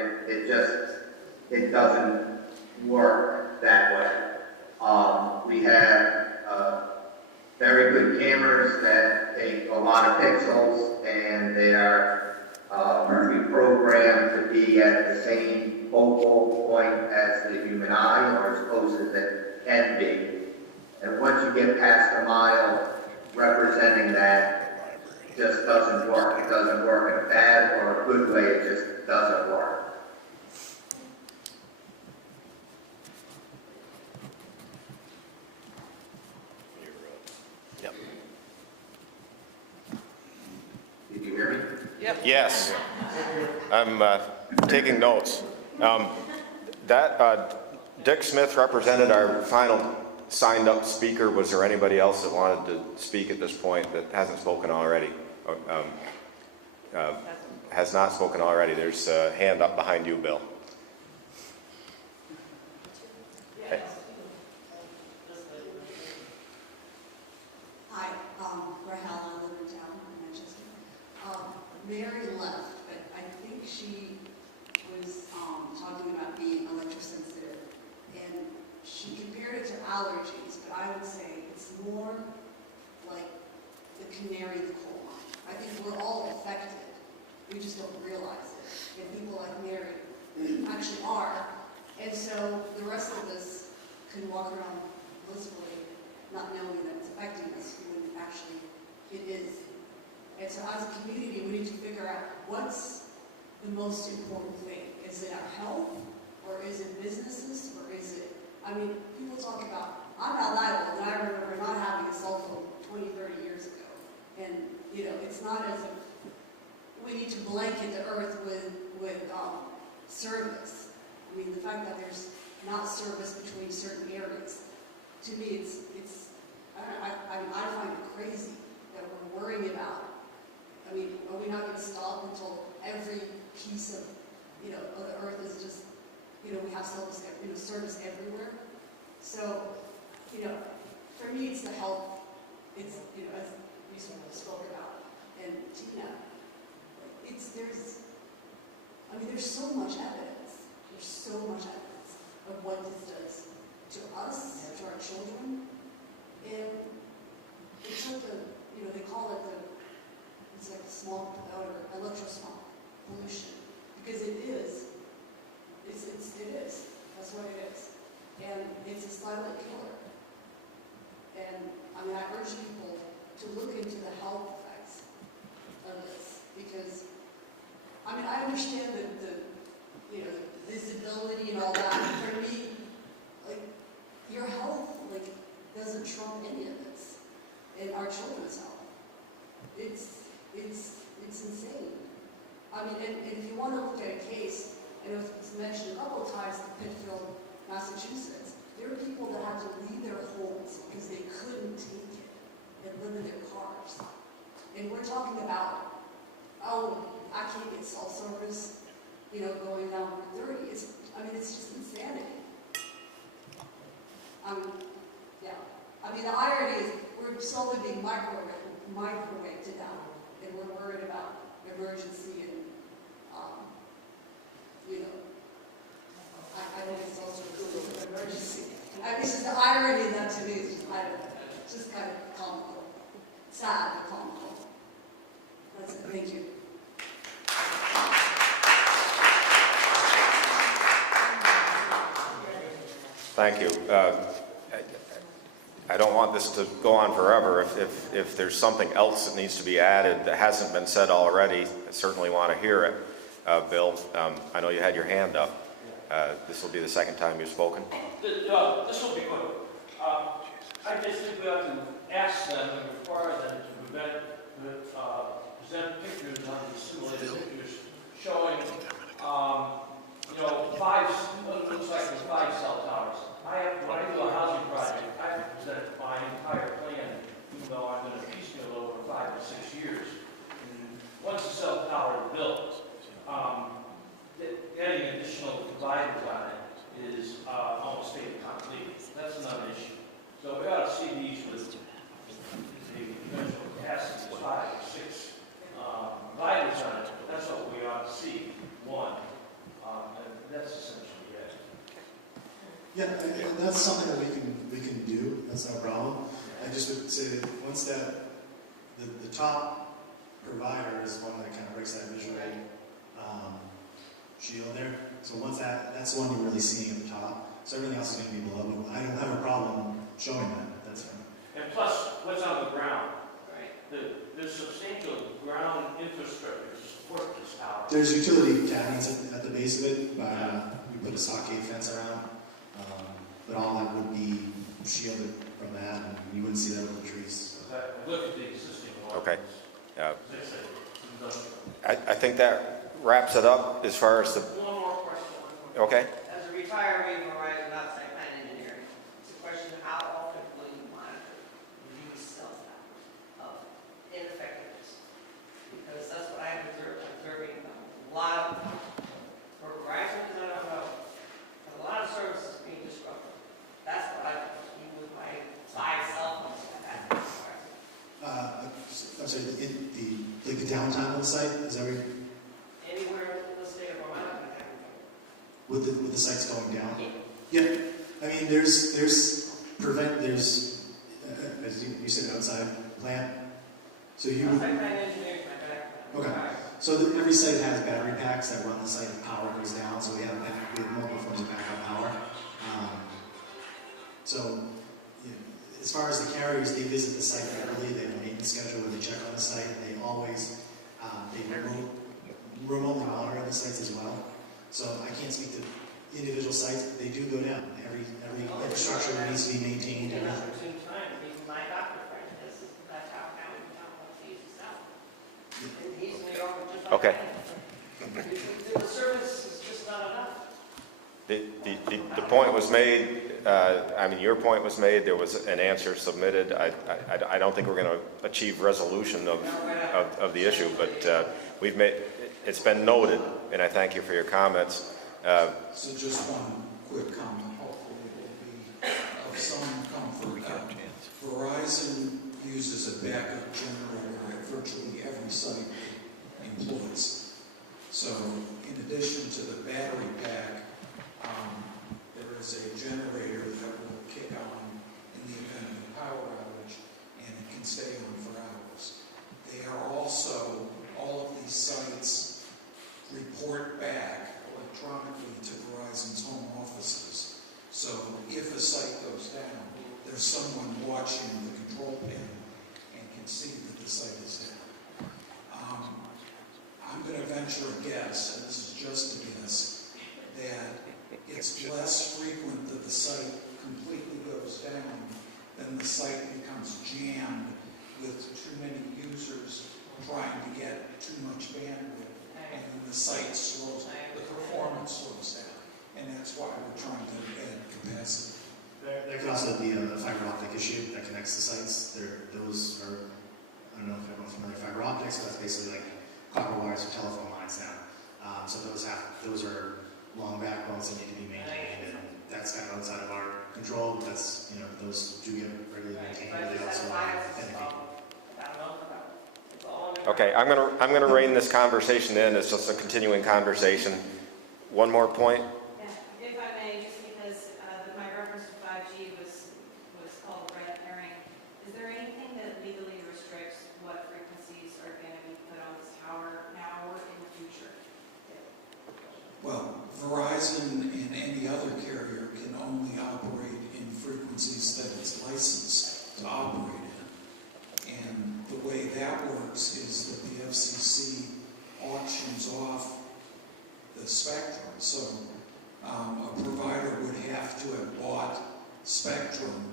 It doesn't work that way. We have very good cameras that take a lot of pixels, and they are programmed to be at the same focal point as the human eye, or as close as it can be. And once you get past a mile, representing that just doesn't work. It doesn't work in a bad or a good way. It just doesn't work. Yep. Did you hear me? Yep. Yes. I'm taking notes. Dick Smith represented our final signed up speaker. Was there anybody else that wanted to speak at this point that hasn't spoken already? Has not spoken already. There's a hand up behind you, Bill. Hey. Hi, Rahel, I live in town in Manchester. Mary left, but I think she was talking about being electrosensitive, and she compared it to allergies, but I would say it's more like the canary in the coal mine. I think we're all affected. We just don't realize it. And people like Mary actually are. And so the rest of us can walk around blissfully, not knowing that it's affecting us when actually it is. And so as a community, we need to figure out what's the most important thing? Is it our health, or is it businesses, or is it, I mean, people talk about, I'm not that old, and I remember not having a cell phone 20, 30 years ago. And, you know, it's not as if we need to blanket the earth with service. I mean, the fact that there's not service between certain areas, to me, I find it crazy that we're worrying about. I mean, are we not going to stop until every piece of, you know, of the earth is just, you know, we have service, you know, service everywhere? So, you know, for me, it's the health. It's, you know, as we sort of spoke about, and Tina, there's so much evidence. There's so much evidence of what this does to us, to our children, and it's like you know, they call it it's like smog or electrosmog pollution, because it is. It is. That's what it is, and it's a silent killer. And I mean, I urge people to look into the health effects of this, because I mean, I understand the you know, the visibility and all that. For me, like, your health, like, doesn't trump any of this, and our children's health. It's insane. I mean, and if you want to look at a case, and it was mentioned a couple of times in Pittsfield, Massachusetts, there are people that had to leave their homes because they couldn't take it and live in their cars. And we're talking about, oh, I can't get cell service, you know, going down Route 30. It's just insanity. Yeah. I mean, the irony is we're slowly being microwaved to death, and we're worried about emergency and, you know, I think it's also an emergency. It's just the irony of that to me is just kind of comical. Sad, but comical. That's it. Thank you. Thank you. I don't want this to go on forever. If there's something else that needs to be added that hasn't been said already, I certainly want to hear it. Bill, I know you had your hand up. This will be the second time you've spoken. This will be quick. I just think we have to ask them and require them to present pictures on the simulated pictures showing, you know, what looks like the 5 cell towers. When I do a housing project, I have to present my entire plan, even though I'm going to piecemeal over 5 or 6 years. And once the cell tower is built, getting additional dividers on it is almost fait accompli. That's not an issue. So we ought to see these with the eventual capacity of 5 or 6 dividers on it. That's what we ought to see. One. And that's essentially it. Yeah, and that's something that we can do. That's no problem. I just would say that once that the top provider is one that kind of breaks that visual shield there. So once that's the one you're really seeing at the top. So everything else is going to be below. But I don't have a problem showing that. That's fine. And plus, what's on the ground? Right. There's substantial ground infrastructure to support this tower. There's utility cabinets at the base of it. We put a stockade fence around. But all that would be shielded from that, and you wouldn't see that with the trees. Look at the existing one. Okay. I think that wraps it up as far as the... One more question. Okay. As a retiree Verizon outside plant engineering, it's a question of how often will you monitor the use cell towers of ineffectiveness? Because that's what I'm observing a lot of, for Verizon, because I don't know, a lot of services being disrupted. That's what I do with my 5 cell phones like that. I'm sorry, the downtime of the site, is that where Anywhere in the state of Rhode Island, with the sites going down? Yeah. I mean, there's as you said, outside plant. So you outside plant engineering is my background. Okay. So every site has battery packs that run the site if power goes down. So we have multiple forms of backup power. So as far as the carriers, they visit the site regularly. They have a maintenance schedule where they check on the site, and they always remotely monitor apartment sites as well. So I can't speak to individual sites, but they do go down. Every infrastructure needs to be maintained. And at the same time, even my doctor friend, that's how county wants to use the cell. And he's in New York, just like Okay. The service is just not enough. The point was made, I mean, your point was made, there was an answer submitted. I don't think we're going to achieve resolution of the issue, but we've made, it's been noted, and I thank you for your comments. So just one quick comment, hopefully it will be of some comfort. Verizon uses a backup generator at virtually every site it employs. So in addition to the battery pack, there is a generator that will kick on in the event of a power outage, and it can stay on for hours. They are also, all of these sites report back electronically to Verizon's home offices. So if a site goes down, there's someone watching the control panel and can see that the site is down. I'm going to venture a guess, and this is just a guess, that it's less frequent that the site completely goes down than the site becomes jammed with too many users trying to get too much bandwidth, and then the site slows, the performance slows down, and that's why we're trying to add capacity. There could also be a fiber optic issue that connects the sites. Those are, I don't know if everyone's familiar with fiber optics, but that's basically like copper wires for telephone lines now. So those are long backbones that need to be maintained, and that's kind of outside of our control. But that's, those do get regularly maintained, but they also authenticate. Okay, I'm gonna rein this conversation in. It's just a continuing conversation. One more point. If I may, just because my reference to 5G was called red herring, is there anything that legally restricts what frequencies are going to be put on this tower now or in the future? Well, Verizon and any other carrier can only operate in frequencies that it's licensed to operate in. And the way that works is that the FCC auctions off the spectrum. So a provider would have to have bought spectrum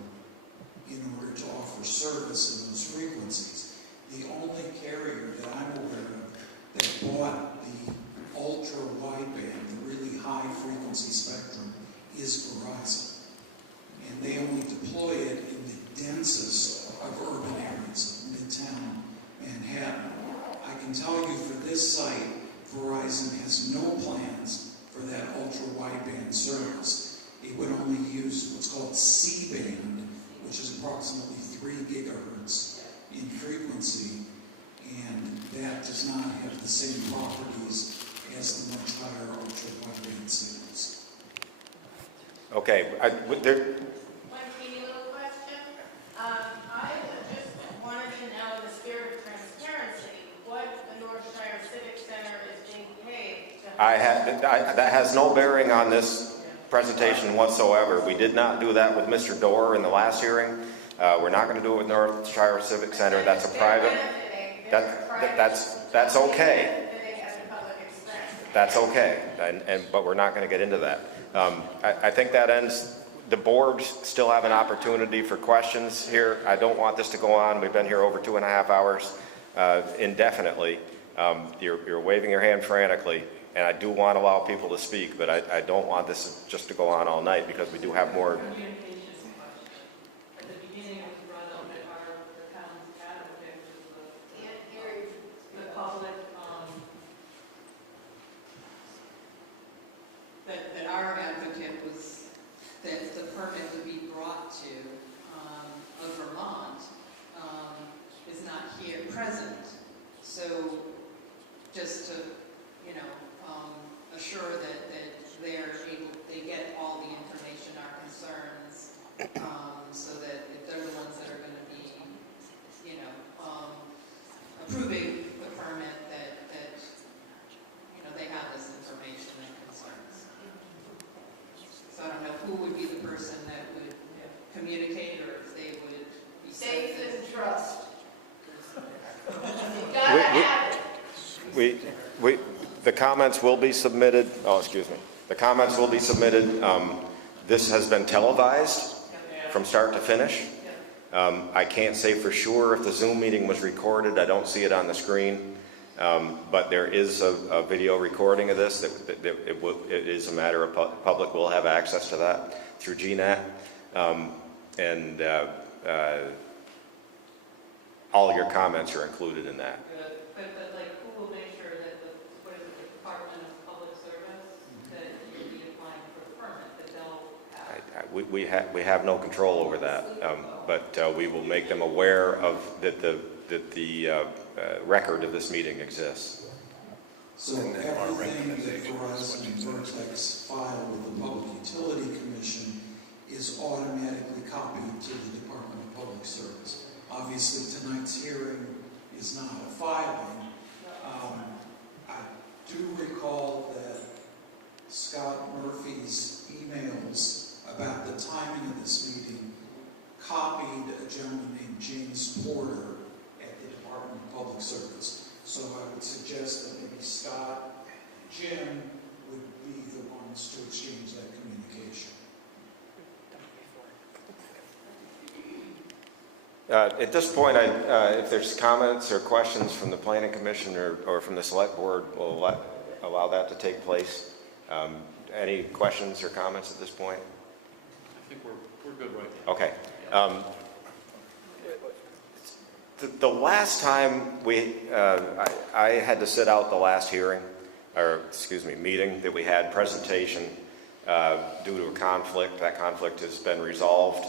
in order to offer service in those frequencies. The only carrier that I'm aware of that bought the ultra wideband, the really high frequency spectrum, is Verizon. And they only deploy it in the densest of urban areas, Midtown Manhattan. I can tell you for this site, Verizon has no plans for that ultra wideband service. It would only use what's called C-band, which is approximately 3 gigahertz in frequency, and that does not have the same properties as the much higher ultra wideband signals. Okay, One teeny little question. I just wanted to know, in the spirit of transparency, what the Northshire Civic Center is being paid to that has no bearing on this presentation whatsoever. We did not do that with Mr. Dorr in the last hearing. We're not going to do it with Northshire Civic Center. That's a private. That's okay. That's okay. But we're not going to get into that. I think that ends. The board still have an opportunity for questions here. I don't want this to go on. We've been here over 2.5 hours indefinitely. You're waving your hand frantically, and I do want to allow people to speak, but I don't want this just to go on all night because we do have more. That our advocate was that the permit would be brought to of Vermont is not here present. So just to, assure that they get all the information, our concerns, so that if they're the ones that are going to be, approving the permit, that they have this information and concerns. So I don't know who would be the person that would communicate, or if they would be Safe and trust. The comments will be submitted, the comments will be submitted. This has been televised from start to finish. I can't say for sure if the Zoom meeting was recorded. I don't see it on the screen. But there is a video recording of this. It is a matter of public will have access to that through GNAT. All your comments are included in that. Good, but like, who will make sure that the Department of Public Service, that you'll be applying for a permit, that they'll have? We have no control over that, but we will make them aware of that the record of this meeting exists. So everything that Verizon and Vertex file with the Public Utility Commission is automatically copied to the Department of Public Service. Obviously, tonight's hearing is not a filing. I do recall that Scott Murphy's emails about the timing of this meeting copied a gentleman named James Porter at the Department of Public Service. So I would suggest that maybe Scott and Jim would be the ones to exchange that communication. At this point, if there's comments or questions from the Planning Commission or from the Select Board, we'll allow that to take place. Any questions or comments at this point? I think we're good right now. Okay. The last time I had to sit out the last meeting that we had, presentation, due to a conflict. That conflict has been resolved.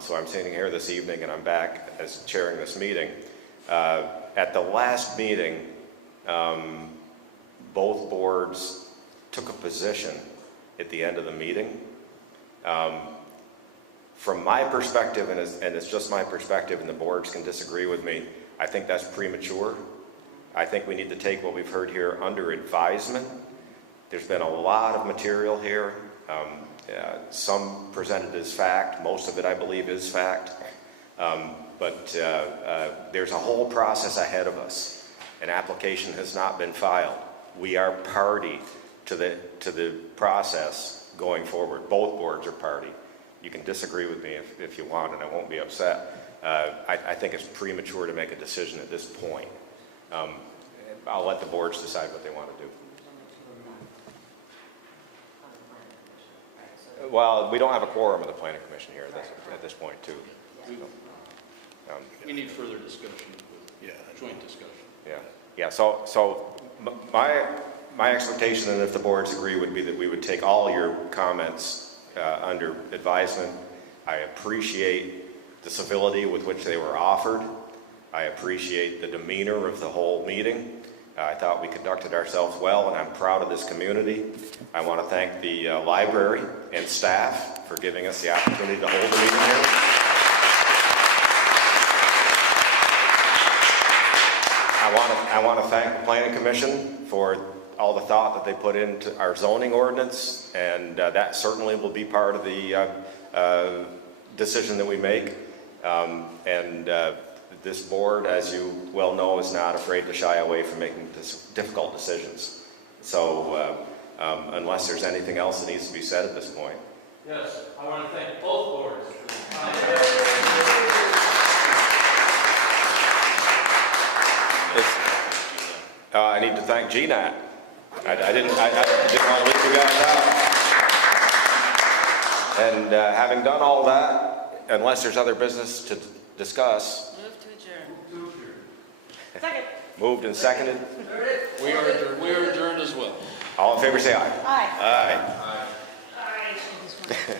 So I'm sitting here this evening and I'm back as chairing this meeting. At the last meeting, both boards took a position at the end of the meeting. From my perspective, and it's just my perspective, and the boards can disagree with me, I think that's premature. I think we need to take what we've heard here under advisement. There's been a lot of material here. Some presented as fact. Most of it, I believe, is fact. But there's a whole process ahead of us. An application has not been filed. We are party to the process going forward. Both boards are party. You can disagree with me if you want, and I won't be upset. I think it's premature to make a decision at this point. I'll let the boards decide what they want to do. Well, we don't have a quorum of the Planning Commission here at this point, too. We need further discussion, joint discussion. Yeah. So my expectation, and if the boards agree, would be that we would take all your comments under advisement. I appreciate the civility with which they were offered. I appreciate the demeanor of the whole meeting. I thought we conducted ourselves well, and I'm proud of this community. I want to thank the library and staff for giving us the opportunity to hold the meeting here. I want to thank the Planning Commission for all the thought that they put into our zoning ordinance, and that certainly will be part of the decision that we make. This board, as you well know, is not afraid to shy away from making difficult decisions. So unless there's anything else that needs to be said at this point. Yes, I want to thank both boards for the time. I need to thank GNAT. I didn't want to leave you guys out. And having done all that, unless there's other business to discuss. Move to adjourn. Second. Moved and seconded. We are adjourned as well. All in favor say aye. Aye. Aye. Aye.